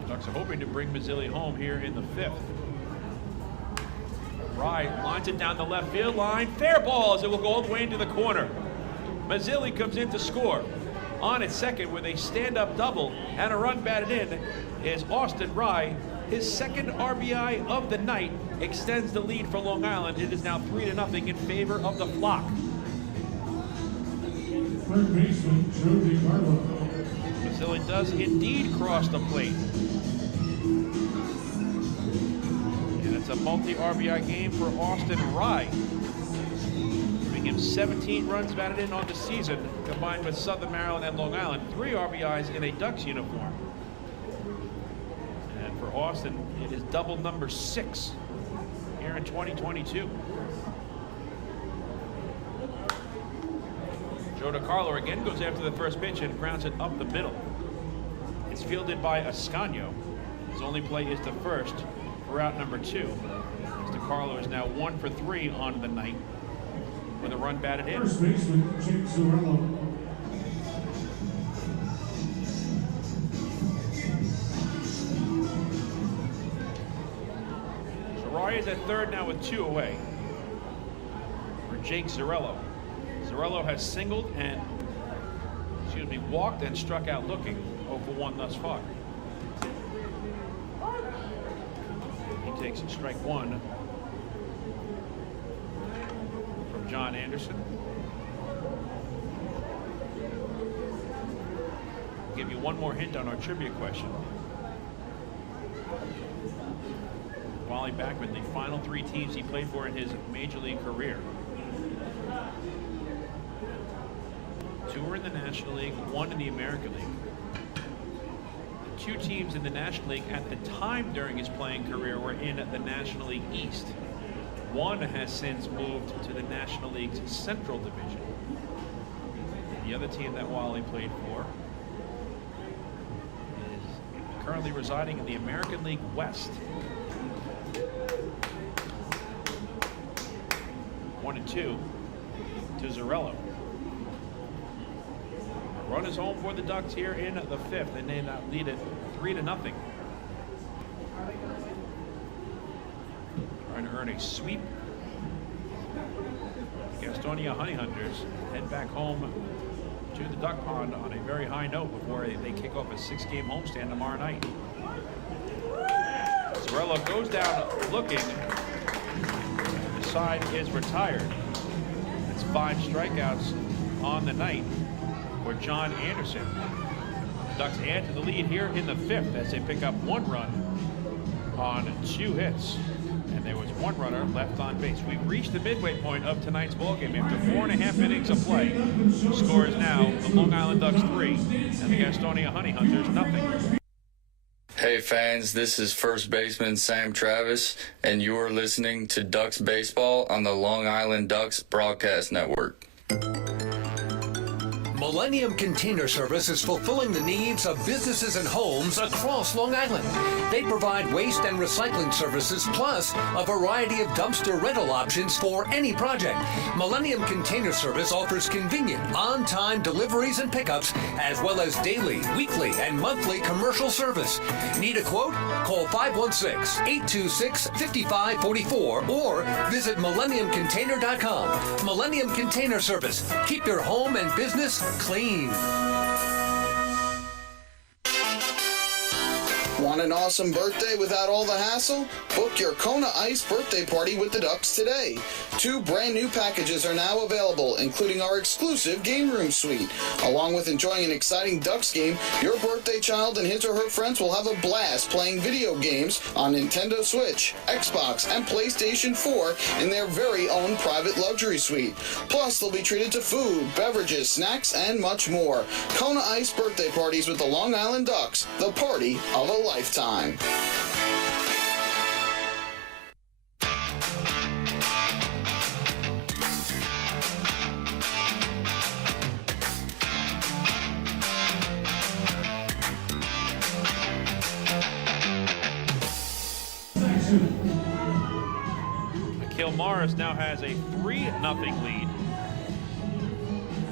The Ducks are hoping to bring Mazzilli home here in the 5th. Rye lines it down the left field line. Fair ball as it will go all the way into the corner. Mazzilli comes in to score. On at second with a stand-up double and a run batted in is Austin Rye. His 2nd RBI of the night extends the lead for Long Island. It is now 3-0 in favor of the Flock. Third baseman, Joe DiCarlo. Mazzilli does indeed cross the plate. And it's a multi-RBI game for Austin Rye. Giving him 17 runs batted in on the season, combined with Southern Maryland and Long Island. 3 RBIs in a Ducks uniform. And for Austin, it is double number 6 here in 2022. Joe DiCarlo again goes after the first pitch and grounds it up the middle. It's fielded by Ascanio. His only play is the first for out number 2. As DiCarlo is now 1 for 3 on the night with a run batted in. First baseman, Jake Zorello. Rye is at 3rd now with 2 away for Jake Zorello. Zorello has singled and, walked and struck out looking 0-for-1 thus far. He takes strike one from John Anderson. I'll give you one more hint on our trivia question. Wally Backman, the final 3 teams he played for in his major league career. 2 were in the National League, 1 in the American League. The 2 teams in the National League at the time during his playing career were in the National League East. 1 has since moved to the National League's Central Division. The other team that Wally played for is currently residing in the American League West. 1-2 to Zarello. Run is home for the Ducks here in the 5th, and they now lead it 3-0. Trying to earn a sweep. Gastonia Honey Hunters head back home to the Duck Pond on a very high note before they kick off a 6-game homestand tomorrow night. Zarello goes down looking. The side is retired. That's 5 strikeouts on the night for John Anderson. Ducks add to the lead here in the 5th as they pick up 1 run on 2 hits. And there was 1 runner left on base. We've reached the midway point of tonight's ballgame. After 4.5 innings of play, the score is now the Long Island Ducks 3 and the Gastonia Honey Hunters nothing. Hey fans, this is first baseman Sam Travis, and you are listening to Ducks Baseball on the Long Island Ducks Broadcast Network. Millennium Container Service is fulfilling the needs of businesses and homes across Long Island. They provide waste and recycling services, plus a variety of dumpster rental options for any project. Millennium Container Service offers convenient, on-time deliveries and pickups, as well as daily, weekly, and monthly commercial service. Need a quote? Call 516-826-5544 or visit millenniumcontainer.com. Millennium Container Service. Keep your home and business clean. Want an awesome birthday without all the hassle? Book your Kona Ice birthday party with the Ducks today. 2 brand new packages are now available, including our exclusive game room suite. Along with enjoying an exciting Ducks game, your birthday child and his or her friends will have a blast playing video games on Nintendo Switch, Xbox, and PlayStation 4 in their very own private luxury suite. Plus, they'll be treated to food, beverages, snacks, and much more. Kona Ice birthday parties with the Long Island Ducks, the party of a lifetime. Akil Morris now has a 3-0 lead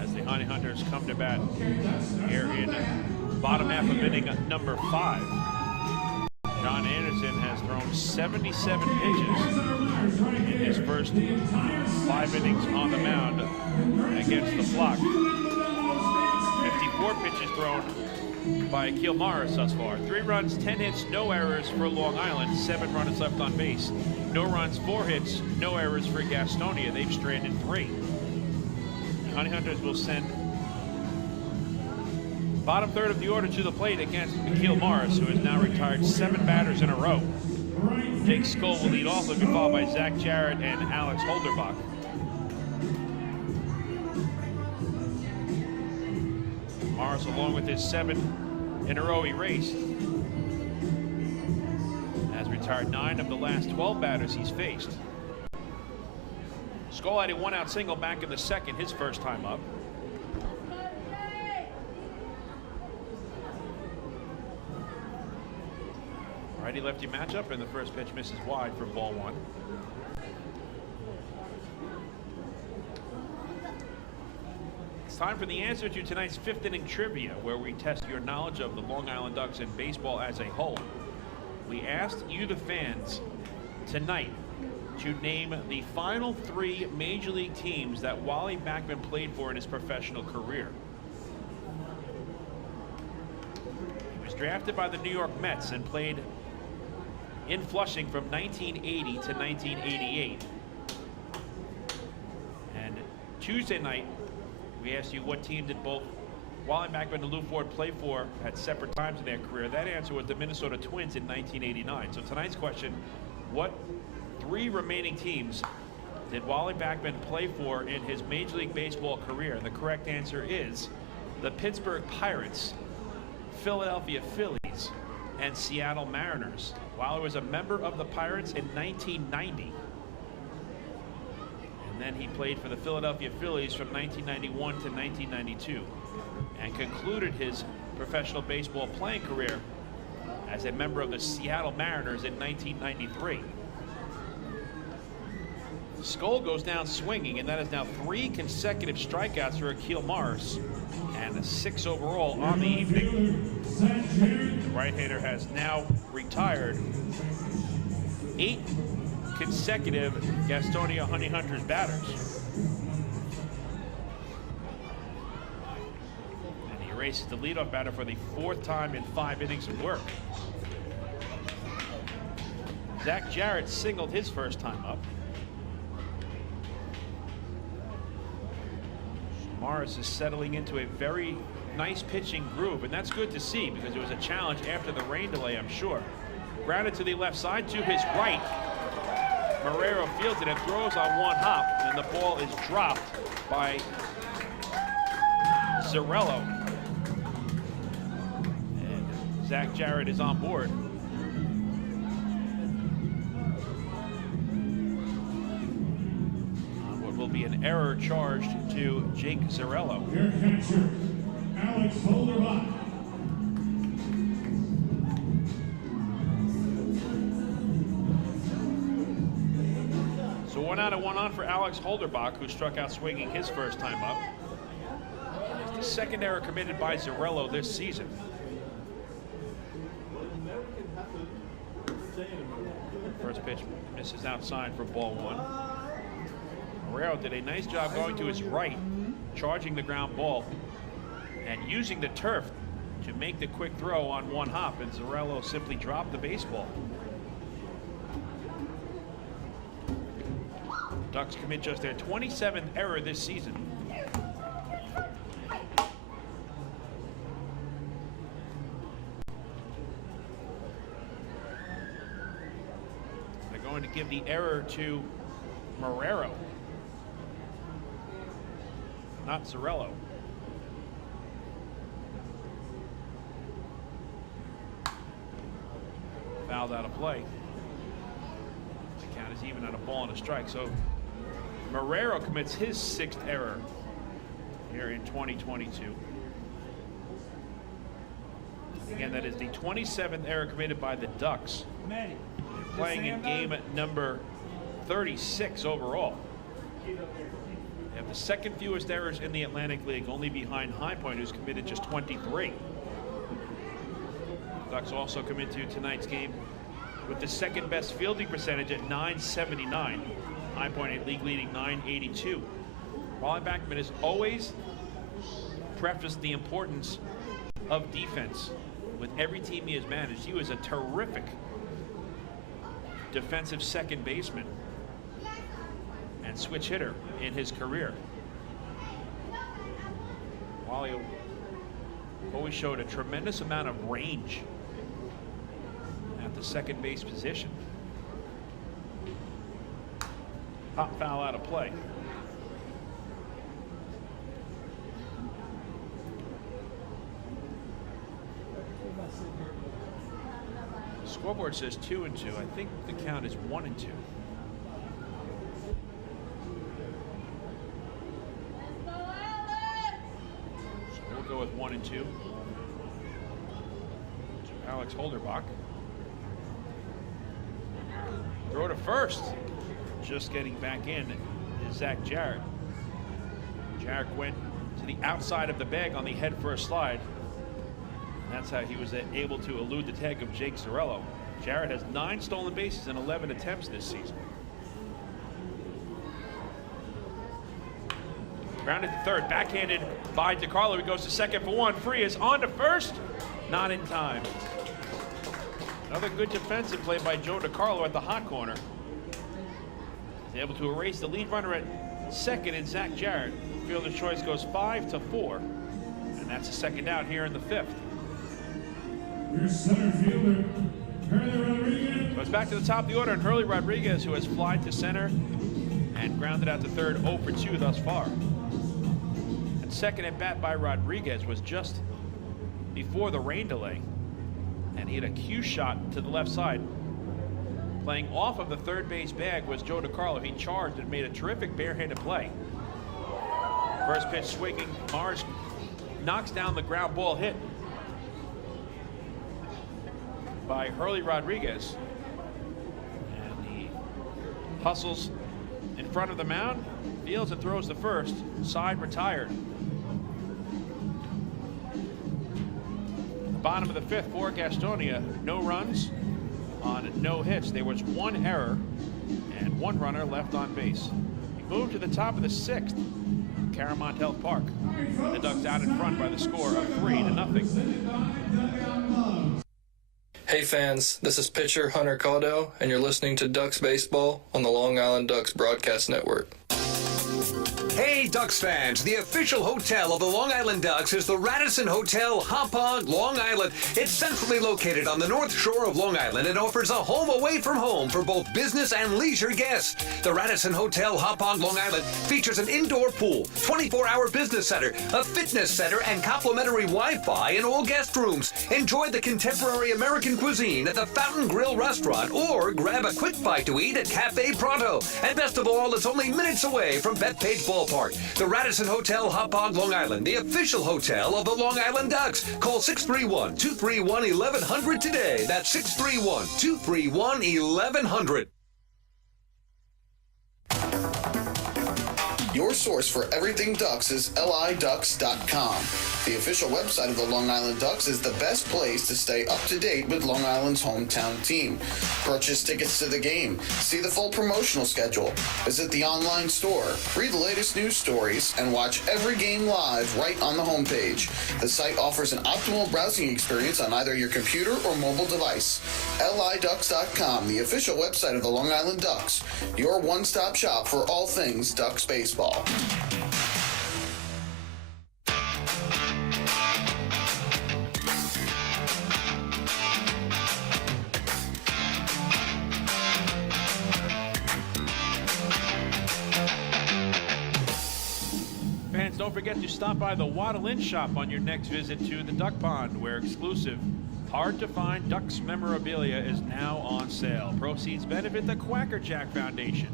as the Honey Hunters come to bat here in bottom half of inning number 5. John Anderson has thrown 77 pitches in his first 5 innings on the mound against the Flock. 54 pitches thrown by Akil Morris thus far. 3 runs, 10 hits, no errors for Long Island. 7 runners left on base. No runs, 4 hits, no errors for Gastonia. They've stranded 3. The Honey Hunters will send bottom third of the order to the plate against Akil Morris, who has now retired 7 batters in a row. Jake Skoll will lead off, looking followed by Zach Jarrett and Alex Holderbach. Morris, along with his 7 in a row erased, has retired 9 of the last 12 batters he's faced. Skoll had a 1-out single back in the 2nd, his first time up. Righty-lefty matchup, and the first pitch misses wide for ball 1. It's time for the answer to tonight's 5th inning trivia, where we test your knowledge of the Long Island Ducks and baseball as a whole. We asked you, the fans, tonight to name the final 3 major league teams that Wally Backman played for in his professional career. drafted by the New York Mets and played in Flushing from 1980 to 1988. And Tuesday night, we asked you what team did both Wally Backman and Lou Ford play for at separate times in their career. That answer was the Minnesota Twins in 1989. So tonight's question, what 3 remaining teams did Wally Backman play for in his Major League Baseball career? The correct answer is the Pittsburgh Pirates, Philadelphia Phillies, and Seattle Mariners. Wally was a member of the Pirates in 1990. And then he played for the Philadelphia Phillies from 1991 to 1992 and concluded his professional baseball playing career as a member of the Seattle Mariners in 1993. Skull goes down swinging, and that is now 3 consecutive strikeouts for Akil Morris and a 6 overall on the evening. The right-hander has now retired 8 consecutive Gastonia Honey Hunters batters. And he erases the leadoff batter for the 4th time in 5 innings of work. Zach Jarrett singled his first time up. Morris is settling into a very nice pitching groove, and that's good to see because it was a challenge after the rain delay, I'm sure. Grounded to the left side to his right. Marrero fields it and throws on 1 hop, and the ball is dropped by Zarello. And Zach Jarrett is on board. Will be an error charged to Jake Zarello. Your catcher, Alex Holderbach. So 1 out and 1 on for Alex Holderbach, who struck out swinging his first time up. It's the 2nd error committed by Zarello this season. First pitch misses outside for ball 1. Marrero did a nice job going to his right, charging the ground ball, and using the turf to make the quick throw on 1 hop, and Zarello simply dropped the baseball. Ducks commit just their 27th error this season. They're going to give the error to Marrero, not Zarello. Fouled out of play. The count is even on a ball and a strike. So Marrero commits his 6th error here in 2022. Again, that is the 27th error committed by the Ducks. Playing in game number 36 overall. They have the 2nd fewest errors in the Atlantic League, only behind High Point, who's committed just 23. The Ducks also come into tonight's game with the 2nd best fielding percentage at .979. High Point a league-leading .982. Wally Backman has always prefaced the importance of defense with every team he has managed. He was a terrific defensive second baseman and switch hitter in his career. Wally always showed a tremendous amount of range at the second base position. Hot foul out of play. The scoreboard says 2-2. I think the count is 1-2. So we'll go with 1-2 to Alex Holderbach. Throw to first. Just getting back in is Zach Jarrett. Jarrett went to the outside of the bag on the head first slide. And that's how he was able to elude the tag of Jake Zarello. Jarrett has 9 stolen bases in 11 attempts this season. Grounded to third, backhanded by DiCarlo. He goes to second for one. Frias on to first, not in time. Another good defensive play by Joe DiCarlo at the hot corner. He's able to erase the lead runner at second in Zach Jarrett. Fielder's choice goes 5-4, and that's a second out here in the fifth. Your center fielder, Hurley Rodriguez. So it's back to the top of the order, and Hurley Rodriguez, who has flied to center and grounded out to third, 0 for 2 thus far. And second at bat by Rodriguez was just before the rain delay, and he had a cue shot to the left side. Playing off of the third base bag was Joe DiCarlo. He charged and made a terrific barehanded play. First pitch swinging, Mars knocks down the ground ball hit by Hurley Rodriguez. And he hustles in front of the mound, fields and throws the first, side retired. Bottom of the fifth for Gastonia, no runs on no hits. There was one error and one runner left on base. We move to the top of the sixth, CaroMont Health Park. The Ducks out in front by the score of 3-0. Hey fans, this is pitcher Hunter Caudill, and you're listening to Ducks Baseball on the Long Island Ducks Broadcast Network. Hey Ducks fans, the official hotel of the Long Island Ducks is the Radisson Hotel, Hauppauge, Long Island. It's centrally located on the north shore of Long Island and offers a home away from home for both business and leisure guests. The Radisson Hotel, Hauppauge, Long Island features an indoor pool, 24-hour business center, a fitness center, and complimentary Wi-Fi in all guest rooms. Enjoy the contemporary American cuisine at the Fountain Grill restaurant or grab a quick bite to eat at Cafe Pronto. And best of all, it's only minutes away from Bethpage Ballpark. The Radisson Hotel, Hauppauge, Long Island, the official hotel of the Long Island Ducks. Call 631-231-1100 today. That's 631-231-1100. Your source for everything Ducks is liducks.com. The official website of the Long Island Ducks is the best place to stay up to date with Long Island's hometown team. Purchase tickets to the game, see the full promotional schedule, visit the online store, read the latest news stories, and watch every game live right on the homepage. The site offers an optimal browsing experience on either your computer or mobile device. liducks.com, the official website of the Long Island Ducks, your one-stop shop for all things Ducks baseball. Fans, don't forget to stop by the Waddle Inn shop on your next visit to the Duck Pond, where exclusive, hard-to-find Ducks memorabilia is now on sale. Proceeds benefit the Quackerjack Foundation,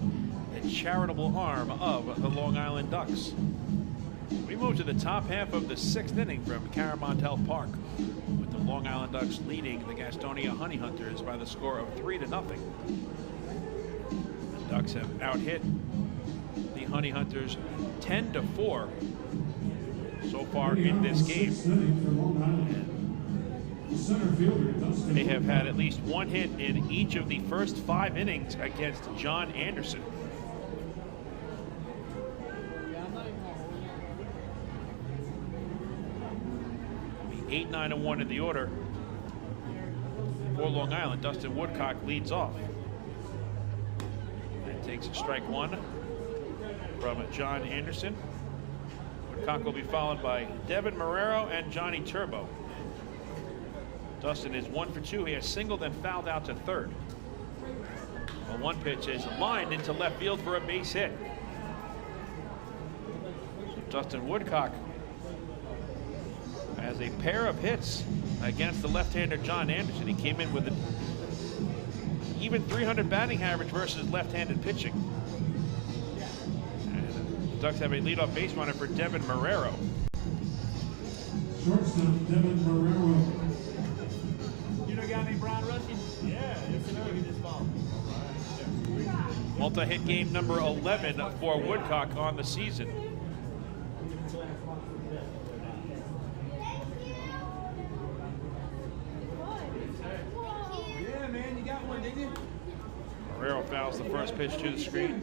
the charitable arm of the Long Island Ducks. We move to the top half of the sixth inning from CaroMont Health Park, with the Long Island Ducks leading the Gastonia Honey Hunters by the score of 3-0. The Ducks have out-hit the Honey Hunters 10-4 so far in this game. They have had at least one hit in each of the first 5 innings against John Anderson. 8-9-1 in the order for Long Island. Dustin Woodcock leads off and takes strike one from John Anderson. Woodcock will be followed by Devin Marrero and Johnny Turbo. Dustin is 1 for 2. He has singled and fouled out to third. A one pitch is lined into left field for a base hit. Dustin Woodcock has a pair of hits against the left-hander John Anderson. He came in with an even 300 batting average versus left-handed pitching. And the Ducks have a leadoff base runner for Devin Marrero. Shortstop Devin Marrero. You know a guy named Brian Rusty? Yeah, yes, I know. He just ball. Multi-hit game number 11 for Woodcock on the season. Marrero fouls the first pitch to the screen.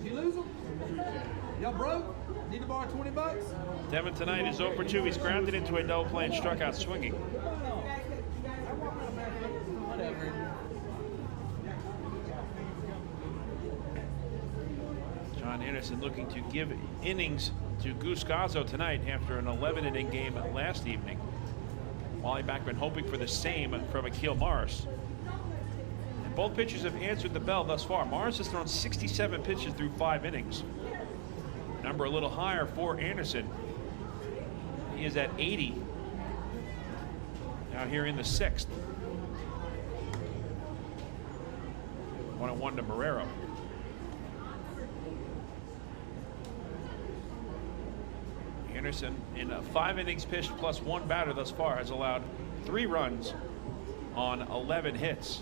Y'all broke? Need to borrow $20? Devin tonight is 0 for 2. He's grounded into a double play and struck out swinging. Whatever. John Anderson looking to give innings to Goose Gazzo tonight after an 11-inning game last evening. Wally Backman hoping for the same from Akil Morris. And both pitchers have answered the bell thus far. Morris has thrown 67 pitches through 5 innings. Number a little higher for Anderson. He is at 80. Now here in the 6th. 1-1 to Marrero. Anderson, in 5 innings pitched plus 1 batter thus far, has allowed 3 runs on 11 hits.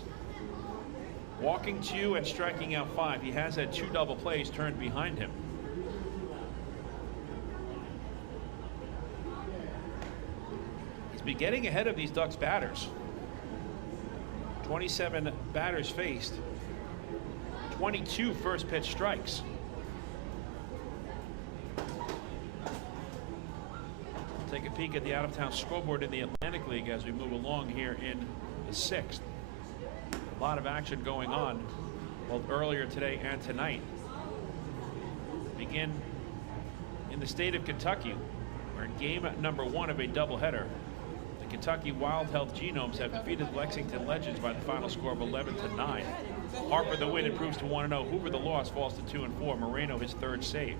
Walking 2 and striking out 5. He has had 2 double plays turned behind him. He's been getting ahead of these Ducks batters. 27 batters faced. 22 first pitch strikes. Take a peek at the out-of-town scoreboard in the Atlantic League as we move along here in the 6th. A lot of action going on both earlier today and tonight. Begin in the state of Kentucky, where in game number 1 of a doubleheader, the Kentucky Wild Health Genomes have defeated Lexington Legends by the final score of 11-9. Harper the win improves to 1-0. Hoover the loss falls to 2-4. Moreno his 3rd save.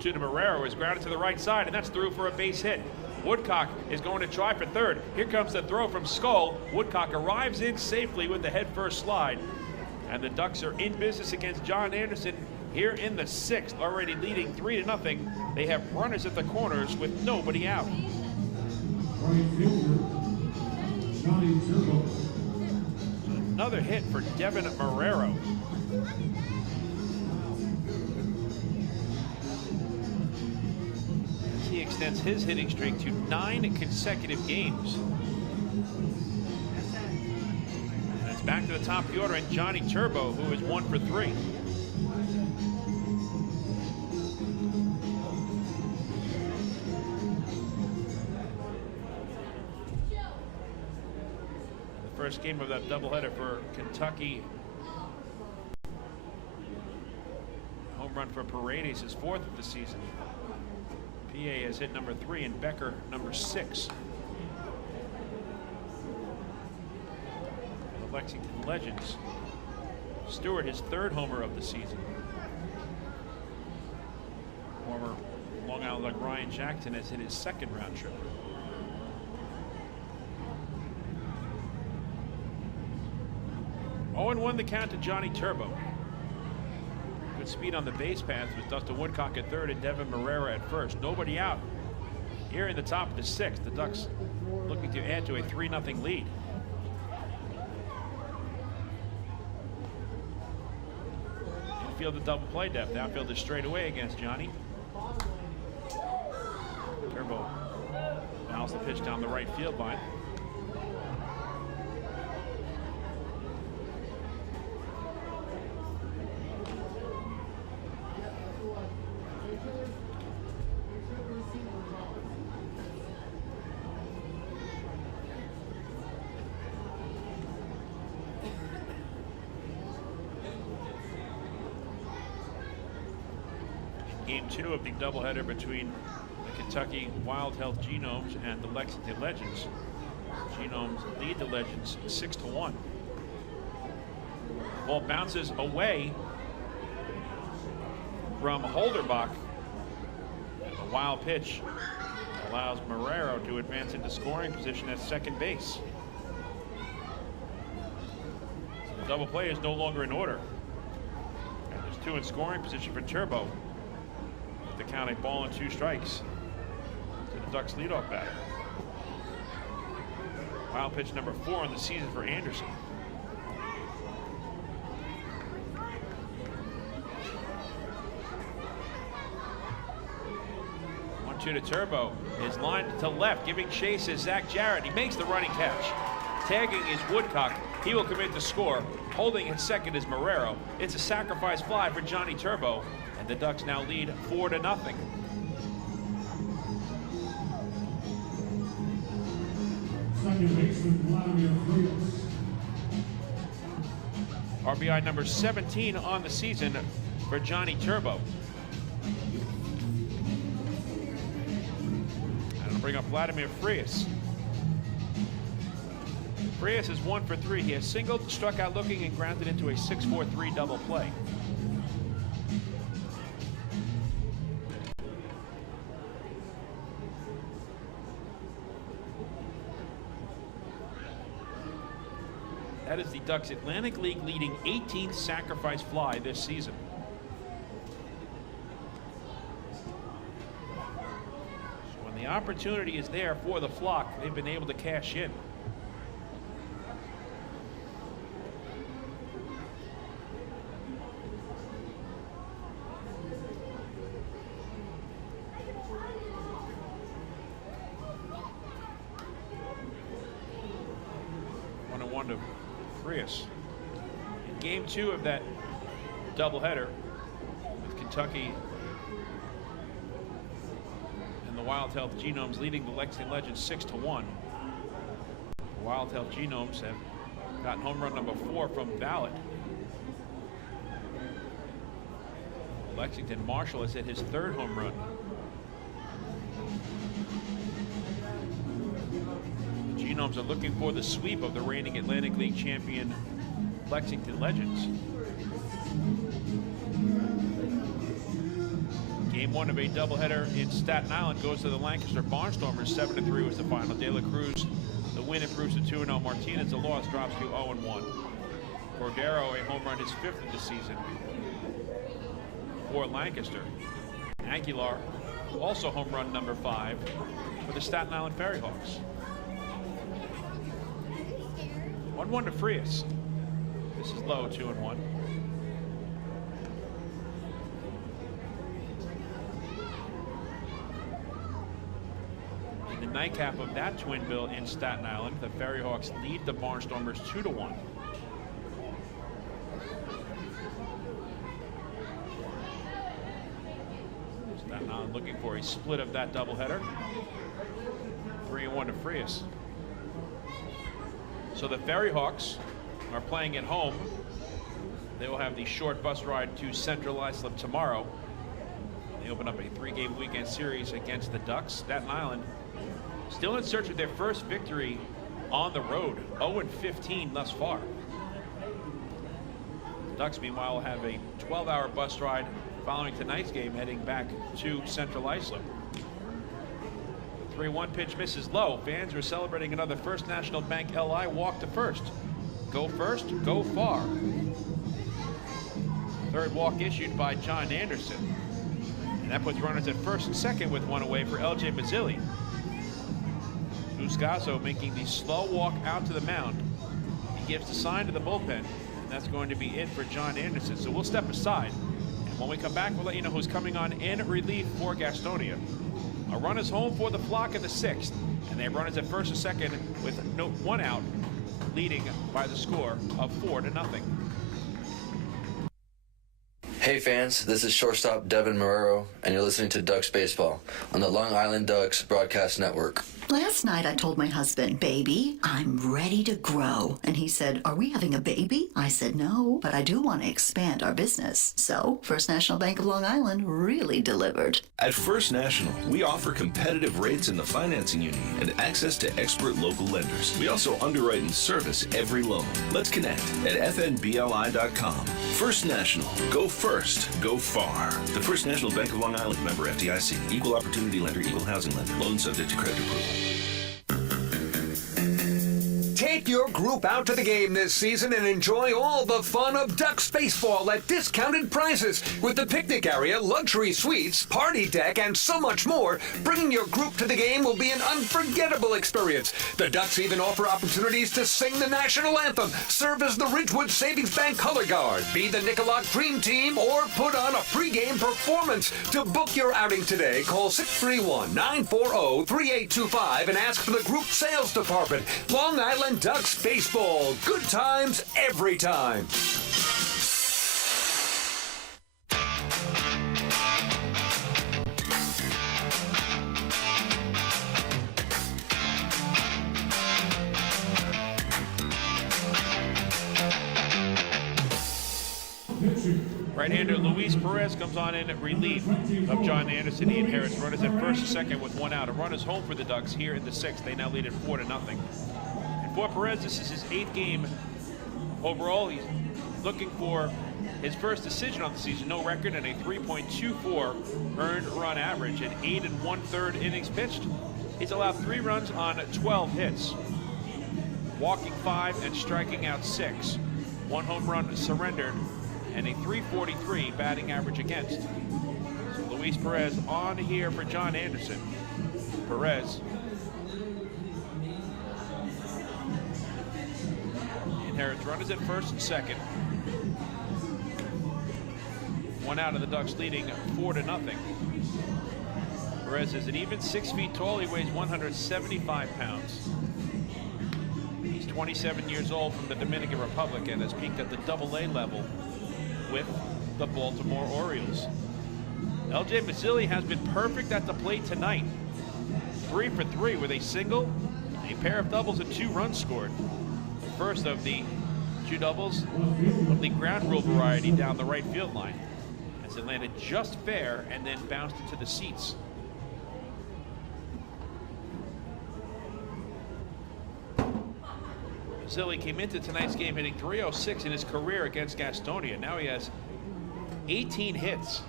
To Marrero is grounded to the right side, and that's through for a base hit. Woodcock is going to try for 3rd. Here comes the throw from Skull. Woodcock arrives in safely with the head-first slide. And the Ducks are in business against John Anderson here in the 6th, already leading 3-0. They have runners at the corners with nobody out. Right fielder, Johnny Turbo. Another hit for Devin Marrero. He extends his hitting streak to 9 consecutive games. And it's back to the top of the order and Johnny Turbo, who is 1 for 3. The first game of that doubleheader for Kentucky. Home run for Paredes, his 4th of the season. PA has hit number 3 and Becker number 6. The Lexington Legends. Stewart his 3rd homer of the season. Former Long Island Duck Ryan Jackson has hit his 2nd round trip. Oh, and 1 the count to Johnny Turbo. Good speed on the base paths with Dustin Woodcock at 3rd and Devin Marrero at 1st. Nobody out. Here in the top of the 6th, the Ducks looking to add to a 3-0 lead. Infield the double play depth. Outfield is straight away against Johnny. Turbo fouls the pitch down the right field line. Game 2 of the doubleheader between the Kentucky Wild Health Genomes and the Lexington Legends. Genomes lead the Legends 6-1. Ball bounces away from Holderbach. A wild pitch allows Marrero to advance into scoring position at 2nd base. So the double play is no longer in order. And there's 2 in scoring position for Turbo. The count a ball and 2 strikes to the Ducks leadoff batter. Wild pitch number 4 on the season for Anderson. To Turbo is lined to left, giving chase is Zach Jarrett. He makes the running catch. Tagging is Woodcock. He will commit the score. Holding at second is Marrero. It's a sacrifice fly for Johnny Turbo, and the Ducks now lead 4-0. Second baseman Vladimir Frias. RBI number 17 on the season for Johnny Turbo. And I'll bring up Vladimir Frias. Frias is 1 for 3. He has singled, struck out looking, and grounded into a 6-4-3 double play. That is the Ducks Atlantic League leading 18th sacrifice fly this season. So when the opportunity is there for the flock, they've been able to cash in. To Frias. In game 2 of that doubleheader with Kentucky and the Wild Health Genomes leading the Lexington Legends 6-1. The Wild Health Genomes have gotten home run number 4 from Ballot. Lexington Marshall has hit his 3rd home run. Genomes are looking for the sweep of the reigning Atlantic League champion Lexington Legends. Game 1 of a doubleheader in Staten Island goes to the Lancaster Barnstormers. 7-3 was the final. De La Cruz, the win, improves to 2-0. Martinez, the loss, drops to 0-1. Cordero, a home run, his 5th of the season for Lancaster. Aguilar, also home run number 5 for the Staten Island Ferry Hawks. 1-1 to Frias. This is low, 2-1. In the nightcap of that twin bill in Staten Island, the Ferry Hawks lead the Barnstormers 2-1. Staten Island looking for a split of that doubleheader. 3-1 to Frias. So the Ferry Hawks are playing at home. They will have the short bus ride to Central Islip tomorrow. They open up a 3-game weekend series against the Ducks. Staten Island still in search of their first victory on the road. 0-15 thus far. The Ducks, meanwhile, will have a 12-hour bus ride following tonight's game, heading back to Central Islip. 3-1 pitch misses low. Fans are celebrating another First National Bank LI walk to first. Go first, go far. Third walk issued by John Anderson. And that puts runners at first and second with one away for LJ Mazzilli. Buscaso making the slow walk out to the mound. He gives the sign to the bullpen, and that's going to be it for John Anderson. So we'll step aside. And when we come back, we'll let you know who's coming on in relief for Gastonia. A run is home for the Flock in the 6th, and they have runners at first and second with one out, leading by the score of 4-0. Hey fans, this is shortstop Devin Marrero, and you're listening to Ducks Baseball on the Long Island Ducks Broadcast Network. Last night I told my husband, baby, I'm ready to grow. And he said, are we having a baby? I said, no, but I do want to expand our business. So First National Bank of Long Island really delivered. At First National, we offer competitive rates in the financing you need and access to expert local lenders. We also underwrite and service every loan. Let's connect at fnbli.com. First National. Go first. Go far. The First National Bank of Long Island, member FDIC. Equal opportunity lender, equal housing lender. Loan subject to credit approval. Take your group out to the game this season and enjoy all the fun of Ducks baseball at discounted prices with the picnic area, luxury suites, party deck, and so much more. Bringing your group to the game will be an unforgettable experience. The Ducks even offer opportunities to sing the national anthem, serve as the Ridgewood Savings Bank color guard, be the Nicolot Dream Team, or put on a pregame performance. To book your outing today, call 631-940-3825 and ask for the group sales department. Long Island Ducks Ducks Baseball. Good times every time. Right-hander Luis Perez comes on in at relief of John Anderson. He inherits runners at first and second with one out. A run is home for the Ducks here in the sixth. They now lead at 4-0. And for Perez, this is his 8th game overall. He's looking for his first decision on the season. No record and a 3.24 earned run average and 8 1/3 innings pitched. He's allowed 3 runs on 12 hits, walking 5 and striking out 6. 1 home run surrendered and a 343 batting average against. So Luis Perez on here for John Anderson. Perez inherits runners at first and second. 1 out of the Ducks leading 4-0. Perez is an even 6 feet tall. He weighs 175 pounds. He's 27 years old from the Dominican Republic and has peaked at the AA level with the Baltimore Orioles. LJ Mazzilli has been perfect at the plate tonight. 3 for 3 with a single, a pair of doubles, and 2 runs scored. The first of the 2 doubles of the ground rule variety down the right field line, as it landed just fair and then bounced into the seats. Mazzilli came into tonight's game hitting .306 in his career against Gastonia. Now he has 18 hits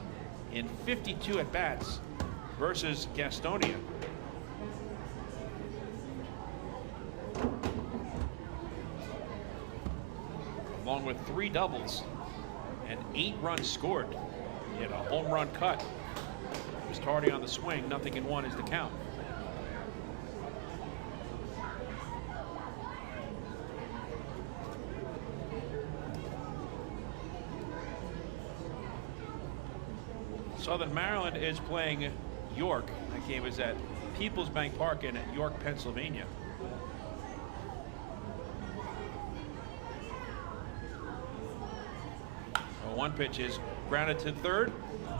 in 52 at-bats versus Gastonia. Along with 3 doubles and 8 runs scored. He had a home run cut. He was tardy on the swing. 0-1 is the count. Southern Maryland is playing York. That game is at Peoples Bank Park in York, Pennsylvania. So 1 pitch is grounded to third,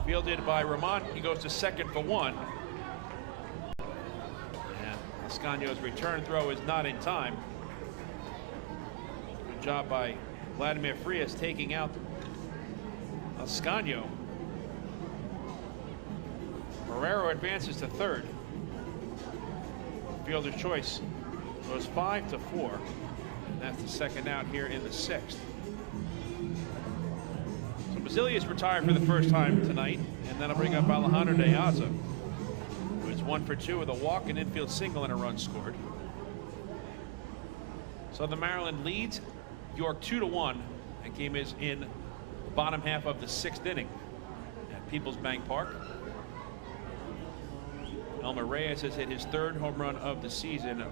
fielded by Ramon. He goes to second for 1. And Ascanio's return throw is not in time. Good job by Vladimir Frias taking out Ascanio. Marrero advances to third. Fielder's choice goes 5 to 4. And that's the second out here in the 6th. So Mazzilli is retired for the first time tonight, and that'll bring up Alejandro De Aza, who is 1 for 2 with a walk, an infield single, and a run scored. Southern Maryland leads York 2-1. That game is in the bottom half of the 6th inning at Peoples Bank Park. Elmer Reyes has hit his 3rd home run of the season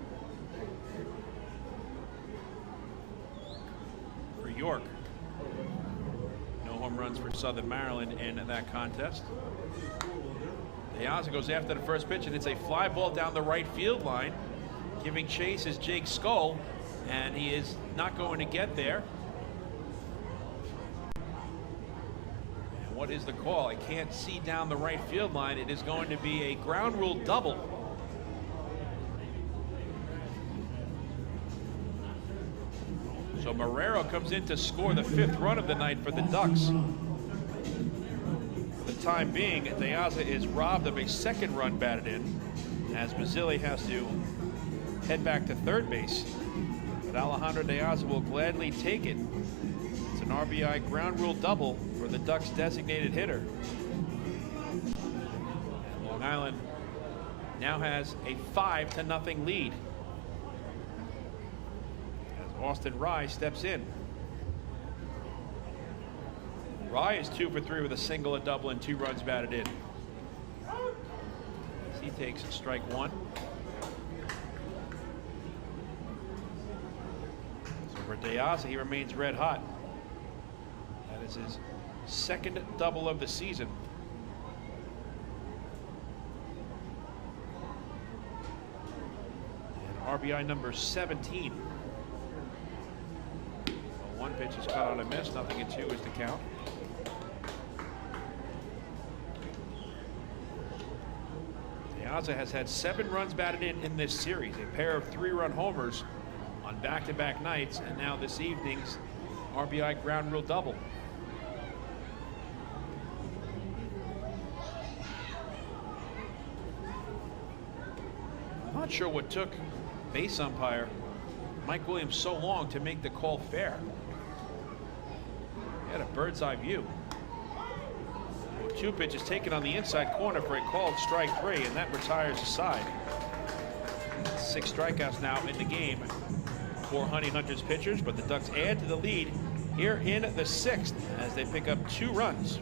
for York. No home runs for Southern Maryland in that contest. De Aza goes after the first pitch, and it's a fly ball down the right field line. Giving chase is Jake Skull, and he is not going to get there. What is the call? I can't see down the right field line. It is going to be a ground rule double. So Marrero comes in to score the 5th run of the night for the Ducks. For the time being, De Aza is robbed of a 2nd run batted in, as Mazzilli has to head back to third base. But Alejandro De Aza will gladly take it. It's an RBI ground rule double for the Ducks' designated hitter. And Long Island now has a 5-0 lead as Austin Rye steps in. Rye is 2 for 3 with a single, a double, and 2 runs batted in. As he takes strike 1. So for De Aza, he remains red hot. That is his 2nd double of the season. And RBI number 17. pitch is cut on a miss. 0-2 is the count. Piazza has had 7 runs batted in this series, a pair of 3-run homers on back-to-back nights, and now this evening's RBI ground rule double. I'm not sure what took base umpire Mike Williams so long to make the call fair. He had a bird's eye view. 2 pitches taken on the inside corner for a called strike 3, and that retires the side. 6 strikeouts now in the game for Honey Hunters pitchers, but the Ducks add to the lead here in the 6th as they pick up 2 runs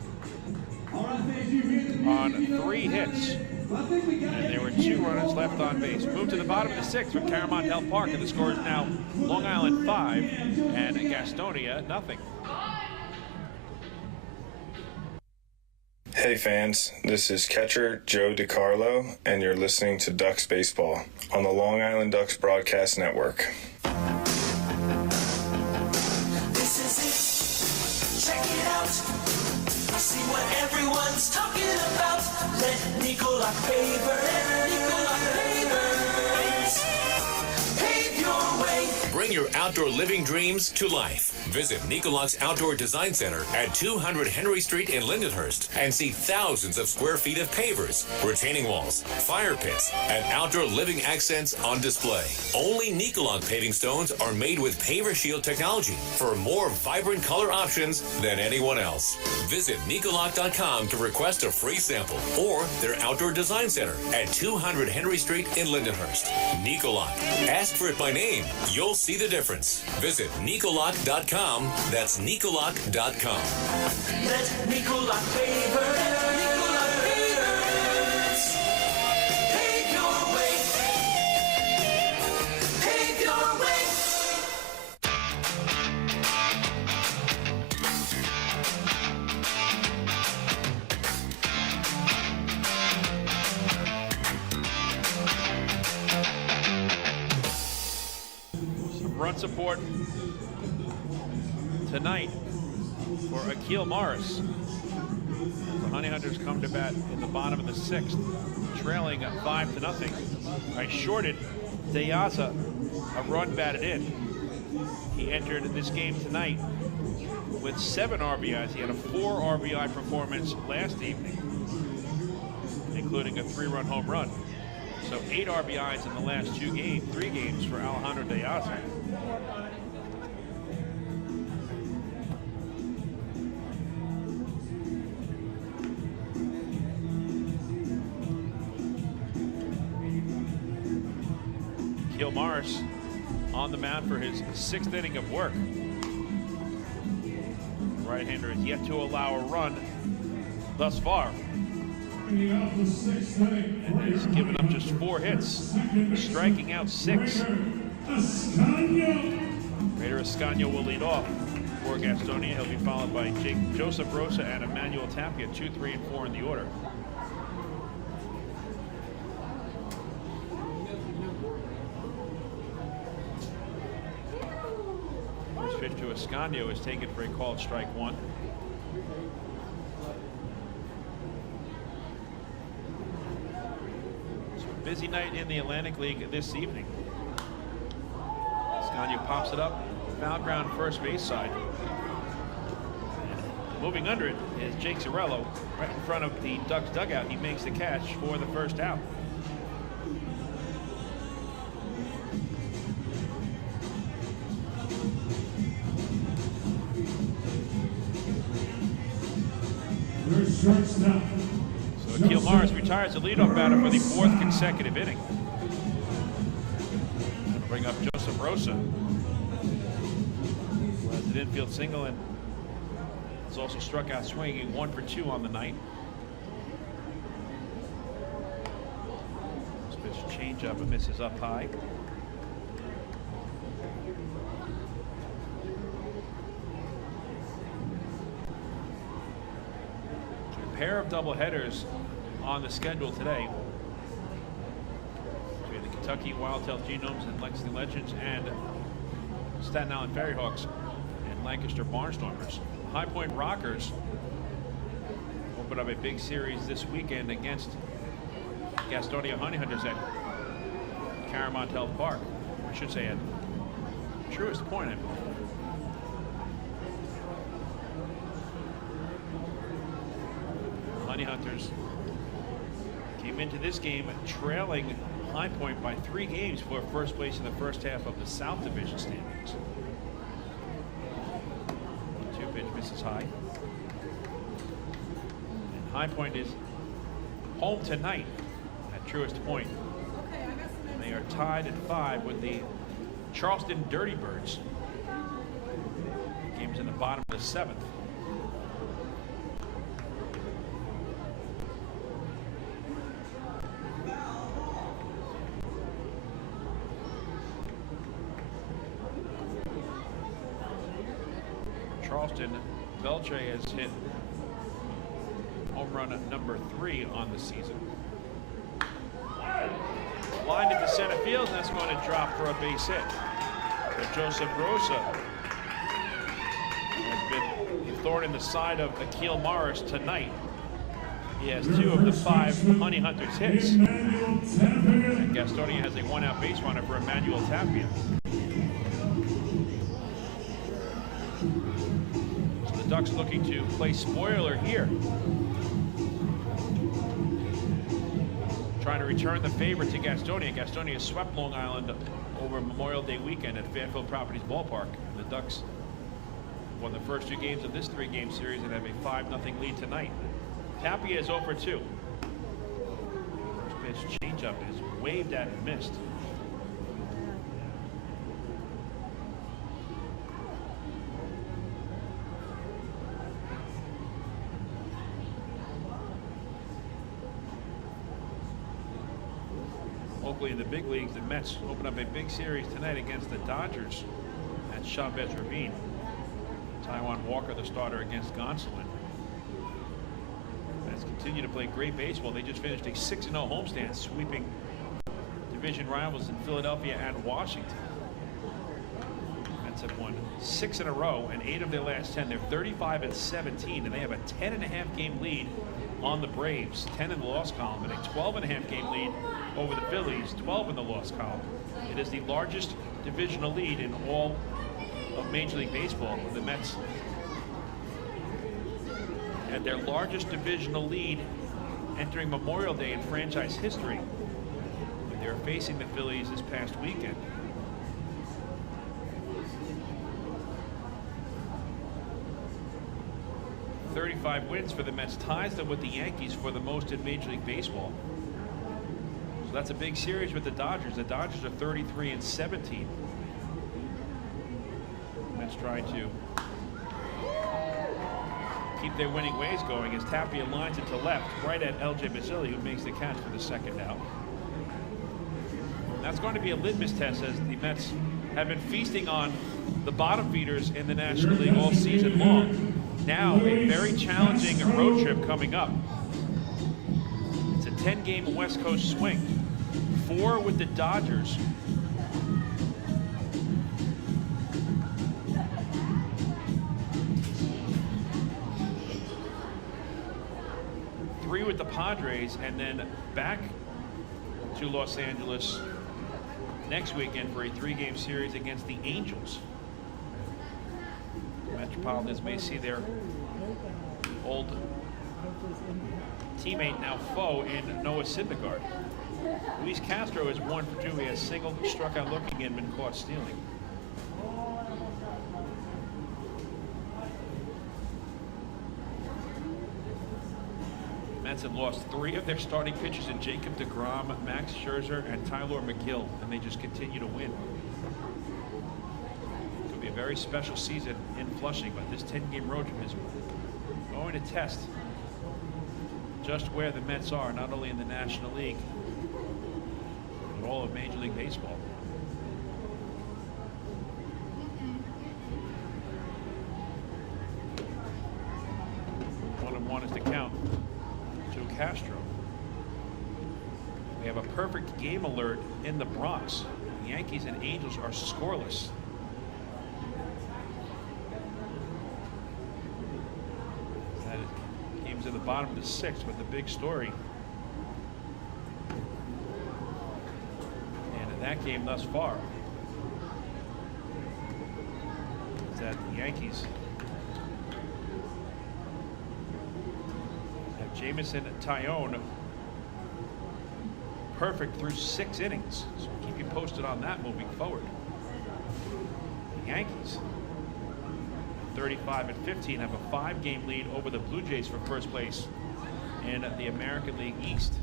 on 3 hits. And there were 2 runners left on base. Move to the bottom of the 6th from CaroMont Health Park, and the score is now Long Island 5 and Gastonia 0. Hey fans, this is catcher Joe DiCarlo, and you're listening to Ducks Baseball on the Long Island Ducks Broadcast Network. This is it. Check it out. See what everyone's talking about. Let Nicolak pave your way. Bring your outdoor living dreams to life. Visit Nicolak's Outdoor Design Center at 200 Henry Street in Lindenhurst and see thousands of square feet of pavers, retaining walls, fire pits, and outdoor living accents on display. Only Nicolak paving stones are made with Paver Shield technology for more vibrant color options than anyone else. Visit Nicolak.com to request a free sample or their Outdoor Design Center at 200 Henry Street in Lindenhurst. Nicolak. Ask for it by name. You'll see the difference. Visit Nicolak.com. That's Nicolak.com. Let Nicolak pave your way. Pave your way. Run support tonight for Akil Morris. The Honey Hunters come to bat in the bottom of the 6th, trailing 5-0. I shorted Deyaza a run batted in. He entered this game tonight with 7 RBIs. He had a 4 RBI performance last evening, including a 3-run home run. So 8 RBIs in the last 3 games for Alejandro Deyaza. Akil Morris on the mound for his 6th inning of work. The right-hander is yet to allow a run thus far. He's given up just 4 hits, striking out 6. Raider Escanio will lead off for Gastonia. He'll be followed by Joseph Rosa and Emmanuel Tapia, 2, 3, and 4 in the order. First pitch to Escanio is taken for a called strike 1. Busy night in the Atlantic League this evening. Escanio pops it up, foul ground first base side. Moving under it is Jake Zarello right in front of the Ducks dugout. He makes the catch for the first out. So Akil Morris retires the leadoff batter for the 4th consecutive inning. Going to bring up Joseph Rosa, who has an infield single and has also struck out swinging 1 for 2 on the night. This pitch change up and misses up high. Pair of doubleheaders on the schedule today between the Kentucky Wildtail Genomes and Lexington Legends and Staten Island Ferryhawks and Lancaster Barnstormers. High Point Rockers open up a big series this weekend against Gastonia Honeyhunters at CaroMont Health Park. I should say at Truist Point, I believe. Honeyhunters came into this game trailing High Point by 3 games for first place in the first half of the South Division standings. 2-pitch misses high. And High Point is home tonight at Truist Point. They are tied at 5 with the Charleston Dirty Birds. The game's in the bottom of the 7th. Charleston, Belche has hit home run number 3 on the season. Lined into center field, and that's going to drop for a base hit. But Joseph Rosa has been a thorn in the side of Akil Morris tonight. He has 2 of the 5 Honey Hunters hits. And Gastonia has a 1-out base runner for Emmanuel Tapia. So the Ducks looking to play spoiler here. Trying to return the favor to Gastonia. Gastonia swept Long Island over Memorial Day weekend at Fairfield Properties Ballpark. The Ducks won the first 2 games of this 3-game series and have a 5-0 lead tonight. Tapia is 0 for 2. First pitch changeup is waved at and missed. In the big leagues, the Mets open up a big series tonight against the Dodgers at Chavez Ravine. Taiwan Walker, the starter, against Gonsolin. Mets continue to play great baseball. They just finished a 6-0 homestand, sweeping division rivals in Philadelphia and Washington. Mets have won 6 in a row and 8 of their last 10. They're 35-17, and they have a 10.5 game lead on the Braves, 10 in the loss column, and a 12.5 game lead over the Phillies, 12 in the loss column. It is the largest divisional lead in all of Major League Baseball. The Mets had their largest divisional lead entering Memorial Day in franchise history. They were facing the Phillies this past weekend. .35 wins for the Mets, ties them with the Yankees for the most in Major League Baseball. So that's a big series with the Dodgers. The Dodgers are 33-17. Mets trying to keep their winning ways going as Tapia lines it to left, right at L.J. Basile, who makes the catch for the second out. That's going to be a litmus test as the Mets have been feasting on the bottom feeders in the National League all season long. Now a very challenging road trip coming up. It's a 10-game West Coast swing. 4 with the Dodgers. Three with the Padres, and then back to Los Angeles next weekend for a 3-game series against the Angels. Metropolitans may see their old teammate, now foe, in Noah Syndergaard. Luis Castro is 1 for 2. He has singled, struck out looking, and been caught stealing. Mets have lost 3 of their starting pitchers in Jacob deGrom, Max Scherzer, and Tyler McGill, and they just continue to win. It'll be a very special season in Flushing, but this 10-game road trip is going to test just where the Mets are, not only in the National League, but all of Major League Baseball. One is to count to Castro. We have a perfect game alert in the Bronx. The Yankees and Angels are scoreless. bottom of the sixth with the big story. And in that game thus far, is that the Yankees have Jameson Tyone perfect through 6 innings. So keep you posted on that moving forward. The Yankees, 35-15, have a 5-game lead over the Blue Jays for first place in the American League East.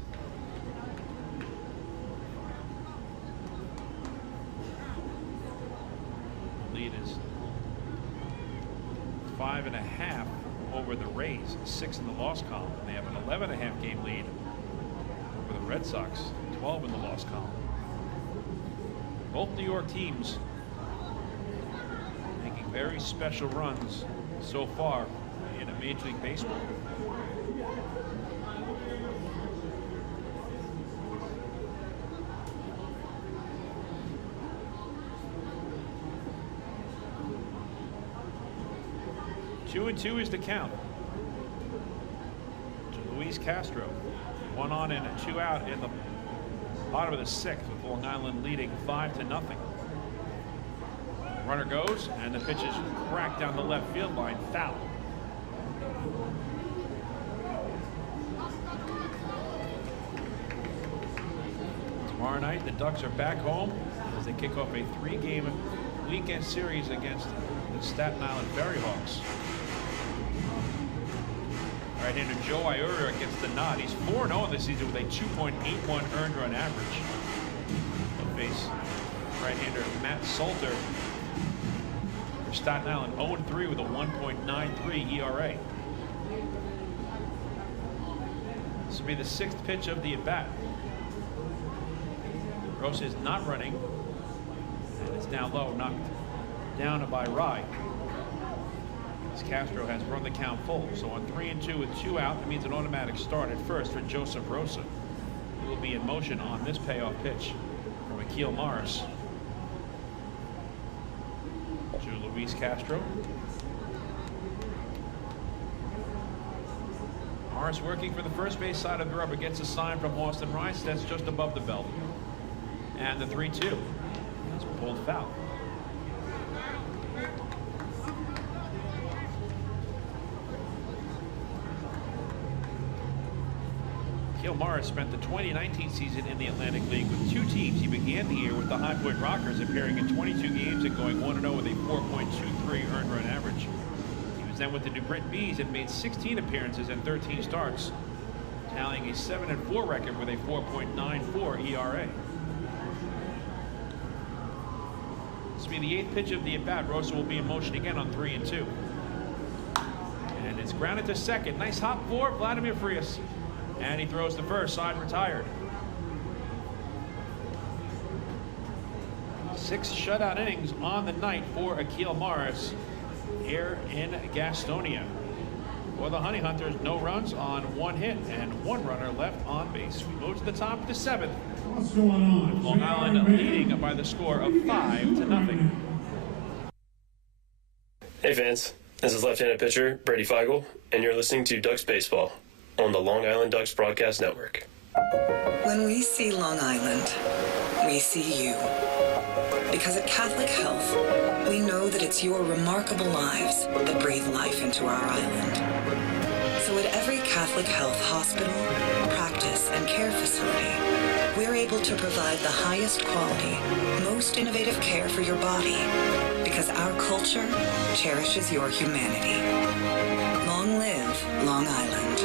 The lead is 5.5 over the Rays, 6 in the loss column. They have an 11.5 game lead over the Red Sox, 12 in the loss column. Both New York teams making very special runs so far in a Major League Baseball. Two and 2 is the count to Luis Castro. 1 on and 2 out in the bottom of the 6th, with Long Island leading 5-0. Runner goes, and the pitch is cracked down the left field line, foul. Tomorrow night, the Ducks are back home as they kick off a 3-game weekend series against the Staten Island Ferry Hawks. Right-hander Joe Iura gets the nod. He's 4-0 in this season with a 2.81 earned run average. He'll face right-hander Matt Salter for Staten Island, 0-3 with a 1.93 ERA. This will be the 6th pitch of the at-bat. Rosa is not running, and it's down low, knocked down by Rye. Castro has run the count full, so on 3-2 with 2 out, that means an automatic start at first for Joseph Rosa, who will be in motion on this payoff pitch from Akil Morris to Luis Castro. Morris working for the first base side of the rubber, gets a sign from Austin Rice that's just above the belt, and the 3-2 is pulled foul. Morris spent the 2019 season in the Atlantic League with 2 teams. He began the year with the High Point Rockers, appearing in 22 games and going 1-0 with a 4.23 earned run average. He was then with the New Britain Bees and made 16 appearances and 13 starts, tallying a 7-4 record with a 4.94 ERA. This will be the 8th pitch of the at-bat. Rosa will be in motion again on 3-2. And it's grounded to second. Nice hop for Vladimir Frias. And he throws the first, side retired. 6 shutout innings on the night for Akil Morris here in Gastonia. For the Honey Hunters, no runs on 1 hit and 1 runner left on base. We move to the top of the 7th. What's going on? Long Island leading by the score of 5-0. Hey fans, this is left-handed pitcher Brady Feigl, and you're listening to Ducks Baseball on the Long Island Ducks Broadcast Network. When we see Long Island, we see you. Because at Catholic Health, we know that it's your remarkable lives that breathe life into our island. So at every Catholic Health hospital, practice, and care facility, we're able to provide the highest quality, most innovative care for your body, because our culture cherishes your humanity. Long live Long Island.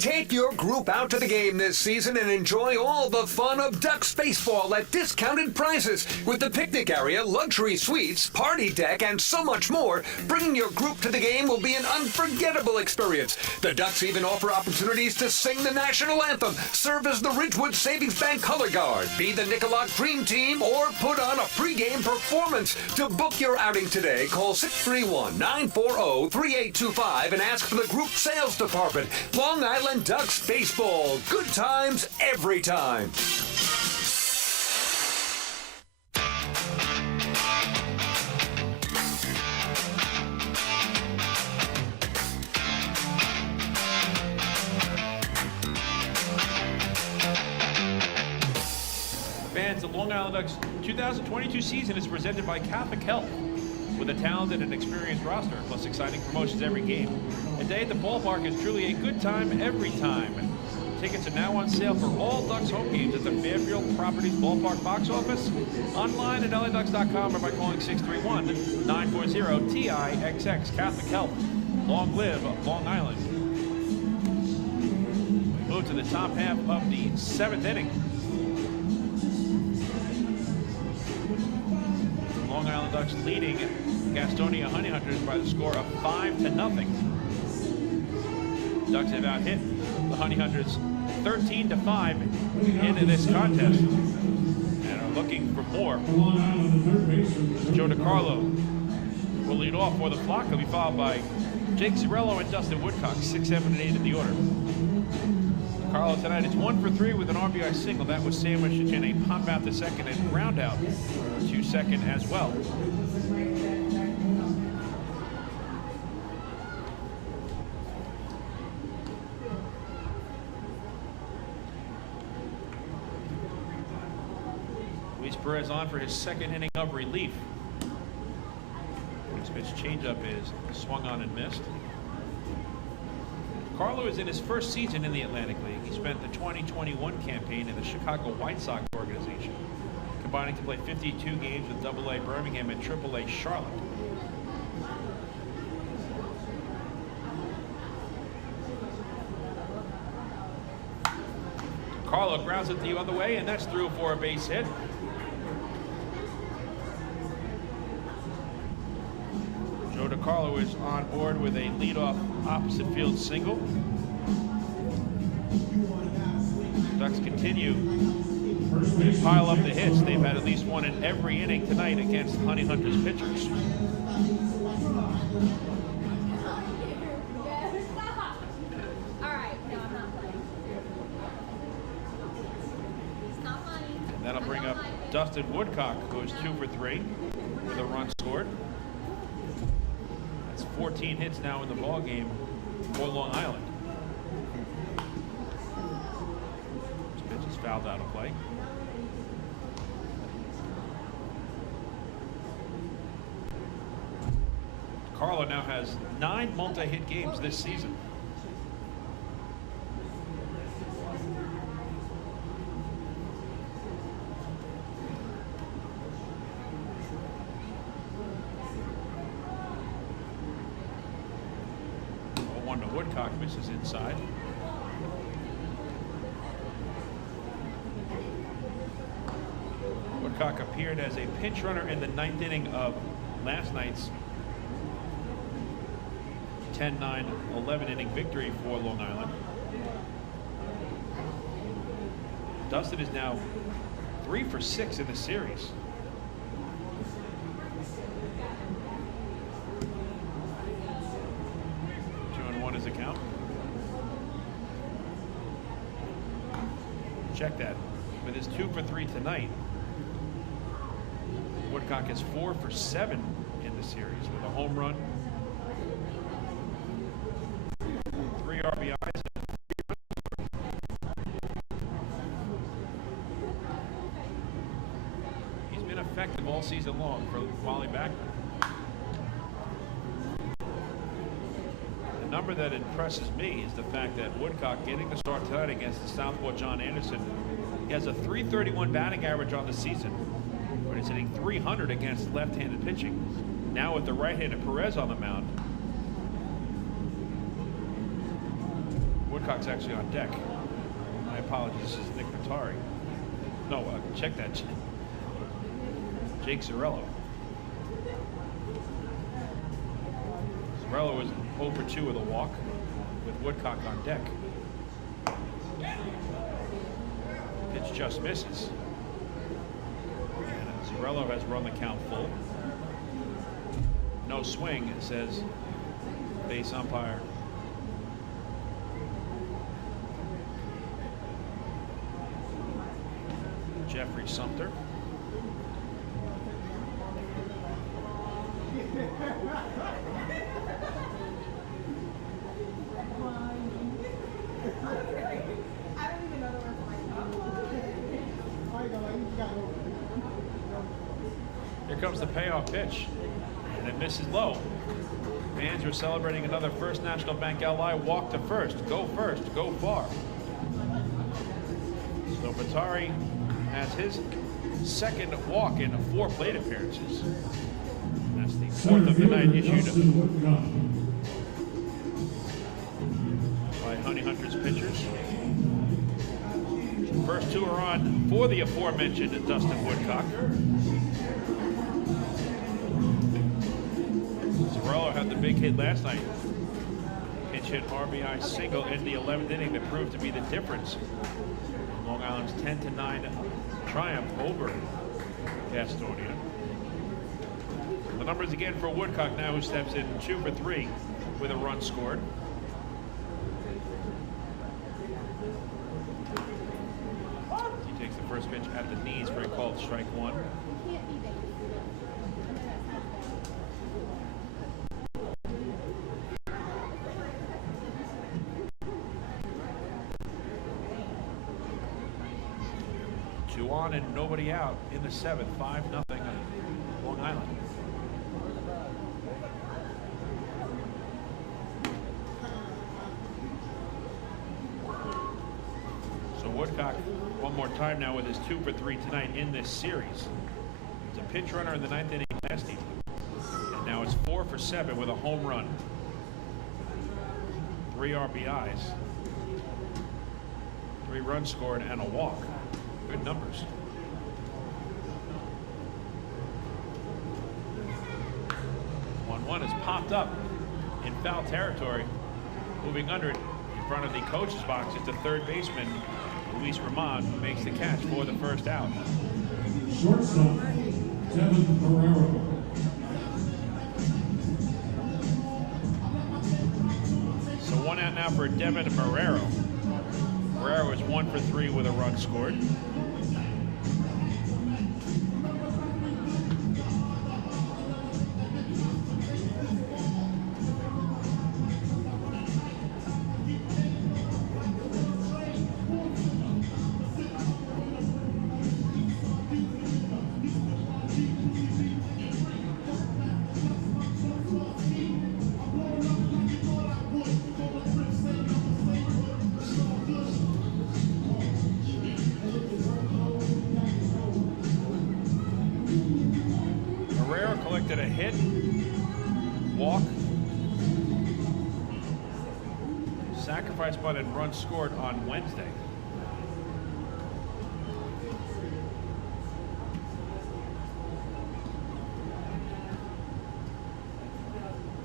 Take your group out to the game this season and enjoy all the fun of Ducks baseball at discounted prices with the picnic area, luxury suites, party deck, and so much more. Bringing your group to the game will be an unforgettable experience. The Ducks even offer opportunities to sing the national anthem, serve as the Ridgewood Savings Bank color guard, be the Nicolak Dream Team, or put on a pregame performance. To book your outing today, call 631-940-3825 and ask for the group sales department. Long Island Ducks baseball. Good times every time. Long Island Ducks 2022 season is presented by Catholic Health. With a talented and experienced roster, plus exciting promotions every game. A day at the ballpark is truly a good time every time. Tickets are now on sale for all Ducks home games at the Fairfield Properties Ballpark box office, online at LADucks.com, or by calling 631-940-TIXX. Catholic Health. Long live Long Island. We move to the top half of the 7th inning. Long Island Ducks leading Gastonia Honey Hunters by the score of 5-0. Ducks have out-hit the Honey Hunters 13-5 into this contest and are looking for more. Joe DiCarlo will lead off for the flock. He'll be followed by Jake Zarello and Dustin Woodcock, 6, 7, and 8 in the order. Carlo tonight is 1 for 3 with an RBI single. That was sandwiched in a pop out to second and ground out to second as well. Luis Perez on for his second inning of relief. His pitch changeup is swung on and missed. Carlo is in his first season in the Atlantic League. He spent the 2021 campaign in the Chicago White Sox organization, combining to play 52 games with AA Birmingham and AAA Charlotte. Carlo grounds it the other way, and that's through for a base hit. Joe DiCarlo is on board with a leadoff opposite field single. Ducks continue to pile up the hits. They've had at least one in every inning tonight against Honey Hunters pitchers. And that'll bring up Dustin Woodcock, who is 2 for 3 with a run scored. 14 hits now in the ball game for Long Island. This pitch is fouled out of play. Carlo now has 9 multi-hit games this season. Woodcock misses inside. Woodcock appeared as a pinch runner in the 9th inning of last night's 10-9-11 inning victory for Long Island. Dustin is now 3 for 6 in the series. 2-1 is the count. Check that. With his 2 for 3 tonight, Woodcock is 4 for 7 in the series with a home run, 3 RBIs. He's been effective all season long for Wally Backman. The number that impresses me is the fact that Woodcock getting the start tonight against the Southpaw John Anderson. He has a .331 batting average on the season, but he's hitting .300 against left-handed pitching. Now with the right-handed Perez on the mound, Woodcock's actually on deck. My apologies, this is Nick Pittari. No, check that. Jake Zarello. Zarello is 0 for 2 with a walk, with Woodcock on deck. Pitch just misses. And Zarello has run the count full. No swing, it says base umpire. Jeffrey Sumter. comes the payoff pitch. And it misses low. Fans are celebrating another First National Bank LI walk to first, go far. So Batari has his second walk in 4 plate appearances. That's the 4th of the night issued by Honey Hunters pitchers. First 2 are on for the aforementioned Dustin Woodcock. Zarello had the big hit last night. Pitch hit RBI single in the 11th inning that proved to be the difference. Long Island's 10-9 triumph over Gastonia. The numbers again for Woodcock now, who steps in 2 for 3 with a run scored. He takes the first pitch at the knees for a called strike 1. Two on and nobody out in the 7th. 5-0 Long Island. So Woodcock one more time now with his 2 for 3 tonight in this series. He's a pinch runner in the 9th inning last inning. And now it's 4 for 7 with a home run. 3 RBIs. 3 runs scored and a walk. Good numbers. One has popped up in foul territory. Moving under it in front of the coach's box is the third baseman, Luis Ramon, who makes the catch for the first out. Shortstop, Devin Marrero. So 1 out now for Devin Marrero. Marrero is 1 for 3 with a run scored. Collected a hit, walk, sacrifice bunt, and run scored on Wednesday.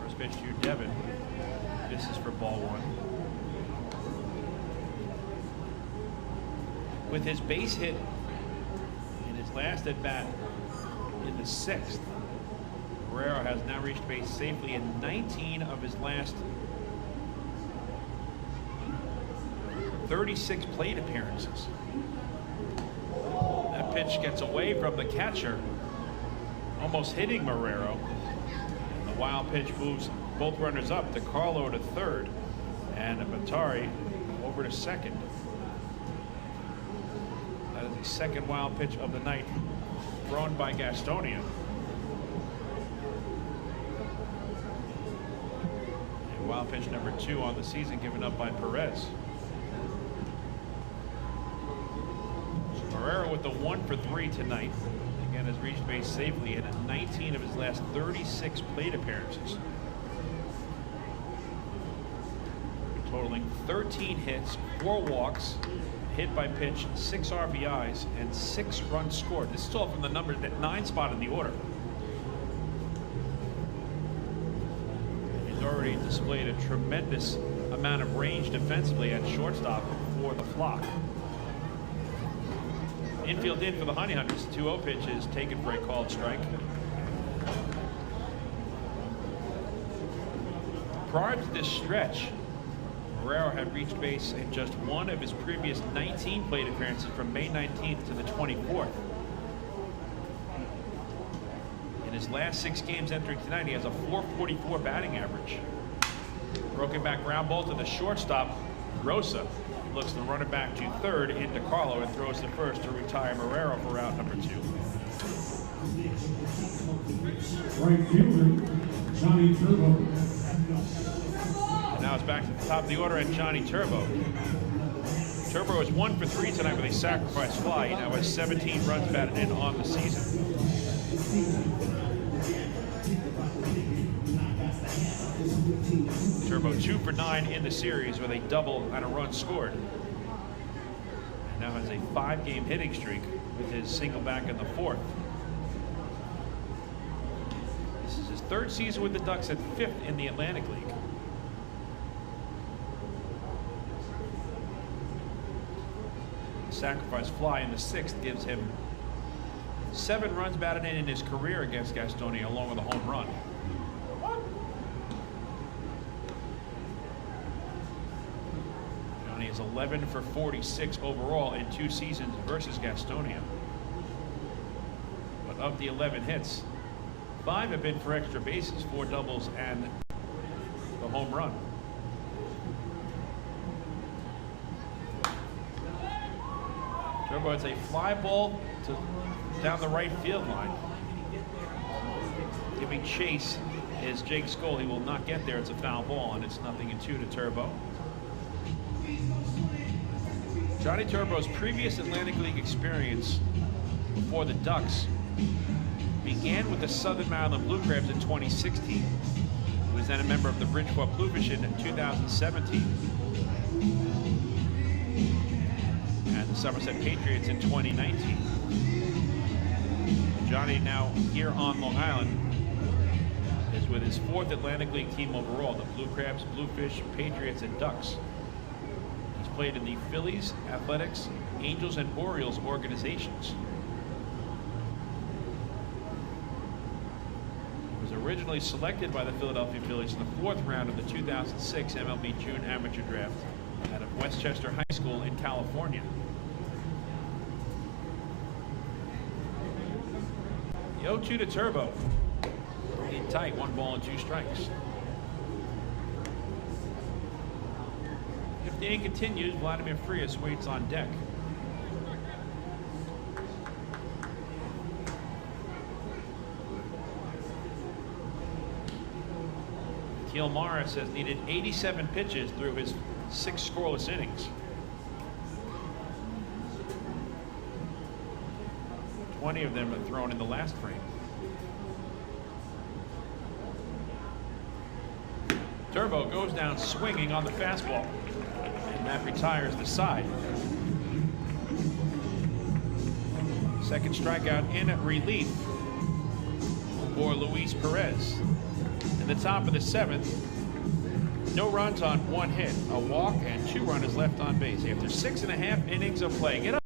First pitch to Devin. This is for ball 1. With his base hit in his last at bat in the 6th, Marrero has now reached base safely in 19 of his last 36 plate appearances. That pitch gets away from the catcher, almost hitting Marrero. The wild pitch moves both runners up, to Carlo to third and Batari over to second. That is the second wild pitch of the night thrown by Gastonia. Wild pitch number 2 on the season given up by Perez. So Marrero with the 1 for 3 tonight. Again, has reached base safely in 19 of his last 36 plate appearances. Totaling 13 hits, 4 walks, hit by pitch, 6 RBIs, and 6 runs scored. This is all from the number 9 spot in the order. Already displayed a tremendous amount of range defensively at shortstop for the Flock. Infield in for the Honey Hunters. 2-0 pitch is taken for a called strike. Prior to this stretch, Marrero had reached base in just 1 of his previous 19 plate appearances from May 19th to the 24th. In his last 6 games entering tonight, he has a .444 batting average. Broken back ground ball to the shortstop, Rosa. Looks to run it back to third into Carlo and throws to first to retire Marrero for out number 2. Right fielder, Johnny Turbo. And now it's back to the top of the order and Johnny Turbo. Turbo is 1 for 3 tonight with a sacrifice fly. He now has 17 runs batted in on the season. Turbo 2 for 9 in the series with a double and a run scored. And now has a 5-game hitting streak with his single back in the 4th. This is his 3rd season with the Ducks at 5th in the Atlantic League. Sacrifice fly in the 6th gives him 7 runs batted in his career against Gastonia, along with a home run. Johnny is 11 for 46 overall in 2 seasons versus Gastonia. But of the 11 hits, 5 have been for extra bases, 4 doubles and the home run. Turbo, it's a fly ball down the right field line. Giving chase is Jake Skoll. He will not get there. It's a foul ball, and it's 0-2 to Turbo. Johnny Turbo's previous Atlantic League experience before the Ducks began with the Southern Maryland Blue Crabs in 2016. He was then a member of the Bridgeport Bluefish in 2017. And the Somerset Patriots in 2019. Johnny now here on Long Island is with his 4th Atlantic League team overall, the Blue Crabs, Bluefish, Patriots, and Ducks. He's played in the Phillies, Athletics, Angels, and Orioles organizations. He was originally selected by the Philadelphia Phillies in the 4th round of the 2006 MLB June Amateur Draft out of Westchester High School in California. The 0-2 to Turbo. In tight, 1 ball and 2 strikes. If the inning continues, Vladimir Frias waits on deck. Keel Morris has needed 87 pitches through his 6 scoreless innings. 20 of them are thrown in the last frame. Turbo goes down swinging on the fastball, and that retires the side. Second strikeout in relief for Luis Perez. In the top of the 7th, no runs on 1 hit, a walk, and 2 runners left on base. After 6.5 innings of play, get up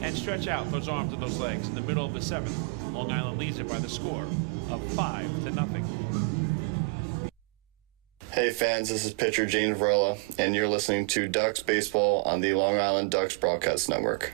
and stretch out those arms and those legs. In the middle of the 7th, Long Island leads it by the score of 5-0. Hey fans, this is pitcher Gene Varela, and you're listening to Ducks Baseball on the Long Island Ducks Broadcast Network.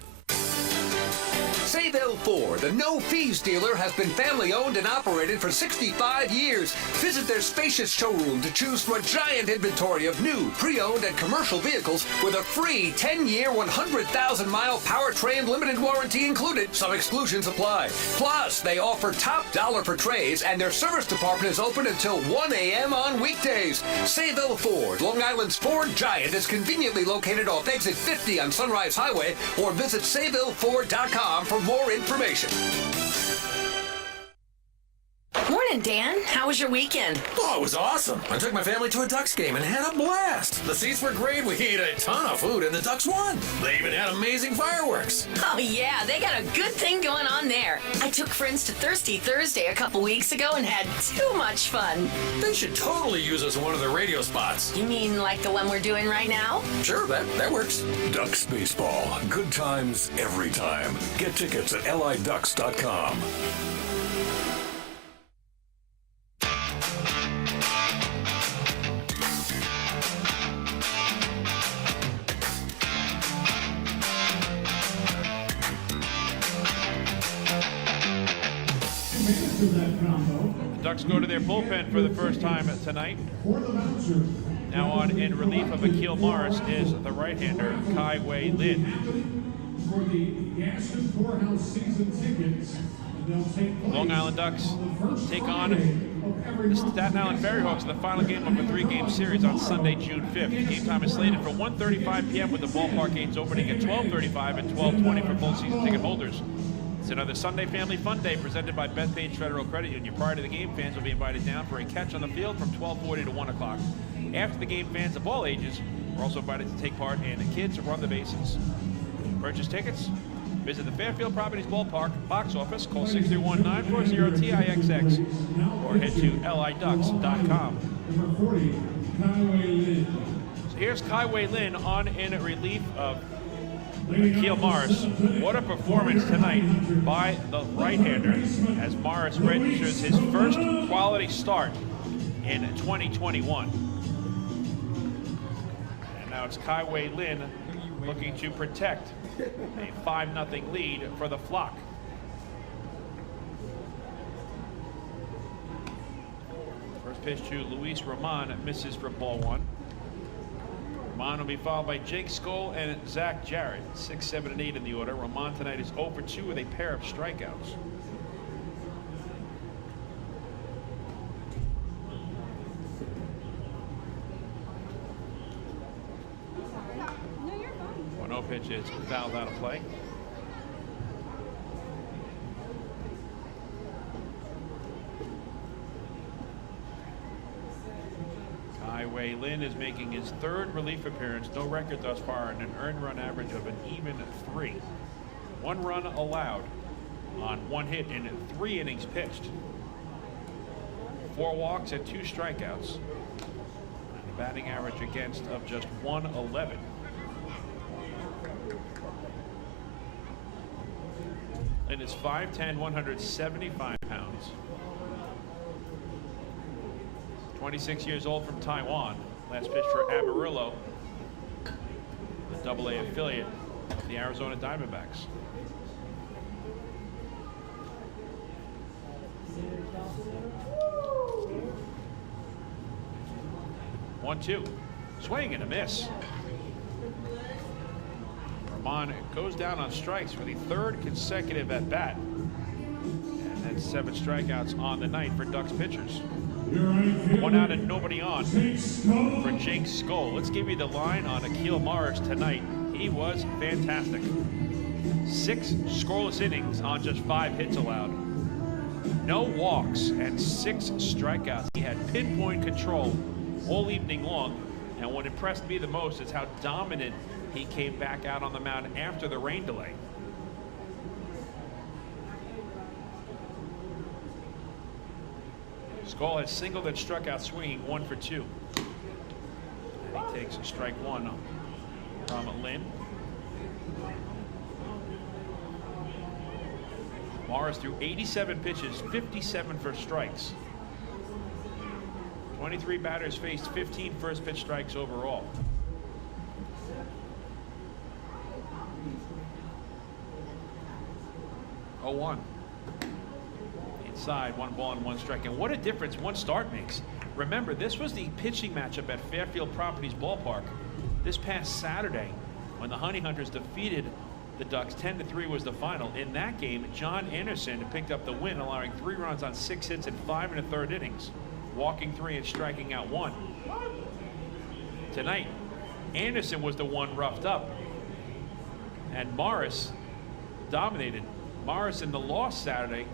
Sayville Ford, the no-fees dealer, has been family-owned and operated for 65 years. Visit their spacious showroom to choose from a giant inventory of new, pre-owned, and commercial vehicles with a free 10-year, 100,000-mile powertrain limited warranty included. Some exclusions apply. Plus, they offer top dollar for trays, and their service department is open until 1 a.m. on weekdays. Sayville Ford, Long Island's Ford giant, is conveniently located off exit 50 on Sunrise Highway, or visit SayvilleFord.com for more information. Morning, Dan. How was your weekend? Oh, it was awesome. I took my family to a Ducks game and had a blast. The seats were great. We ate a ton of food, and the Ducks won. They even had amazing fireworks. Oh, yeah. They got a good thing going on there. I took friends to Thirsty Thursday a couple weeks ago and had too much fun. They should totally use us in one of their radio spots. You mean like the one we're doing right now? Sure, that works. Ducks Baseball. Good times every time. Get tickets at liducks.com. The Ducks go to their bullpen for the first time tonight. Now on in relief of Akil Morris is the right-hander, Kai Wei Lin. For the Gaston Poorhouse season tickets, Long Island Ducks take on the Staten Island Ferryhawks in the final game of a 3-game series on Sunday, June 5th. The game time is slated for 1:35 p.m. with the ballpark gates opening at 12:35 and 12:20 for full season ticket holders. It's another Sunday Family Fun Day presented by Bethpage Federal Credit Union. Prior to the game, fans will be invited down for a catch on the field from 12:40 to 1 o'clock. After the game, fans of all ages are also invited to take part in the Kids Run the Bases. Purchase tickets? Visit the Fairfield Properties Ballpark box office, call 631-940-TIXX, or head to liducks.com. So here's Kaiwei Lin on in relief of Akil Morris. What a performance tonight by the right-hander as Morris registers his first quality start in 2021. And now it's Kaiwei Lin looking to protect a 5-0 lead for the Flock. First pitch to Luis Roman, misses for ball 1. Roman will be followed by Jake Skoll and Zach Jarrett, 6, 7, and 8 in the order. Roman tonight is 0 for 2 with a pair of strikeouts. Pitch is fouled out of play. Kaiwei Lin is making his 3rd relief appearance, no record thus far, and an earned run average of an even 3. 1 run allowed on 1 hit in 3 innings pitched. 4 walks and 2 strikeouts. And a batting average against of just 111. Lin is 5'10", 175 pounds. 26 years old, from Taiwan. Last pitch for Amarillo, the AA affiliate of the Arizona Diamondbacks. One-two, swing and a miss. Roman goes down on strikes for the 3rd consecutive at bat. And that's 7 strikeouts on the night for Ducks pitchers. 1 out and nobody on for Jake Skoll. Let's give you the line on Akil Morris tonight. He was fantastic. 6 scoreless innings on just 5 hits allowed. No walks and 6 strikeouts. He had pinpoint control all evening long. And what impressed me the most is how dominant he came back out on the mound after the rain delay. Skoll has singled and struck out swinging 1 for 2. And he takes strike 1 from Lin. Morris threw 87 pitches, 57 for strikes. 23 batters faced, 15 first pitch strikes overall. Oh, 1. Inside, 1 ball and 1 strike. And what a difference 1 start makes. Remember, this was the pitching matchup at Fairfield Properties Ballpark this past Saturday when the Honey Hunters defeated the Ducks. 10-3 was the final. In that game, John Anderson picked up the win, allowing 3 runs on 6 hits in 5 1/3 innings, walking 3 and striking out 1. Tonight, Anderson was the one roughed up, and Morris dominated. Morris in the loss Saturday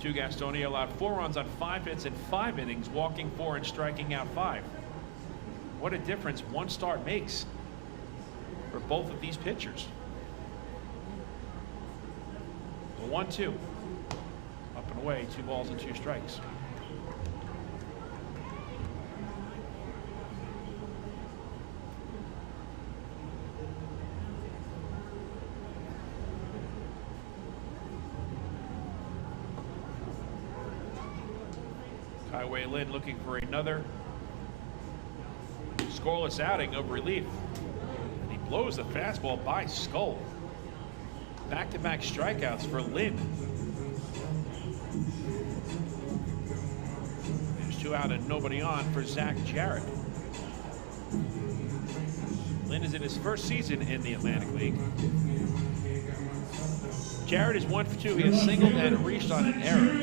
to Gastonia allowed 4 runs on 5 hits in 5 innings, walking 4 and striking out 5. What a difference 1 start makes for both of these pitchers. The 1-2, up and away, 2 balls and 2 strikes. Kaiwei Lin looking for another scoreless outing of relief. And he blows the fastball by Skoll. Back-to-back strikeouts for Lin. There's 2 out and nobody on for Zach Jarrett. Lin is in his first season in the Atlantic League. Jared is 1 for 2. He has singled and reached on an error.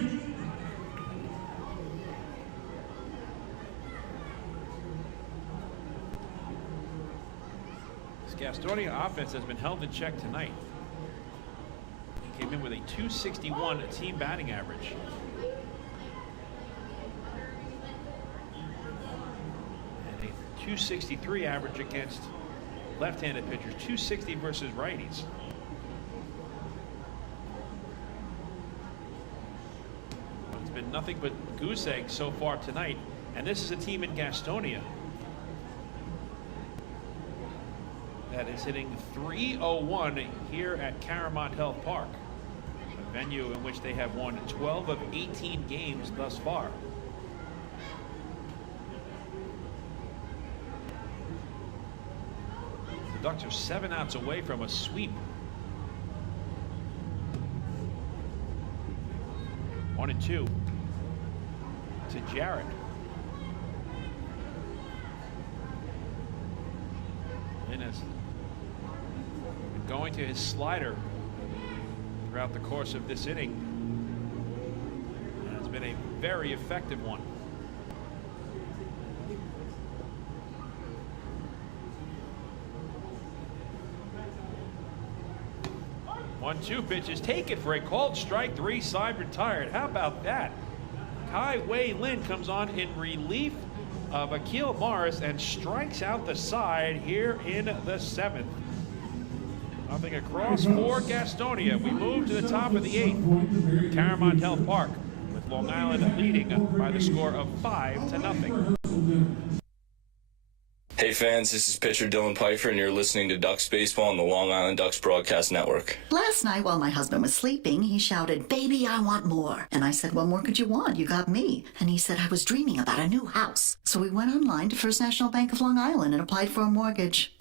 This Gastonia offense has been held in check tonight. He came in with a .261 team batting average. And a .263 average against left-handed pitchers. .260 versus righties. It's been nothing but goose eggs so far tonight, and this is a team in Gastonia that is hitting .301 here at CaroMont Health Park, a venue in which they have won 12 of 18 games thus far. The Ducks are 7 outs away from a sweep. 1-2 to Jarrett. And has been going to his slider throughout the course of this inning. And it's been a very effective one. One-two pitch is taken for a called strike 3, side retired. How about that? Kai Wei Lin comes on in relief of Akil Morris and strikes out the side here in the 7th. Nothing across for Gastonia. We move to the top of the 8th. CaroMont Health Park with Long Island leading by the score of 5-0. Hey fans, this is pitcher Dylan Pfeiffer, and you're listening to Ducks Baseball on the Long Island Ducks Broadcast Network. Last night while my husband was sleeping, he shouted, "Baby, I want more." And I said, "What more could you want? You got me." And he said, "I was dreaming about a new house." So we went online to First National Bank of Long Island and applied for a mortgage.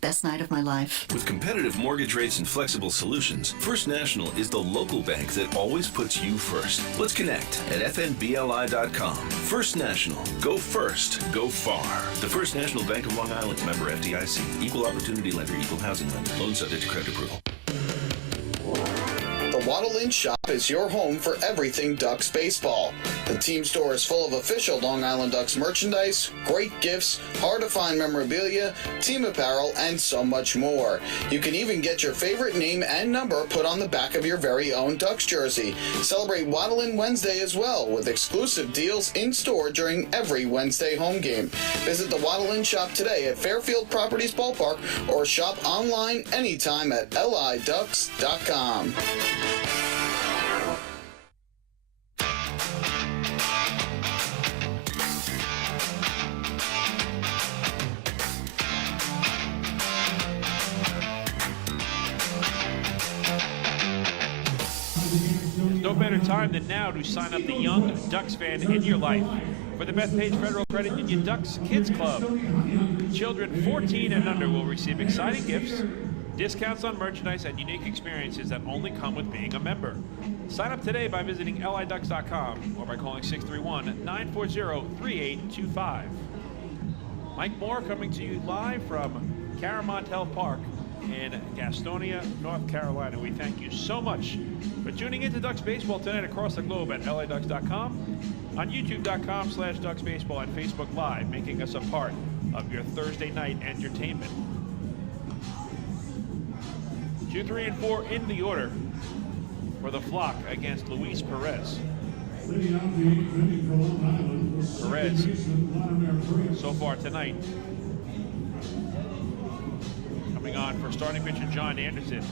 Best night of my life. With competitive mortgage rates and flexible solutions, First National is the local bank that always puts you first. Let's connect at fnbli.com. First National. Go first. Go far. The First National Bank of Long Island. Member FDIC. Equal opportunity lender. Equal housing lender. Loan subject to credit approval. The Waddle Inn Shop is your home for everything Ducks baseball. The team store is full of official Long Island Ducks merchandise, great gifts, hard-to-find memorabilia, team apparel, and so much more. You can even get your favorite name and number put on the back of your very own Ducks jersey. Celebrate Waddle Inn Wednesday as well, with exclusive deals in-store during every Wednesday home game. Visit the Waddle Inn Shop today at Fairfield Properties Ballpark or shop online anytime at liducks.com. No better time than now to sign up the young Ducks fan in your life for the Bethpage Federal Credit Union Ducks Kids Club. Children 14 and under will receive exciting gifts, discounts on merchandise, and unique experiences that only come with being a member. Sign up today by visiting liducks.com or by calling 631-940-3825. Mike Moore coming to you live from CaroMont Health Park in Gastonia, North Carolina. We thank you so much for tuning into Ducks Baseball tonight across the globe at liducks.com, on youtube.com/DucksBaseball, and Facebook Live, making us a part of your Thursday night entertainment. 2, 3, and 4 in the order for the Flock against Luis Perez. Perez, so far tonight, coming on for starting pitcher John Anderson,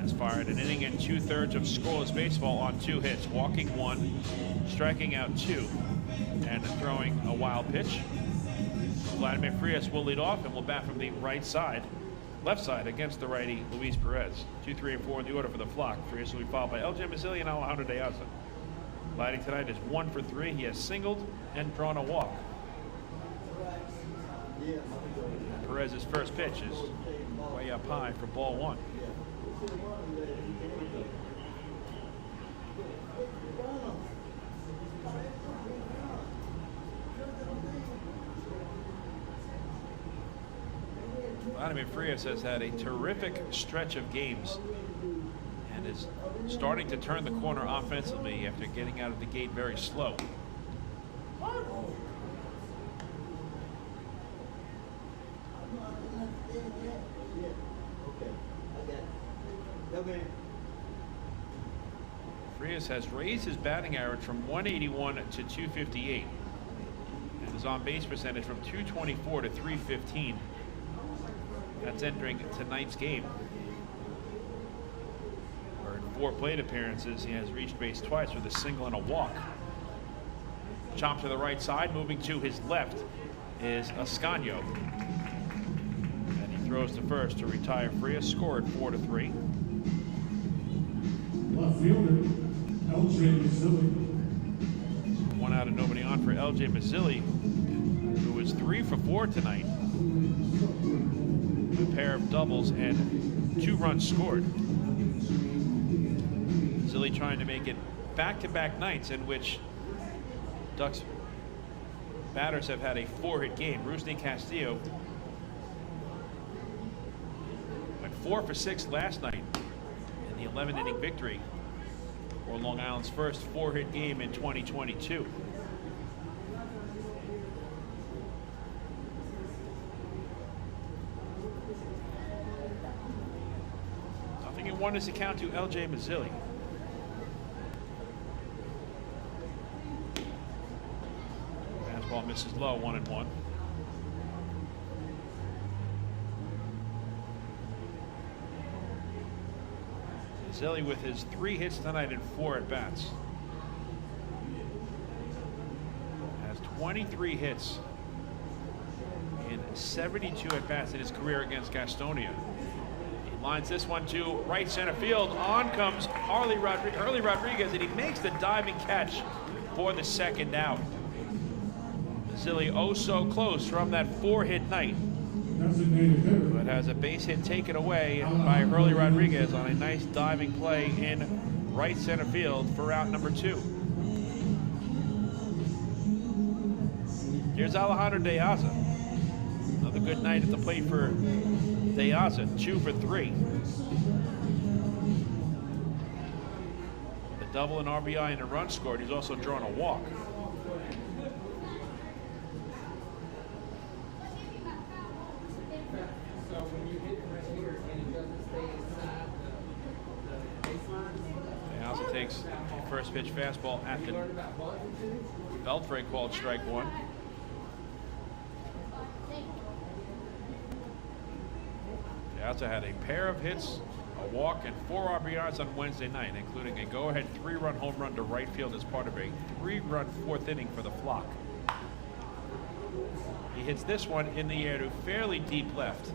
has fired an inning and 2/3 of scoreless baseball on 2 hits, walking 1, striking out 2, and throwing a wild pitch. Vladimir Frias will lead off and will bat from the left side against the righty Luis Perez. 2, 3, and 4 in the order for the Flock. Frias will be followed by LJ Mazzilli and Alejandro De Aza. Lighting tonight is 1 for 3. He has singled and drawn a walk. Perez's first pitch is way up high for ball 1. Vladimir Frias has had a terrific stretch of games starting to turn the corner offensively after getting out of the gate very slow. Frias has raised his batting average from 181 to 258 and his on-base percentage from 224 to 315. That's entering tonight's game. Where in 4 plate appearances, he has reached base twice with a single and a walk. Chop to the right side, moving to his left is Ascanio. And he throws to first to retire Frias, scored 4-3. Left fielder, LJ Mazzilli. 1 out and nobody on for LJ Mazzilli, who was 3 for 4 tonight. A pair of doubles and 2 runs scored. Mazzilli trying to make it back-to-back nights in which Ducks batters have had a 4-hit game. Rusney Castillo went 4 for 6 last night in the 11-inning victory for Long Island's first 4-hit game in 2022. Nothing in 1 is to count to LJ Mazzilli. Fastball misses low, 1-1. Mazzilli with his 3 hits tonight and 4 at-bats. Has 23 hits in 72 at-bats in his career against Gastonia. He lines this one to right center field. On comes Hurley Rodriguez, and he makes the diving catch for the second out. Mazzilli oh so close from that 4-hit night, but has a base hit taken away by Hurley Rodriguez on a nice diving play in right center field for out number 2. Here's Alejandro De Aza. Another good night at the plate for De Aza, 2 for 3. With a double, an RBI, and a run scored, he's also drawn a walk. Takes the first pitch fastball at the belt for a called strike 1. Piazza had a pair of hits, a walk, and 4 RBIs on Wednesday night, including a go-ahead 3-run home run to right field as part of a 3-run 4th inning for the Flock. He hits this one in the air to fairly deep left.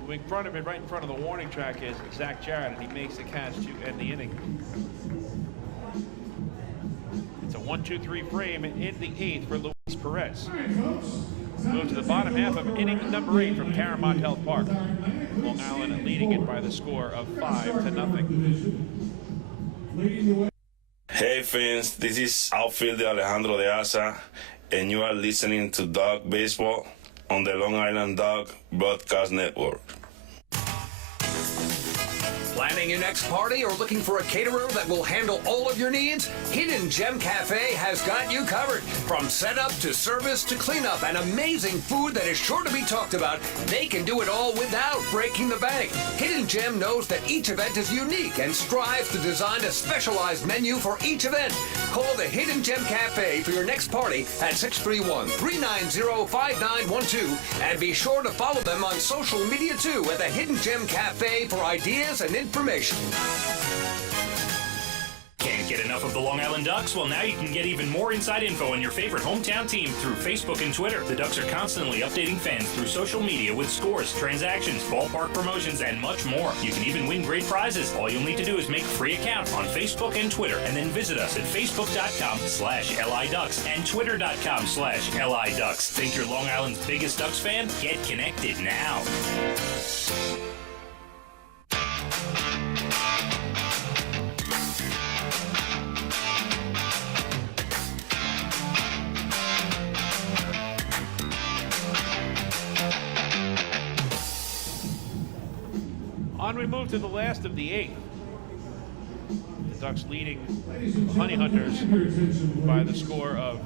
Moving in front of it, right in front of the warning track, is Zach Jarrett, and he makes the catch to end the inning. It's a 1-2-3 frame in the 8th for Luis Perez. Move to the bottom half of inning number 8 from CaroMont Health Park. Long Island leading it by the score of 5-0. Hey fans, this is outfielder Alejandro De Aza, and you are listening to Dog Baseball on the Long Island Dog Broadcast Network. Planning your next party or looking for a caterer that will handle all of your needs? Hidden Gem Cafe has got you covered. From setup to service to cleanup and amazing food that is sure to be talked about, they can do it all without breaking the bank. Hidden Gem knows that each event is unique and strives to design a specialized menu for each event. Call the Hidden Gem Cafe for your next party at 631-390-5912 and be sure to follow them on social media too at the Hidden Gem Cafe for ideas and information. Can't get enough of the Long Island Ducks? Well, now you can get even more inside info on your favorite hometown team through Facebook and Twitter. The Ducks are constantly updating fans through social media with scores, transactions, ballpark promotions, and much more. You can even win great prizes. All you'll need to do is make a free account on Facebook and Twitter, and then visit us at facebook.com/LIDucks and twitter.com/LIDucks. Think you're Long Island's biggest Ducks fan? Get connected now. On we move to the last of the 8th. The Ducks leading the Honey Hunters by the score of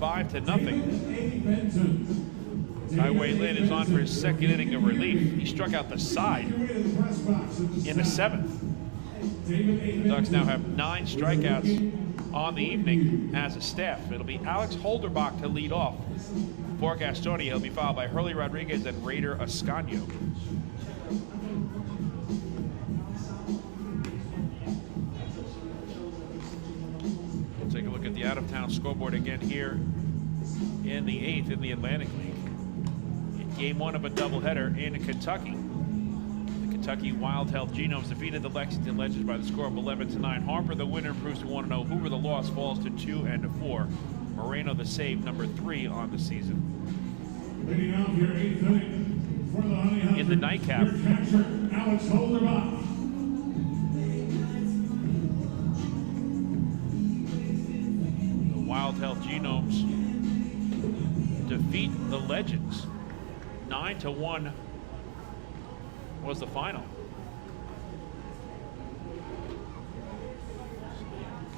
5-0. Highway Lynn is on for his second inning of relief. He struck out the side in the 7th. The Ducks now have 9 strikeouts on the evening as a staff. It'll be Alex Holderbach to lead off for Gastonia. He'll be followed by Hurley Rodriguez and Raider Ascanio. We'll take a look at the out-of-town scoreboard again here in the 8th in the Atlantic League. In game 1 of a doubleheader in Kentucky, the Kentucky Wild Health Genomes defeated the Lexington Legends by the score of 11-9. Harper, the winner, improves to 1-0. Hoover, the loss, falls to 2-4. Moreno, the save, number 3 on the season. Leading off your 8th inning for the Honey Hunters, in the nightcap, your catcher, Alex Holderbach. The Wild Health Genomes defeat the Legends. 9-1 was the final.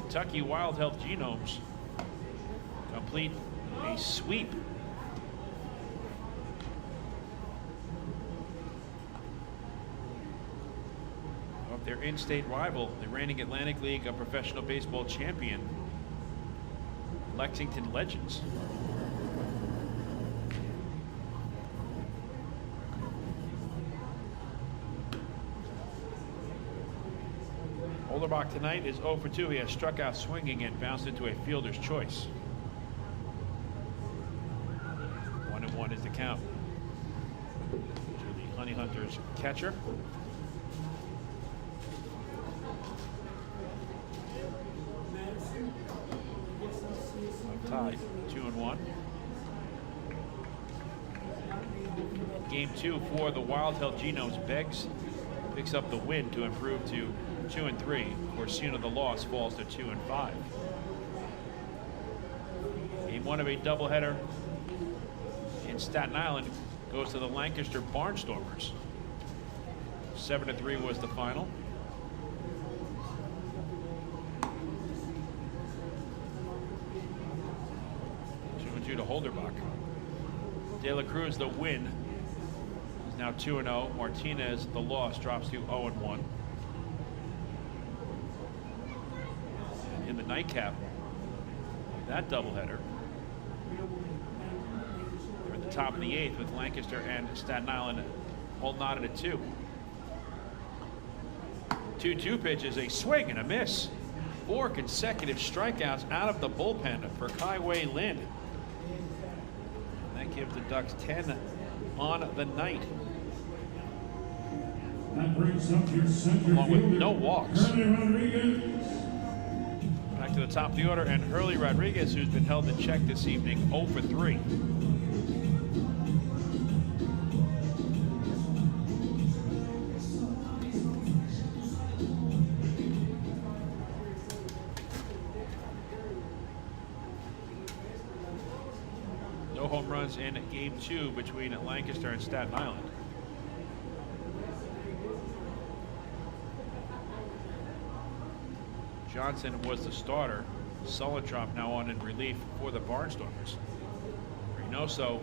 Kentucky Wild Health Genomes complete a sweep of their in-state rival, the reigning Atlantic League professional baseball champion, Lexington Legends. Holderbach tonight is 0 for 2. He has struck out swinging and bounced into a fielder's choice. 1-1 is the count to the Honey Hunters catcher. Tied 2-1. Game 2 for the Wild Health Genomes. Beggs picks up the win to improve to 2-3. Corsino, the loss, falls to 2-5. Game 1 of a doubleheader in Staten Island goes to the Lancaster Barnstormers. 7-3 was the final. To Holderbach. De La Cruz, the win, is now 2-0. Martinez, the loss, drops to 0-1. In the nightcap, that doubleheader, we're at the top of the 8th with Lancaster and Staten Island all knotted at 2. 2-2 pitches, a swing and a miss. 4 consecutive strikeouts out of the bullpen for Kaiwei Lin. Gives the Ducks 10 on the night. That brings up your center along with fielder, no walks. Hurley Rodriguez. Back to the top of the order, and Hurley Rodriguez, who's been held in check this evening, 0 for 3. Home runs in game 2 between Lancaster and Staten Island. Johnson was the starter. Sulentrop now on in relief for the Barnstormers. Reynoso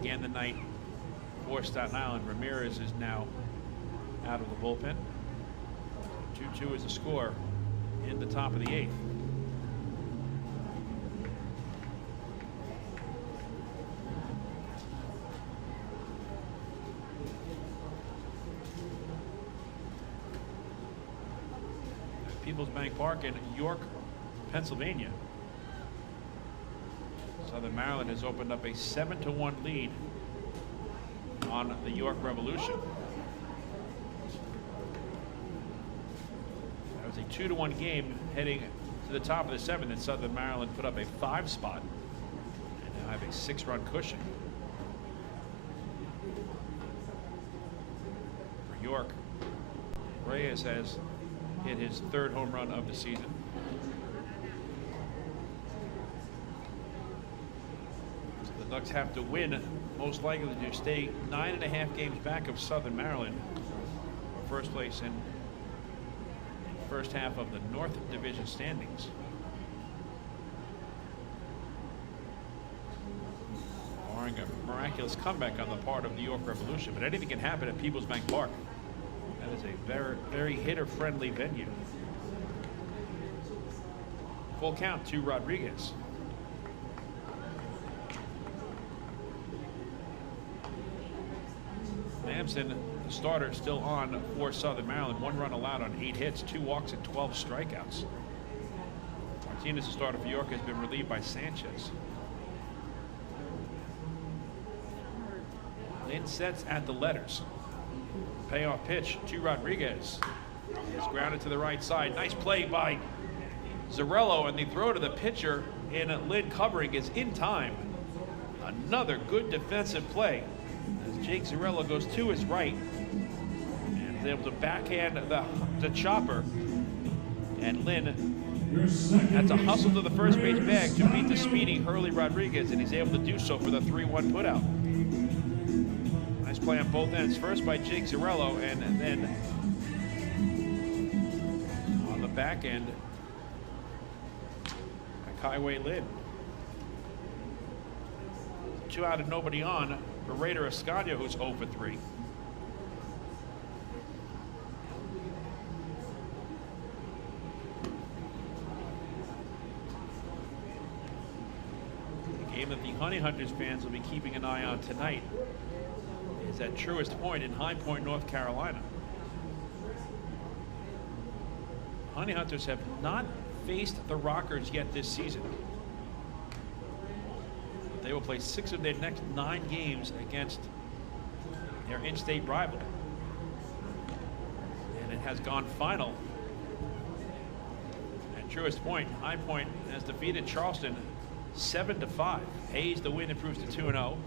began the night for Staten Island. Ramirez is now out of the bullpen. 2-2 is the score in the top of the 8th. People's Bank Park in York, Pennsylvania. Southern Maryland has opened up a 7-1 lead on the York Revolution. That was a 2-1 game heading to the top of the 7th, and Southern Maryland put up a 5 spot and now have a 6-run cushion. For York, Reyes has hit his 3rd home run of the season. So the Ducks have to win, most likely to stay 9.5 games back of Southern Maryland for first place in first half of the North Division standings. Barring a miraculous comeback on the part of the York Revolution, but anything can happen at Peoples Bank Park. That is a very, very hitter-friendly venue. Full count to Rodriguez. Lamson, the starter, still on for Southern Maryland. 1 run allowed on 8 hits, 2 walks, and 12 strikeouts. Martinez, the starter for York, has been relieved by Sanchez. Lynn sets at the letters. Payoff pitch to Rodriguez. He's grounded to the right side. Nice play by Zarello, and the throw to the pitcher in Lynn covering is in time. Another good defensive play as Jake Zarello goes to his right and is able to backhand the chopper. And Lynn has to hustle to the first base bag to beat the speedy Hurley Rodriguez, and he's able to do so for the 3-1 putout. Nice play on both ends. First by Jake Zarello, and then on the back end, Kaiwei Lynn. 2 out and nobody on for Raider Escadio, who's 0 for 3. The game that the Honey Hunters fans will be keeping an eye on tonight is at Truist Point in High Point, North Carolina. Honey Hunters have not faced the Rockers yet this season. They will play 6 of their next 9 games against their in-state rival. And it has gone final at Truist Point. High Point has defeated Charleston 7-5. Hayes, the win, improves to 2-0.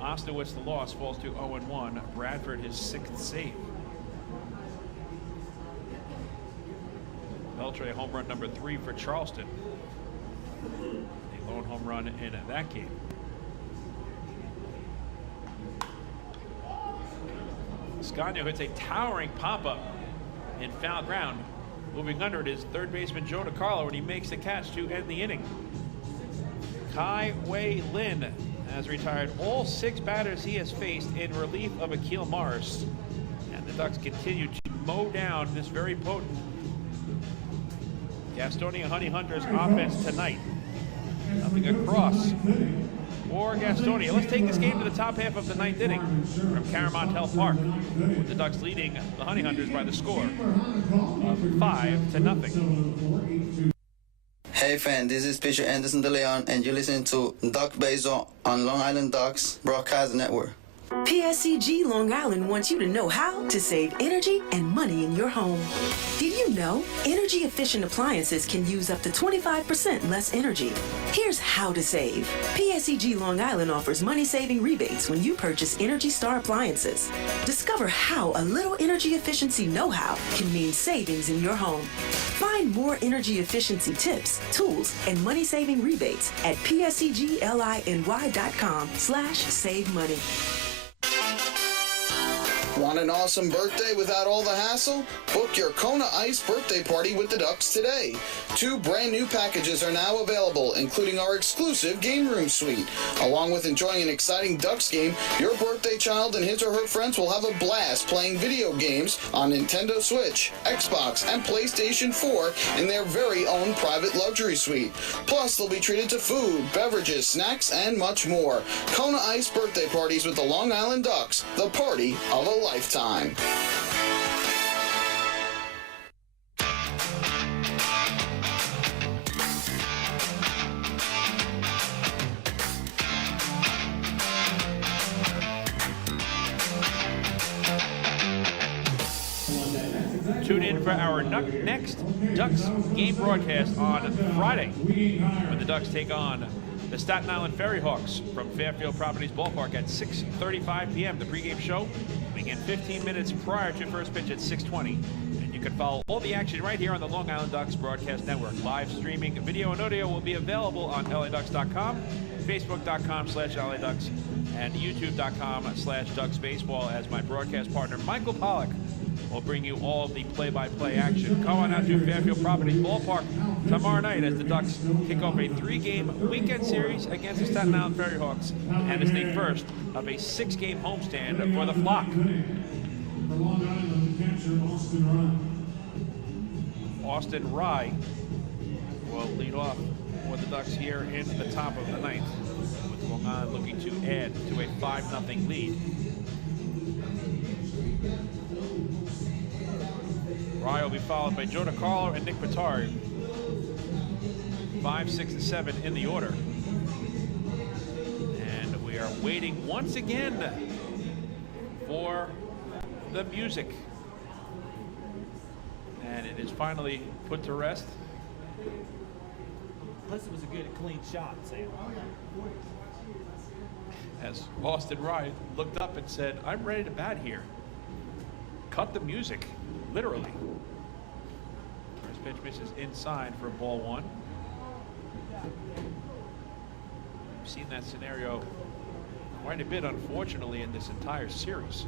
Ostowitz, the loss, falls to 0-1. Bradford, his 6th save. Beltre, home run number 3 for Charleston. A lone home run in that game. Scagno hits a towering pop-up in foul ground. Moving under it is third baseman Joe DiCarlo, and he makes the catch to end the inning. Kaiwei Lynn has retired all 6 batters he has faced in relief of Akil Morris. And the Ducks continue to mow down this very potent Gastonia Honey Hunters offense tonight. Nothing across for Gastonia. Let's take this game to the top half of the 9th inning from CaroMont Health Park, with the Ducks leading the Honey Hunters by the score of 5-0. Hey fan, this is pitcher Anderson De Leon, and you're listening to Duck Baseball on Long Island Ducks Broadcast Network. PSCG Long Island wants you to know how to save energy and money in your home. Did you know energy efficient appliances can use up to 25% less energy? Here's how to save. PSCG Long Island offers money saving rebates when you purchase Energy Star appliances. Discover how a little energy efficiency know-how can mean savings in your home. Find more energy efficiency tips, tools, and money saving rebates at pscgliny.com/save money. Want an awesome birthday without all the hassle? Book your Kona Ice birthday party with the Ducks today. 2 brand new packages are now available, including our exclusive game room suite. Along with enjoying an exciting Ducks game, your birthday child and his or her friends will have a blast playing video games on Nintendo Switch, Xbox, and PlayStation 4 in their very own private luxury suite. Plus, they'll be treated to food, beverages, snacks, and much more. Kona Ice birthday parties with the Long Island Ducks, the party of a lifetime. Tune in for our next Ducks game broadcast on Friday, when the Ducks take on the Staten Island Ferry Hawks from Fairfield Properties Ballpark at 6:35 p.m. The pregame show begins 15 minutes prior to first pitch at 6:20. And you can follow all the action right here on the Long Island Ducks Broadcast Network. Live streaming video and audio will be available on LADucks.com, Facebook.com/LADucks, and YouTube.com/DucksBaseball, as my broadcast partner Michael Pollack We'll bring you all the play-by-play action. Come on out to Fairfield Properties Ballpark tomorrow night as the Ducks kick off a 3-game weekend series against the Staten Island Ferry Hawks, and it's the first of a 6-game homestand for the Flock. For Long Island, catcher Austin Rye. Austin Rye will lead off for the Ducks here in the top of the ninth, with Long Island looking to add to a 5-0 lead. Rye will be followed by Joe DiCarlo and Nick Pittard. 5, 6, and 7 in the order. And we are waiting once again for the music. And it is finally put to rest. Unless it was a good, clean shot, Sam. As Austin Rye looked up and said, "I'm ready to bat here. Cut the music," literally. First pitch misses inside for ball 1. We've seen that scenario quite a bit, unfortunately, in this entire series.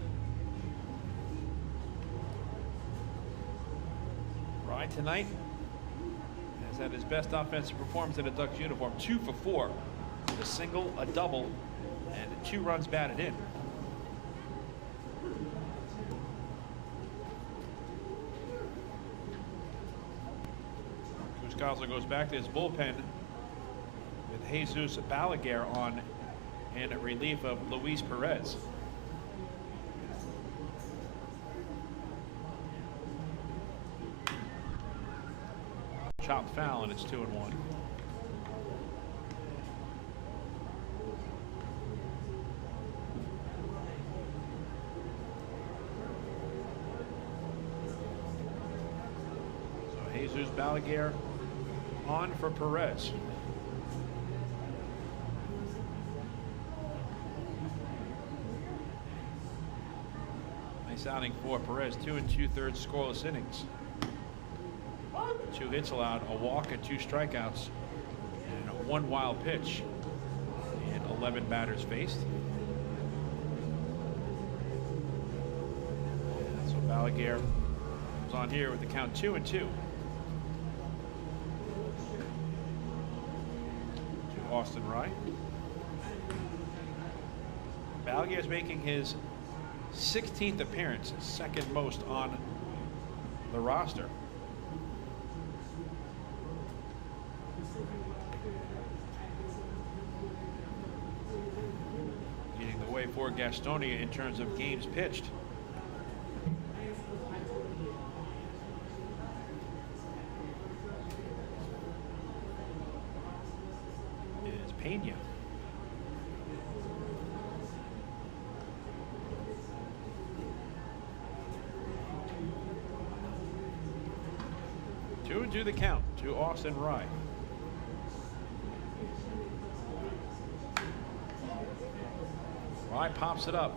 Rye tonight has had his best offensive performance in a Ducks uniform. 2 for 4 with a single, a double, and 2 runs batted in. Gosler goes back to his bullpen with Jesus Balaguer on in relief of Luis Perez. Chopped foul, and it's 2-1. So Jesus Balaguer on for Perez. Nice outing for Perez. 2 2/3 scoreless innings. 2 hits allowed, a walk and 2 strikeouts, and 1 wild pitch in 11 batters faced. So Balaguer is on here with the count 2-2. Austin Rye. Balaguer is making his 16th appearance, second most on the roster. Leading the way for Gastonia in terms of games pitched. Pena. Two and 2 the count to Austin Rye. Rye pops it up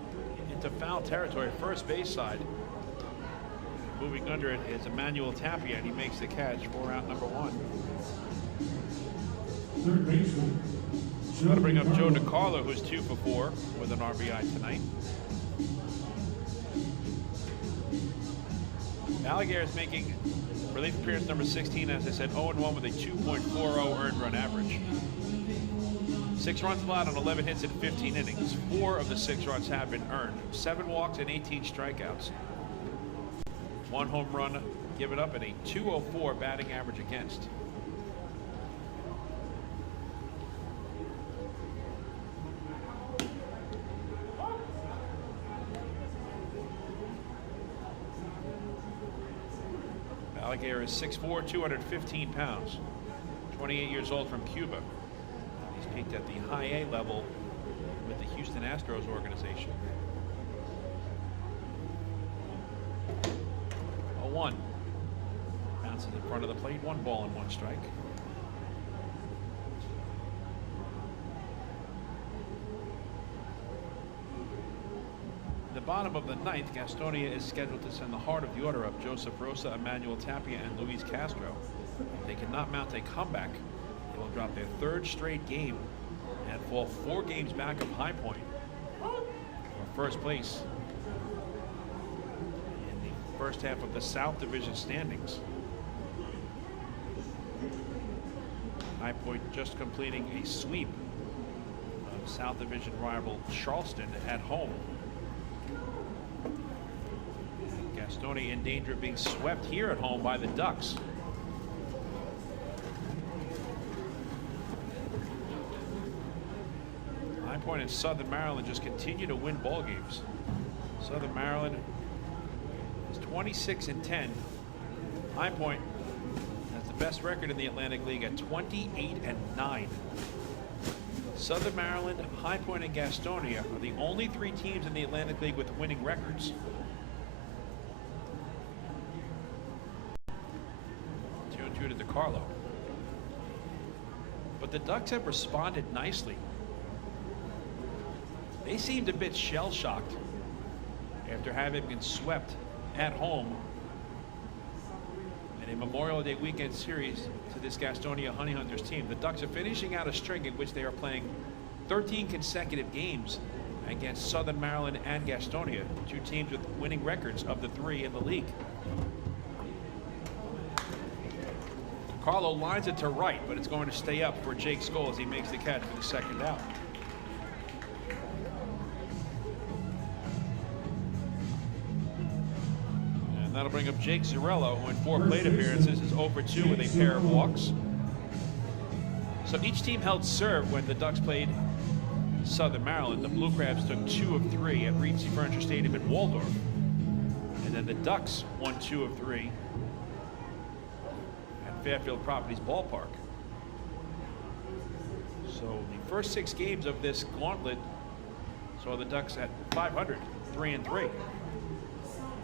into foul territory, first base side. Moving under it is Emmanuel Tapia, and he makes the catch for out number 1. Third baseman. Got to bring up Joe DiCarlo, who's 2 for 4 with an RBI tonight. Balaguer is making relief appearance number 16, as I said, 0-1 with a 2.40 earned run average. 6 runs allowed on 11 hits in 15 innings. 4 of the 6 runs have been earned. 7 walks and 18 strikeouts. 1 home run given up and a 204 batting average against. Balaguer is 6'4", 215 pounds, 28 years old, from Cuba. He's peaked at the high A level with the Houston Astros organization. 0-1. Bounces in front of the plate, 1 ball and 1 strike. The bottom of the ninth, Gastonia is scheduled to send the heart of the order up: Joseph Rosa, Emmanuel Tapia, and Luis Castro. If they cannot mount a comeback, they will drop their 3rd straight game and fall 4 games back of High Point for first place in the first half of the South Division standings. High Point just completing a sweep of South Division rival Charleston at home. Gastonia in danger of being swept here at home by the Ducks. High Point and Southern Maryland just continue to win ball games. Southern Maryland is 26-10. High Point has the best record in the Atlantic League at 28-9. Southern Maryland, High Point, and Gastonia are the only three teams in the Atlantic League with winning records. 2-2 to DeCarlo. But the Ducks have responded nicely. They seemed a bit shell-shocked after having been swept at home in a Memorial Day weekend series to this Gastonia Honey Hunters team. The Ducks are finishing out a string in which they are playing 13 consecutive games against Southern Maryland and Gastonia, two teams with winning records of the three in the league. Carlo lines it to right, but it's going to stay up for Jake Skoll as he makes the catch for the second out. And that'll bring up Jake Zarello, who in 4 plate appearances is 0 for 2 with a pair of walks. So each team held serve when the Ducks played Southern Maryland. The Blue Crabs took 2 of 3 at Regency Furniture Stadium in Waldorf. And then the Ducks won 2 of 3 at Fairfield Properties Ballpark. So the first 6 games of this gauntlet saw the Ducks at 500, 3-3.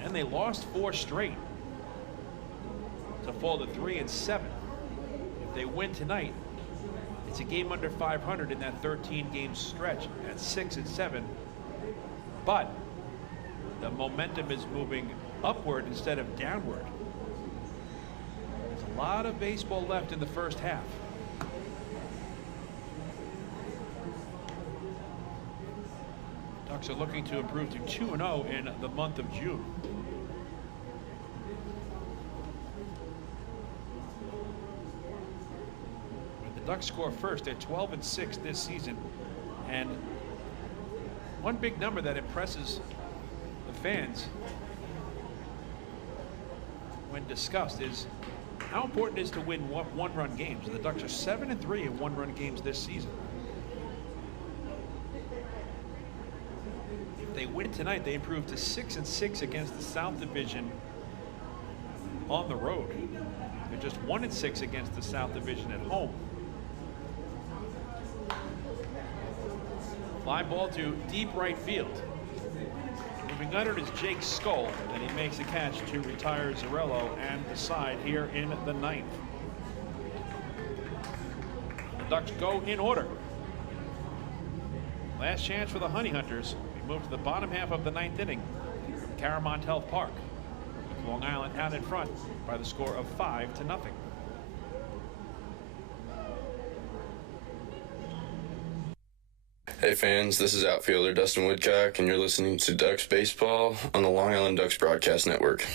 And they lost 4 straight to fall to 3-7. If they win tonight, it's a game under 500 in that 13-game stretch at 6-7. But the momentum is moving upward instead of downward. There's a lot of baseball left in the first half. Ducks are looking to improve to 2-0 in the month of June. Ducks score first. They're 12-6 this season, and one big number that impresses the fans when discussed is how important it is to win one-run games. The Ducks are 7-3 in one-run games this season. If they win tonight, they improve to 6-6 against the South Division on the road. They're just 1-6 against the South Division at home. Fly ball to deep right field. Moving under is Jake Skoll, and he makes a catch to retire Zarello and the side here in the 9th. The Ducks go in order. Last chance for the Honey Hunters. We move to the bottom half of the 9th inning. CaroMont Health Park, with Long Island out in front by the score of 5-0. Hey fans, this is outfielder Dustin Woodcock, and you're listening to Ducks Baseball on the Long Island Ducks Broadcast Network.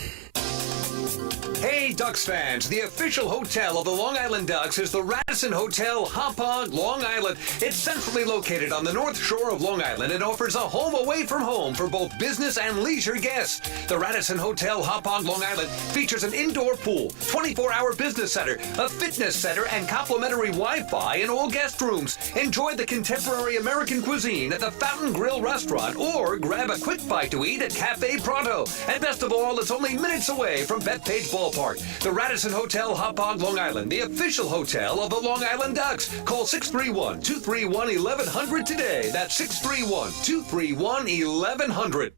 Hey Ducks fans, the official hotel of the Long Island Ducks is the Radisson Hotel Hauppauge, Long Island. It's centrally located on the north shore of Long Island and offers a home away from home for both business and leisure guests. The Radisson Hotel Hauppauge, Long Island features an indoor pool, 24-hour business center, a fitness center, and complimentary Wi-Fi in all guest rooms. Enjoy the contemporary American cuisine at the Fountain Grill restaurant or grab a quick bite to eat at Cafe Pronto. And best of all, it's only minutes away from Bethpage Ballpark. The Radisson Hotel Hauppauge, Long Island, the official hotel of the Long Island Ducks. Call 631-231-1100 today. That's 631-231-1100.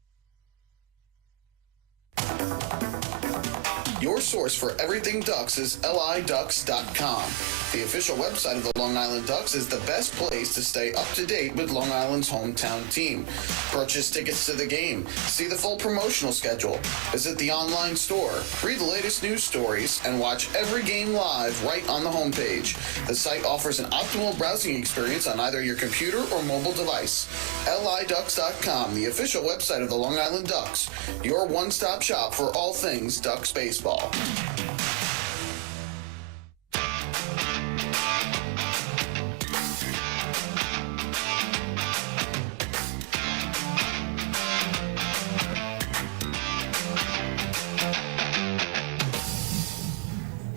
Your source for everything Ducks is liducks.com. The official website of the Long Island Ducks is the best place to stay up to date with Long Island's hometown team. Purchase tickets to the game, see the full promotional schedule, visit the online store, read the latest news stories, and watch every game live right on the homepage. The site offers an optimal browsing experience on either your computer or mobile device. liducks.com, the official website of the Long Island Ducks, your one-stop shop for all things Ducks baseball.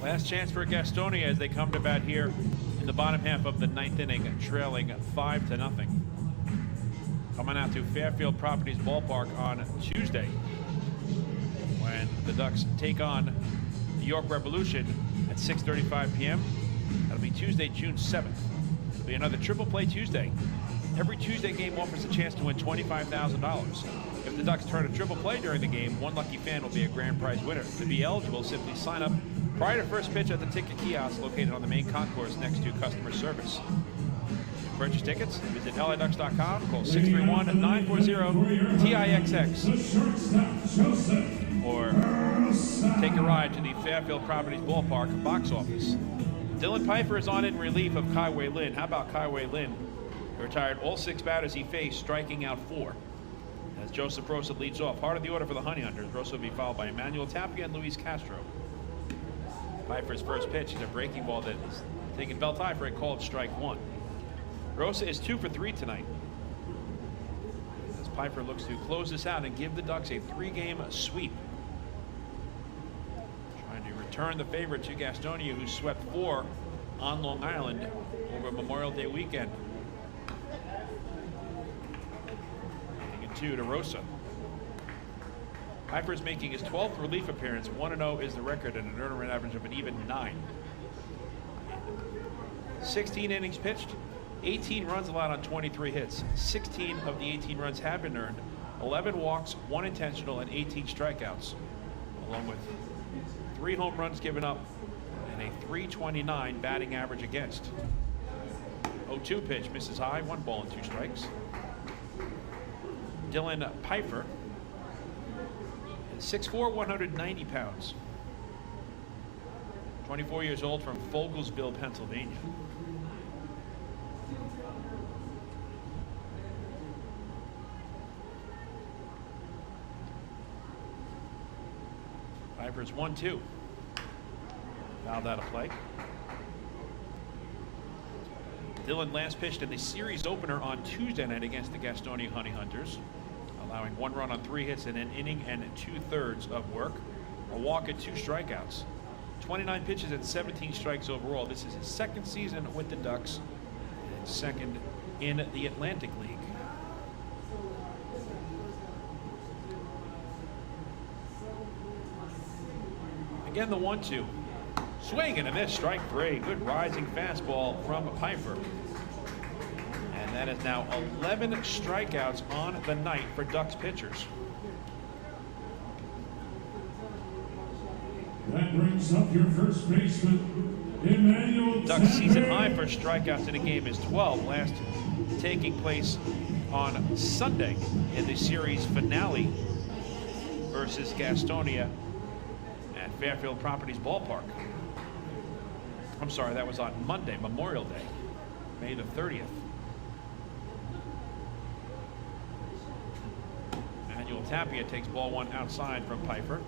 Last chance for Gastonia as they come to bat here in the bottom half of the ninth inning, trailing 5-0. Coming out to Fairfield Properties Ballpark on Tuesday when the Ducks take on the York Revolution at 6:35 p.m. That'll be Tuesday, June 7th. It'll be another Triple Play Tuesday. Every Tuesday game offers a chance to win $25,000. If the Ducks turn a triple play during the game, one lucky fan will be a grand prize winner. To be eligible, simply sign up prior to first pitch at the ticket kiosk located on the main concourse next to customer service. To purchase tickets, visit liducks.com, call 631-940-TIXX, or take a ride to the Fairfield Properties Ballpark box office. Dylan Pfeiffer is on in relief of Kai-Wei Lin. How about Kai-Wei Lin? He retired all 6 batters he faced, striking out 4. As Joseph Rosa leads off, heart of the order for the Honey Hunters. Rosa will be followed by Emmanuel Tapia and Luis Castro. Pfeiffer's first pitch is a breaking ball that is taken belt high for a called strike 1. Rosa is 2 for 3 tonight, as Pfeiffer looks to close this out and give the Ducks a 3-game sweep. Trying to return the favorite to Gastonia, who swept 4 on Long Island over Memorial Day weekend. 2 to Rosa. Pfeiffer is making his 12th relief appearance. 1-0 is the record, and an earned run average of an even 9. 16 innings pitched, 18 runs allowed on 23 hits. 16 of the 18 runs have been earned. 11 walks, 1 intentional, and 18 strikeouts, along with 3 home runs given up and a .329 batting average against. 0-2 pitch misses high, 1 ball and 2 strikes. Dylan Pfeiffer is 6'4", 190 pounds. 24 years old, from Fogelsville, Pennsylvania. Pfeiffer's 1-2. Fouled out of play. Dylan last pitched in the series opener on Tuesday night against the Gastonia Honey Hunters, allowing 1 run on 3 hits in an inning and 2/3 of work, a walk and 2 strikeouts. 29 pitches and 17 strikes overall. This is his 2nd season with the Ducks and 2nd in the Atlantic League. Again, the 1-2. Swing and a miss, strike 3. Good rising fastball from Pfeiffer. And that is now 11 strikeouts on the night for Ducks pitchers. That brings up your first baseman, Emmanuel. Ducks season high for strikeouts in a game is 12, last taking place on Sunday in the series finale versus Gastonia at Fairfield Properties Ballpark. I'm sorry, that was on Monday, Memorial Day, May the 30th. Emmanuel Tapia takes ball 1 outside from Pfeiffer.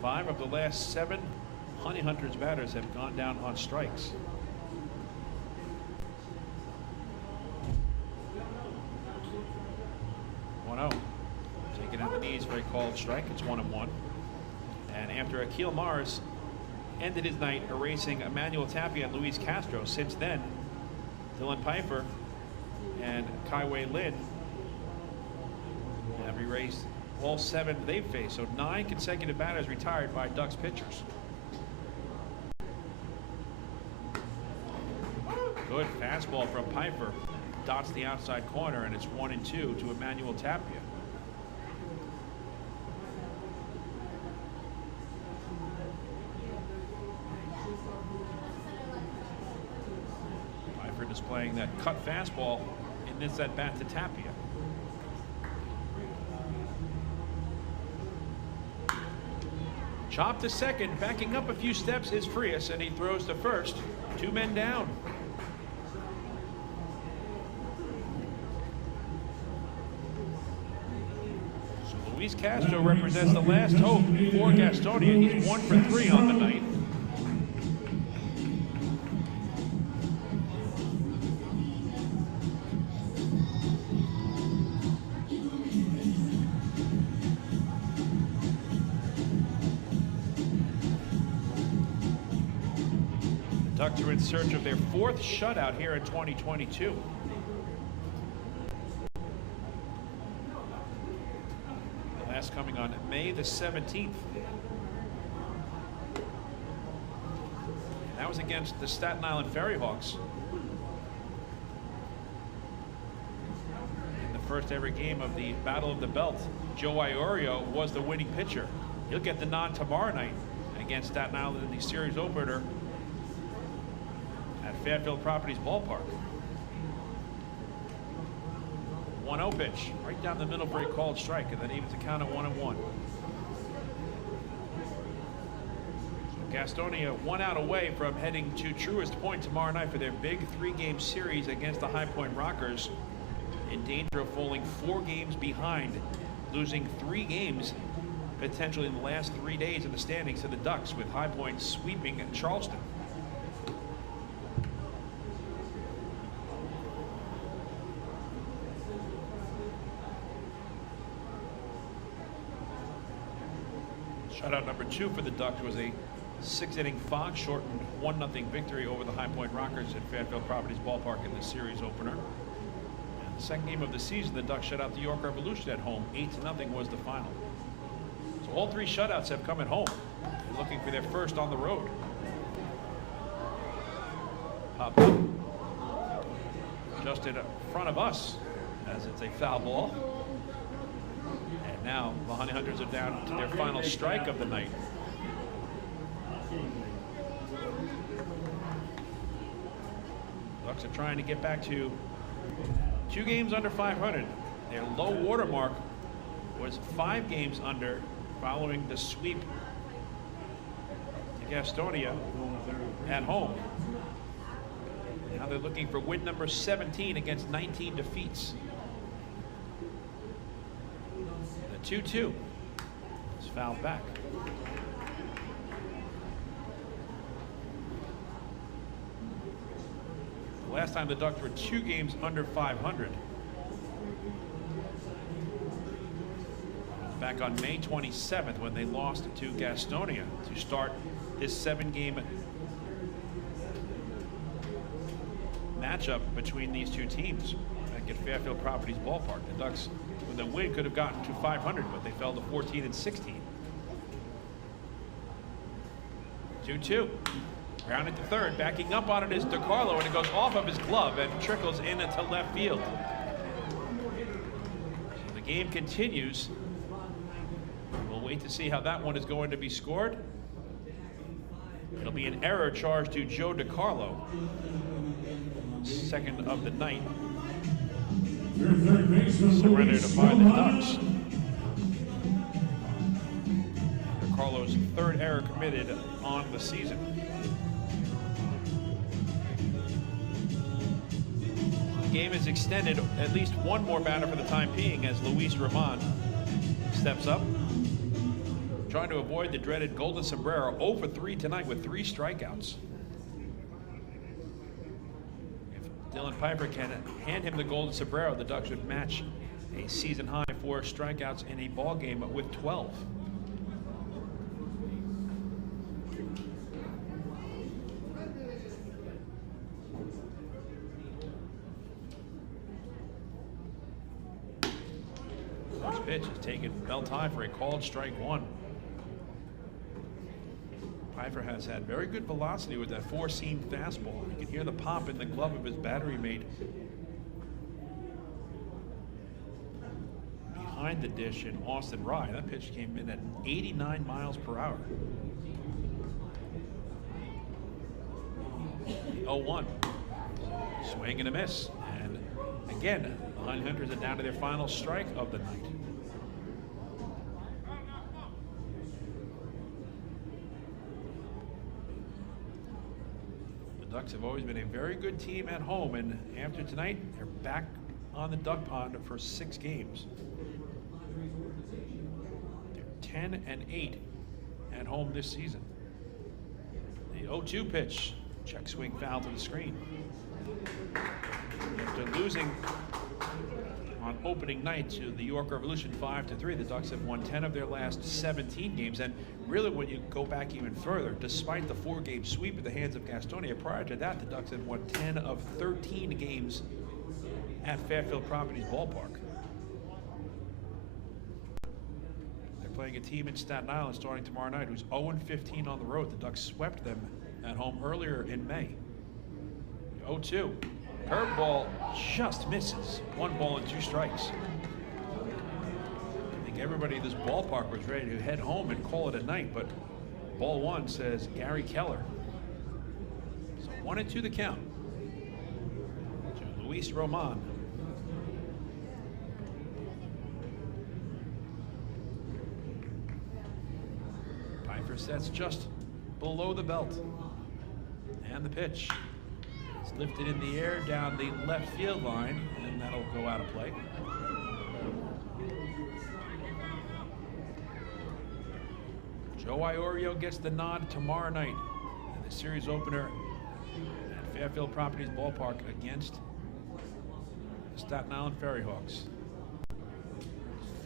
Five of the last 7 Honey Hunters batters have gone down on strikes. Taken at the knees for a called strike. It's 1-1. And after Akil Mars ended his night erasing Emmanuel Tapia and Luis Castro, since then, Dylan Pfeiffer and Kai-Wei Lin have erased all 7 they've faced. So 9 consecutive batters retired by Ducks pitchers. Good fastball from Pfeiffer. Dots the outside corner, and it's 1-2 to Emmanuel Tapia. playing that cut fastball in this at bat to Tapia. Chop to second, backing up a few steps is Frias, and he throws to first. 2 men down. So Luis Castro represents the last hope for Gastonia. He's 1 for 3 on the night. Ducks are in search of their 4th shutout here in 2022. The last coming on May the 17th. That was against the Staten Island Ferry Hawks. In the first ever game of the Battle of the Belt, Joe Iorio was the winning pitcher. He'll get the nod tomorrow night against Staten Island in the series opener at Fairfield Properties Ballpark. 1-0 pitch, right down the middle for a called strike, and then evens the count at 1-1. So Gastonia 1 out away from heading to Truist Point tomorrow night for their big 3-game series against the High Point Rockers, in danger of falling 4 games behind, losing 3 games potentially in the last 3 days of the standings to the Ducks, with High Point sweeping Charleston. Shutout number 2 for the Ducks was a 6-inning Fox-shortened 1-0 victory over the High Point Rockers at Fairfield Properties Ballpark in the series opener. And the second game of the season, the Ducks shut out the York Revolution at home. 8-0 was the final. So all 3 shutouts have come at home. They're looking for their first on the road. Popped up just in front of us as it's a foul ball. And now the Honey Hunters are down to their final strike of the night. Ducks are trying to get back to 2 games under 500. Their low water mark was 5 games under following the sweep to Gastonia at home. Now they're looking for win number 17 against 19 defeats. The 2-2 is fouled back. The last time the Ducks were 2 games under 500 was back on May 27th when they lost to Gastonia to start this 7-game matchup between these 2 teams back at Fairfield Properties Ballpark. The Ducks, with a win, could have gotten to 500, but they fell to 14-16. 2-2. Grounded to third. Backing up on it is DiCarlo, and it goes off of his glove and trickles in into left field. So the game continues. We'll wait to see how that one is going to be scored. It'll be an error charged to Joe DiCarlo. Second of the night. Surrendered by the Ducks. DiCarlo's 3rd error committed on the season. The game is extended at least one more batter for the time being as Luis Ramon steps up, trying to avoid the dreaded golden sombrero. 0 for 3 tonight with 3 strikeouts. If Dylan Piper can hand him the golden sombrero, the Ducks would match a season high for strikeouts in a ball game with 12. First pitch is taken belt high for a called strike 1. Pfeiffer has had very good velocity with that 4-seam fastball. You can hear the pop in the glove of his battery mate behind the dish in Austin Rye. That pitch came in at 89 miles per hour. 0-1. Swing and a miss. And again, the Honey Hunters are down to their final strike of the night. The Ducks have always been a very good team at home, and after tonight, they're back on the duck pond for 6 games. They're 10-8 at home this season. The 0-2 pitch, check swing foul to the screen. After losing on opening night to the York Revolution 5-3, the Ducks have won 10 of their last 17 games. And really, when you go back even further, despite the 4-game sweep at the hands of Gastonia, prior to that, the Ducks had won 10 of 13 games at Fairfield Properties Ballpark. They're playing a team in Staten Island starting tomorrow night who's 0-15 on the road. The Ducks swept them at home earlier in May. 0-2. Curveball just misses. 1 ball and 2 strikes. I think everybody in this ballpark was ready to head home and call it a night, but ball 1 says Gary Keller. So 1-2 the count to Luis Roman. Pfeiffer sets just below the belt. And the pitch. Lifted in the air down the left field line, and that'll go out of play. Joe Iorio gets the nod tomorrow night in the series opener at Fairfield Properties Ballpark against the Staten Island Ferry Hawks.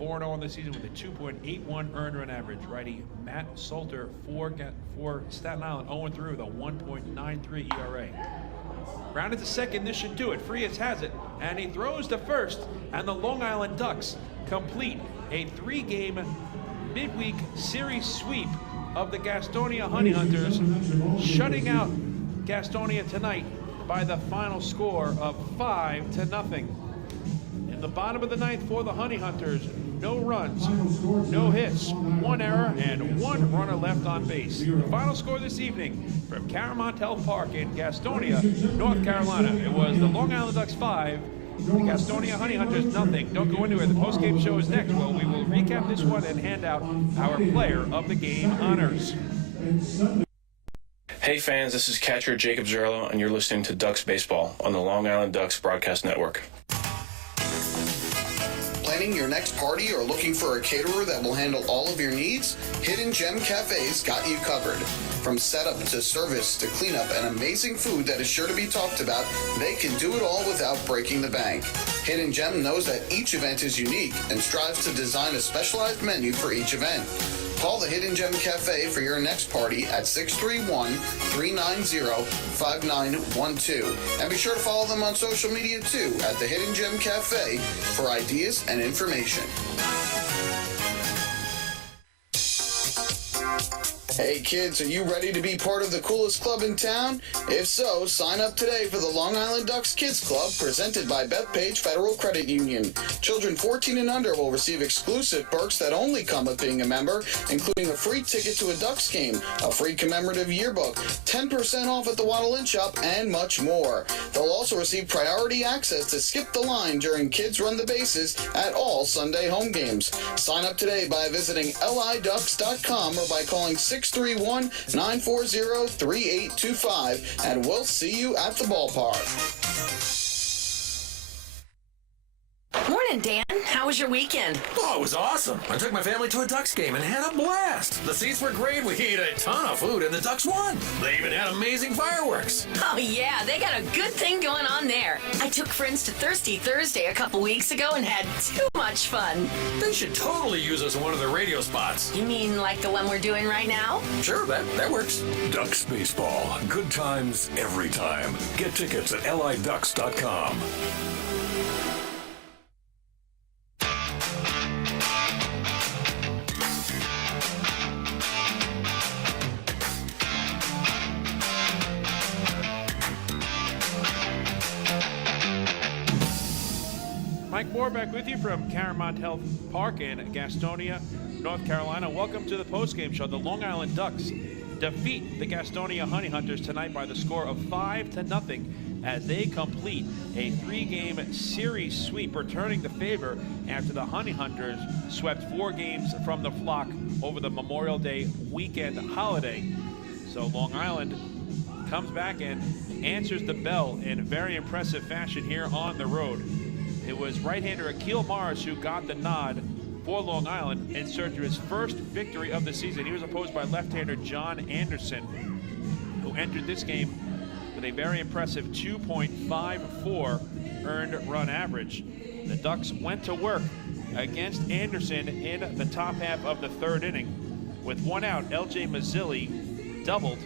4-0 on the season with a 2.81 earned run average. Righty Matt Salter for Staten Island 0-3 with a 1.93 ERA. Grounded to second, this should do it. Frias has it, and he throws to first, and the Long Island Ducks complete a 3-game midweek series sweep of the Gastonia Honey Hunters, shutting out Gastonia tonight by the final score of 5-0. In the bottom of the 9th for the Honey Hunters, no runs, no hits, 1 error, and 1 runner left on base. The final score this evening from CaroMont Health Park in Gastonia, North Carolina. It was the Long Island Ducks 5, the Gastonia Honey Hunters nothing. Don't go anywhere. The post-game show is next. Well, we will recap this one and hand out our player of the game honors. Hey fans, this is catcher Jacob Zerlo, and you're listening to Ducks Baseball on the Long Island Ducks Broadcast Network. Planning your next party or looking for a caterer that will handle all of your needs? Hidden Gem Cafe's got you covered. From setup to service to cleanup and amazing food that is sure to be talked about, they can do it all without breaking the bank. Hidden Gem knows that each event is unique and strives to design a specialized menu for each event. Call the Hidden Gem Cafe for your next party at 631-390-5912. And be sure to follow them on social media too at the Hidden Gem Cafe for ideas and information. Hey kids, are you ready to be part of the coolest club in town? If so, sign up today for the Long Island Ducks Kids Club presented by Bethpage Federal Credit Union. Children 14 and under will receive exclusive perks that only come with being a member, including a free ticket to a Ducks game, a free commemorative yearbook, 10% off at the Waddle Inn Shop, and much more. They'll also receive priority access to skip the line during Kids Run the Bases at all Sunday home games. Sign up today by visiting liducks.com or by calling 631-940-3825, and we'll see you at the ballpark. Morning, Dan. How was your weekend? Oh, it was awesome. I took my family to a Ducks game and had a blast. The seats were great. We ate a ton of food, and the Ducks won. They even had amazing fireworks. Oh, yeah. They got a good thing going on there. I took friends to Thirsty Thursday a couple weeks ago and had too much fun. They should totally use us in one of their radio spots. You mean like the one we're doing right now? Sure, that works. Ducks Baseball. Good times every time. Get tickets at liducks.com. Mike Moore back with you from CaroMont Health Park in Gastonia, North Carolina. Welcome to the postgame show. The Long Island Ducks defeat the Gastonia Honey Hunters tonight by the score of 5-0. as they complete a 3-game series sweep, returning the favor after the Honey Hunters swept 4 games from the Flock over the Memorial Day weekend holiday. So Long Island comes back and answers the bell in very impressive fashion here on the road. It was right-hander Akil Morris who got the nod for Long Island in search of his first victory of the season. He was opposed by left-hander John Anderson, who entered this game with a very impressive 2.54 earned run average. The Ducks went to work against Anderson in the top half of the 3rd inning. With 1 out, L.J. Mazzilli doubled,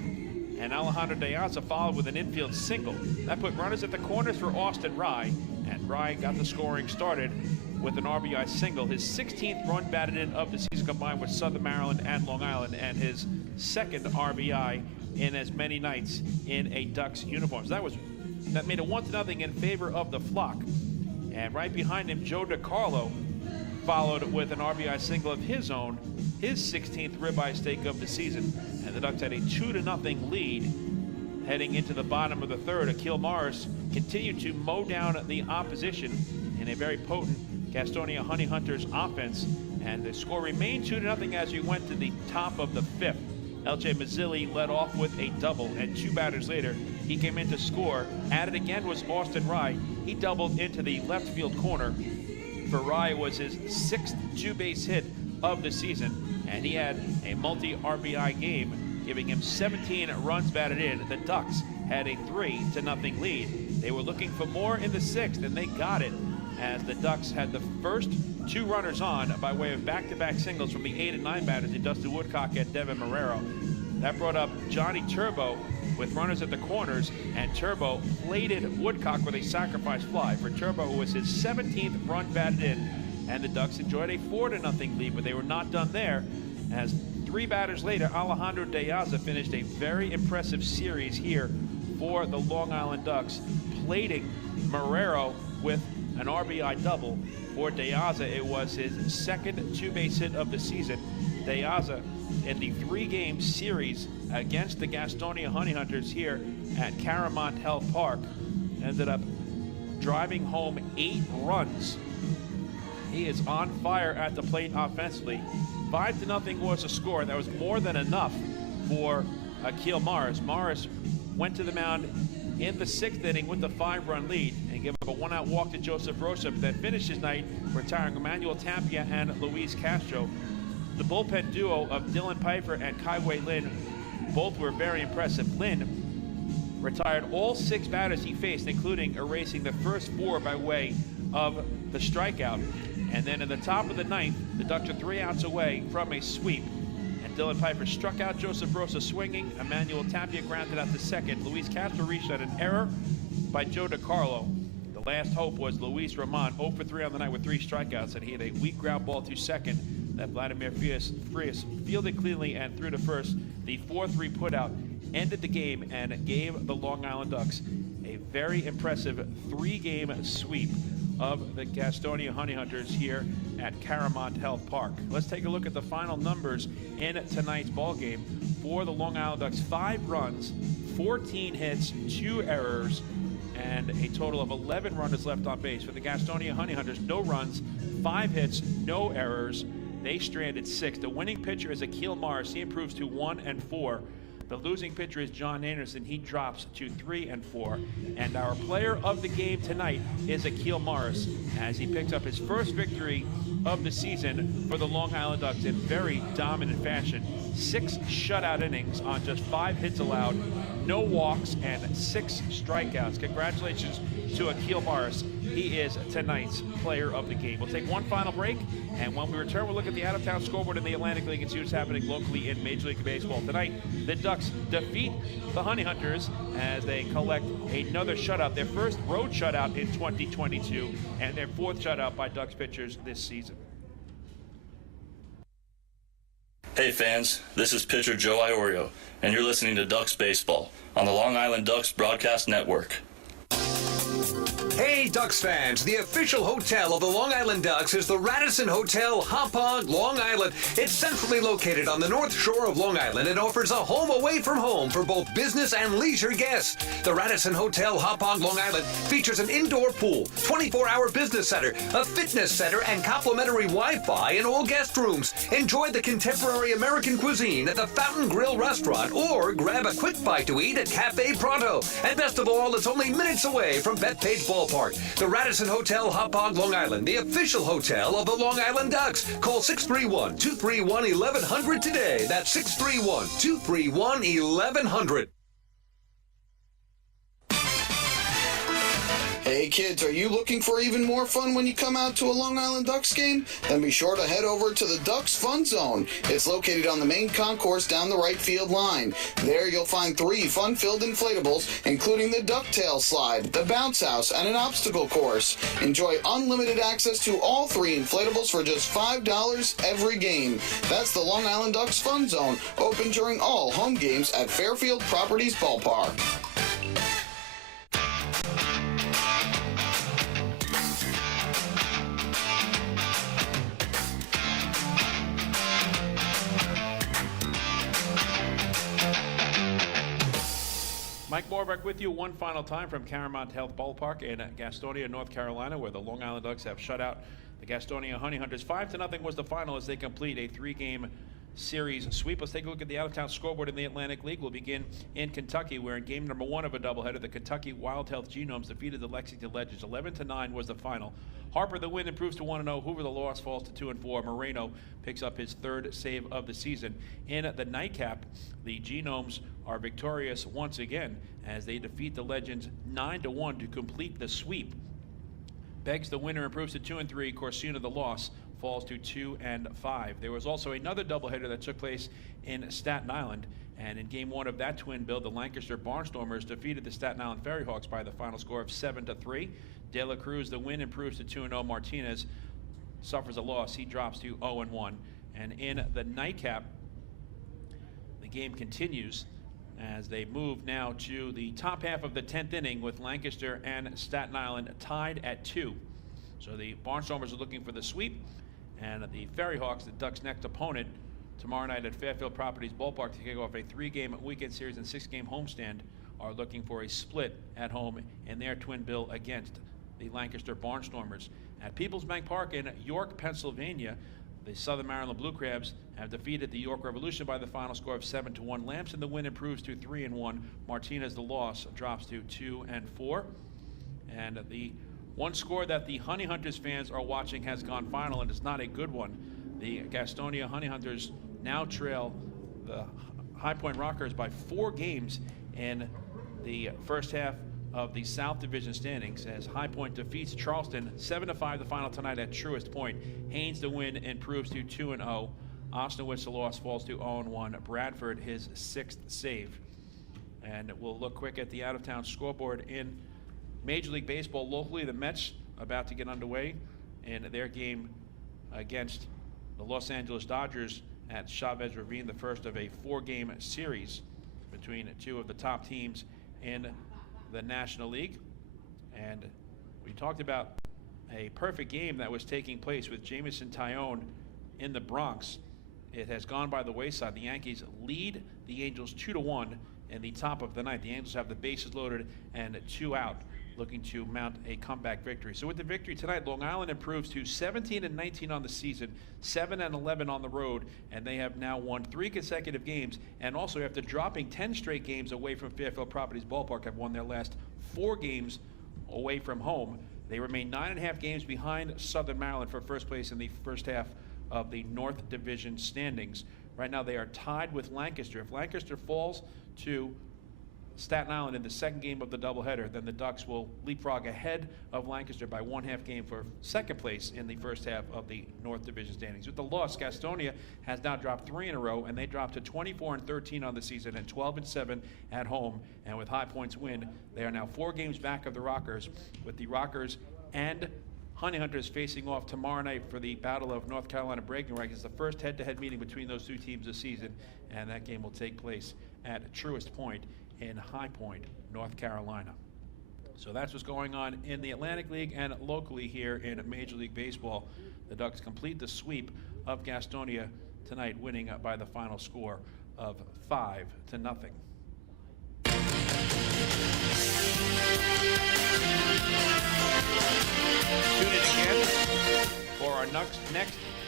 and Alejandro De Aza followed with an infield single. That put runners at the corners for Austin Rye, and Rye got the scoring started with an RBI single. His 16th run batted in of the season combined with Southern Maryland and Long Island, and his 2nd RBI in as many nights in a Ducks uniform. So that made it 1-0 in favor of the Flock. And right behind him, Joe DiCarlo followed with an RBI single of his own, his 16th ribeye stake of the season. And the Ducks had a 2-0 lead heading into the bottom of the 3rd. Akil Morris continued to mow down the opposition in a very potent Gastonia Honey Hunters offense, and the score remained 2-0 as we went to the top of the 5th. L.J. Mazzilli led off with a double, and 2 batters later, he came in to score. At it again was Austin Rye. He doubled into the left field corner. For Rye, was his 6th 2-base hit of the season, and he had a multi-RBI game, giving him 17 runs batted in. The Ducks had a 3-0 lead. They were looking for more in the 6th, and they got it, as the Ducks had the first 2 runners on by way of back-to-back singles from the 8 and 9 batters in Dustin Woodcock and Devin Marrero. That brought up Johnny Turbo with runners at the corners, and Turbo plated Woodcock with a sacrifice fly. For Turbo, it was his 17th run batted in, and the Ducks enjoyed a 4-0 lead, but they were not done there, as 3 batters later, Alejandro De Aza finished a very impressive series here for the Long Island Ducks, plating Marrero with an RBI double. For De Aza, it was his 2nd 2-base hit of the season. De Aza, in the 3-game series against the Gastonia Honey Hunters here at CaroMont Health Park, ended up driving home 8 runs. He is on fire at the plate offensively. 5-0 was a score. That was more than enough for Akil Morris. Morris went to the mound in the 6th inning with the 5-run lead and gave up a 1-out walk to Joseph Rosa, that finished his night retiring Emmanuel Tapia and Luis Castro. The bullpen duo of Dylan Pfeiffer and Kaiwei Lin both were very impressive. Lin retired all 6 batters he faced, including erasing the first 4 by way of the strikeout. And then in the top of the 9th, the Ducks are 3 outs away from a sweep. And Dylan Pfeiffer struck out Joseph Rosa swinging. Emmanuel Tapia grounded out to second. Luis Castro reached out an error by Joe DiCarlo. The last hope was Luis Ramon, 0 for 3 on the night with 3 strikeouts, and he had a weak ground ball to second that Vladimir Frias fielded cleanly and threw to first. The 4-3 putout ended the game and gave the Long Island Ducks a very impressive 3-game sweep of the Gastonia Honey Hunters here at CaroMont Health Park. Let's take a look at the final numbers in tonight's ball game. For the Long Island Ducks, 5 runs, 14 hits, 2 errors, and a total of 11 runners left on base. For the Gastonia Honey Hunters, no runs, 5 hits, no errors. They stranded 6. The winning pitcher is Akil Morris. He improves to 1-4. The losing pitcher is John Anderson. He drops to 3-4. And our player of the game tonight is Akil Morris, as he picks up his first victory of the season for the Long Island Ducks in very dominant fashion. 6 shutout innings on just 5 hits allowed, no walks, and 6 strikeouts. Congratulations to Akil Morris. He is tonight's player of the game. We'll take one final break, and when we return, we'll look at the out-of-town scoreboard in the Atlantic League and see what's happening locally in Major League Baseball. Tonight, the Ducks defeat the Honey Hunters as they collect another shutout, their first road shutout in 2022, and their 4th shutout by Ducks pitchers this season. Hey fans, this is pitcher Joe Iorio, and you're listening to Ducks Baseball on the Long Island Ducks Broadcast Network. Hey, Ducks fans, the official hotel of the Long Island Ducks is the Radisson Hotel, Hauppauge, Long Island. It's centrally located on the north shore of Long Island and offers a home away from home for both business and leisure guests. The Radisson Hotel, Hauppauge, Long Island features an indoor pool, 24-hour business center, a fitness center, and complimentary Wi-Fi in all guest rooms. Enjoy the contemporary American cuisine at the Fountain Grill restaurant or grab a quick bite to eat at Cafe Pronto. And best of all, it's only minutes away from Bethpage Ballpark. The Radisson Hotel, Hauppauge, Long Island, the official hotel of the Long Island Ducks. Call 631-231-1100 today. That's 631-231-1100. Hey kids, are you looking for even more fun when you come out to a Long Island Ducks game? Then be sure to head over to the Ducks Fun Zone. It's located on the main concourse down the right field line. There you'll find 3 fun-filled inflatables, including the ducktail slide, the bounce house, and an obstacle course. Enjoy unlimited access to all 3 inflatables for just $5 every game. That's the Long Island Ducks Fun Zone, open during all home games at Fairfield Properties Ballpark. Mike Morbeck with you one final time from CaroMont Health Ballpark in Gastonia, North Carolina, where the Long Island Ducks have shut out the Gastonia Honey Hunters. 5-0 was the final as they complete a 3-game series sweep. Let's take a look at the out-of-town scoreboard in the Atlantic League. We'll begin in Kentucky, where in game number 1 of a doubleheader, the Kentucky Wild Health Genomes defeated the Lexington Legends. 11-9 was the final. Harper, the win, improves to 1-0. Hoover, the loss, falls to 2-4. Moreno picks up his 3rd save of the season. In the nightcap, the Genomes are victorious once again as they defeat the Legends 9-1 to complete the sweep. Beggs, the winner, improves to 2-3. Corsuna, the loss, falls to 2-5. There was also another doubleheader that took place in Staten Island, and in game 1 of that twin bill, the Lancaster Barnstormers defeated the Staten Island Ferry Hawks by the final score of 7-3. De La Cruz, the win, improves to 2-0. Martinez suffers a loss. He drops to 0-1. And in the nightcap, the game continues as they move now to the top half of the 10th inning with Lancaster and Staten Island tied at 2. So the Barnstormers are looking for the sweep, and the Ferry Hawks, the Ducks' next opponent, tomorrow night at Fairfield Properties Ballpark to kick off a 3-game weekend series and 6-game homestand, are looking for a split at home in their twin bill against the Lancaster Barnstormers. At Peoples Bank Park in York, Pennsylvania, the Southern Maryland Blue Crabs have defeated the York Revolution by the final score of 7-1. Lamson, the win, improves to 3-1. Martinez, the loss, drops to 2-4. And the one score that the Honey Hunters fans are watching has gone final, and it's not a good one. The Gastonia Honey Hunters now trail the High Point Rockers by 4 games in the first half of the South Division standings as High Point defeats Charleston 7-5 the final tonight at Truist Point. Haynes, the win, improves to 2-0. Osnowitz, the loss, falls to 0-1. Bradford, his 6th save. And we'll look quick at the out-of-town scoreboard in Major League Baseball. Locally, the Mets about to get underway in their game against the Los Angeles Dodgers at Chavez Ravine, the first of a 4-game series between 2 of the top teams in the National League. And we talked about a perfect game that was taking place with Jameson Taillon in the Bronx. It has gone by the wayside. The Yankees lead the Angels 2-1 in the top of the ninth. The Angels have the bases loaded and 2 out, looking to mount a comeback victory. So with the victory tonight, Long Island improves to 17-19 on the season, 7-11 on the road, and they have now won 3 consecutive games, and also after dropping 10 straight games away from Fairfield Properties Ballpark, have won their last 4 games away from home. They remain 9.5 games behind Southern Maryland for first place in the first half of the North Division standings. Right now they are tied with Lancaster. If Lancaster falls to Staten Island in the second game of the doubleheader, then the Ducks will leapfrog ahead of Lancaster by 1/2 game for second place in the first half of the North Division standings. With the loss, Gastonia has now dropped 3 in a row, and they dropped to 24-13 on the season and 12-7 at home. And with High Point's win, they are now 4 games back of the Rockers, with the Rockers and Honey Hunters facing off tomorrow night for the Battle of North Carolina Bragging Rights. It's the first head-to-head meeting between those 2 teams this season, and that game will take place at Truist Point in High Point, North Carolina. So that's what's going on in the Atlantic League and locally here in Major League Baseball. The Ducks complete the sweep of Gastonia tonight, winning by the final score of 5-0. Tune in again for our next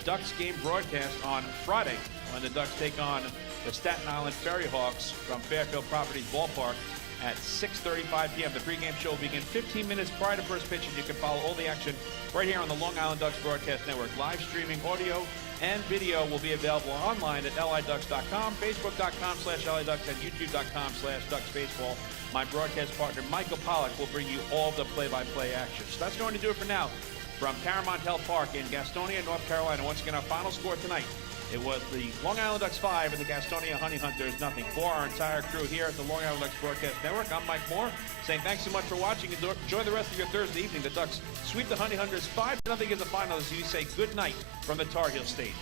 Ducks game broadcast on Friday when the Ducks take on the Staten Island Ferry Hawks from Fairfield Properties Ballpark at 6:35 p.m. The pregame show will begin 15 minutes prior to first pitch, and you can follow all the action right here on the Long Island Ducks Broadcast Network. Live streaming audio and video will be available online at liducks.com, facebook.com/liducks, and youtube.com/ducksbaseball. My broadcast partner, Michael Pollack, will bring you all the play-by-play action. So that's going to do it for now. From CaroMont Health Park in Gastonia, North Carolina, once again, our final score tonight. It was the Long Island Ducks 5 and the Gastonia Honey Hunters 0. For our entire crew here at the Long Island Ducks Broadcast Network, I'm Mike Moore, saying thanks so much for watching. Enjoy the rest of your Thursday evening. The Ducks sweep the Honey Hunters 5-0 in the final as you say good night from the Tar Heel State.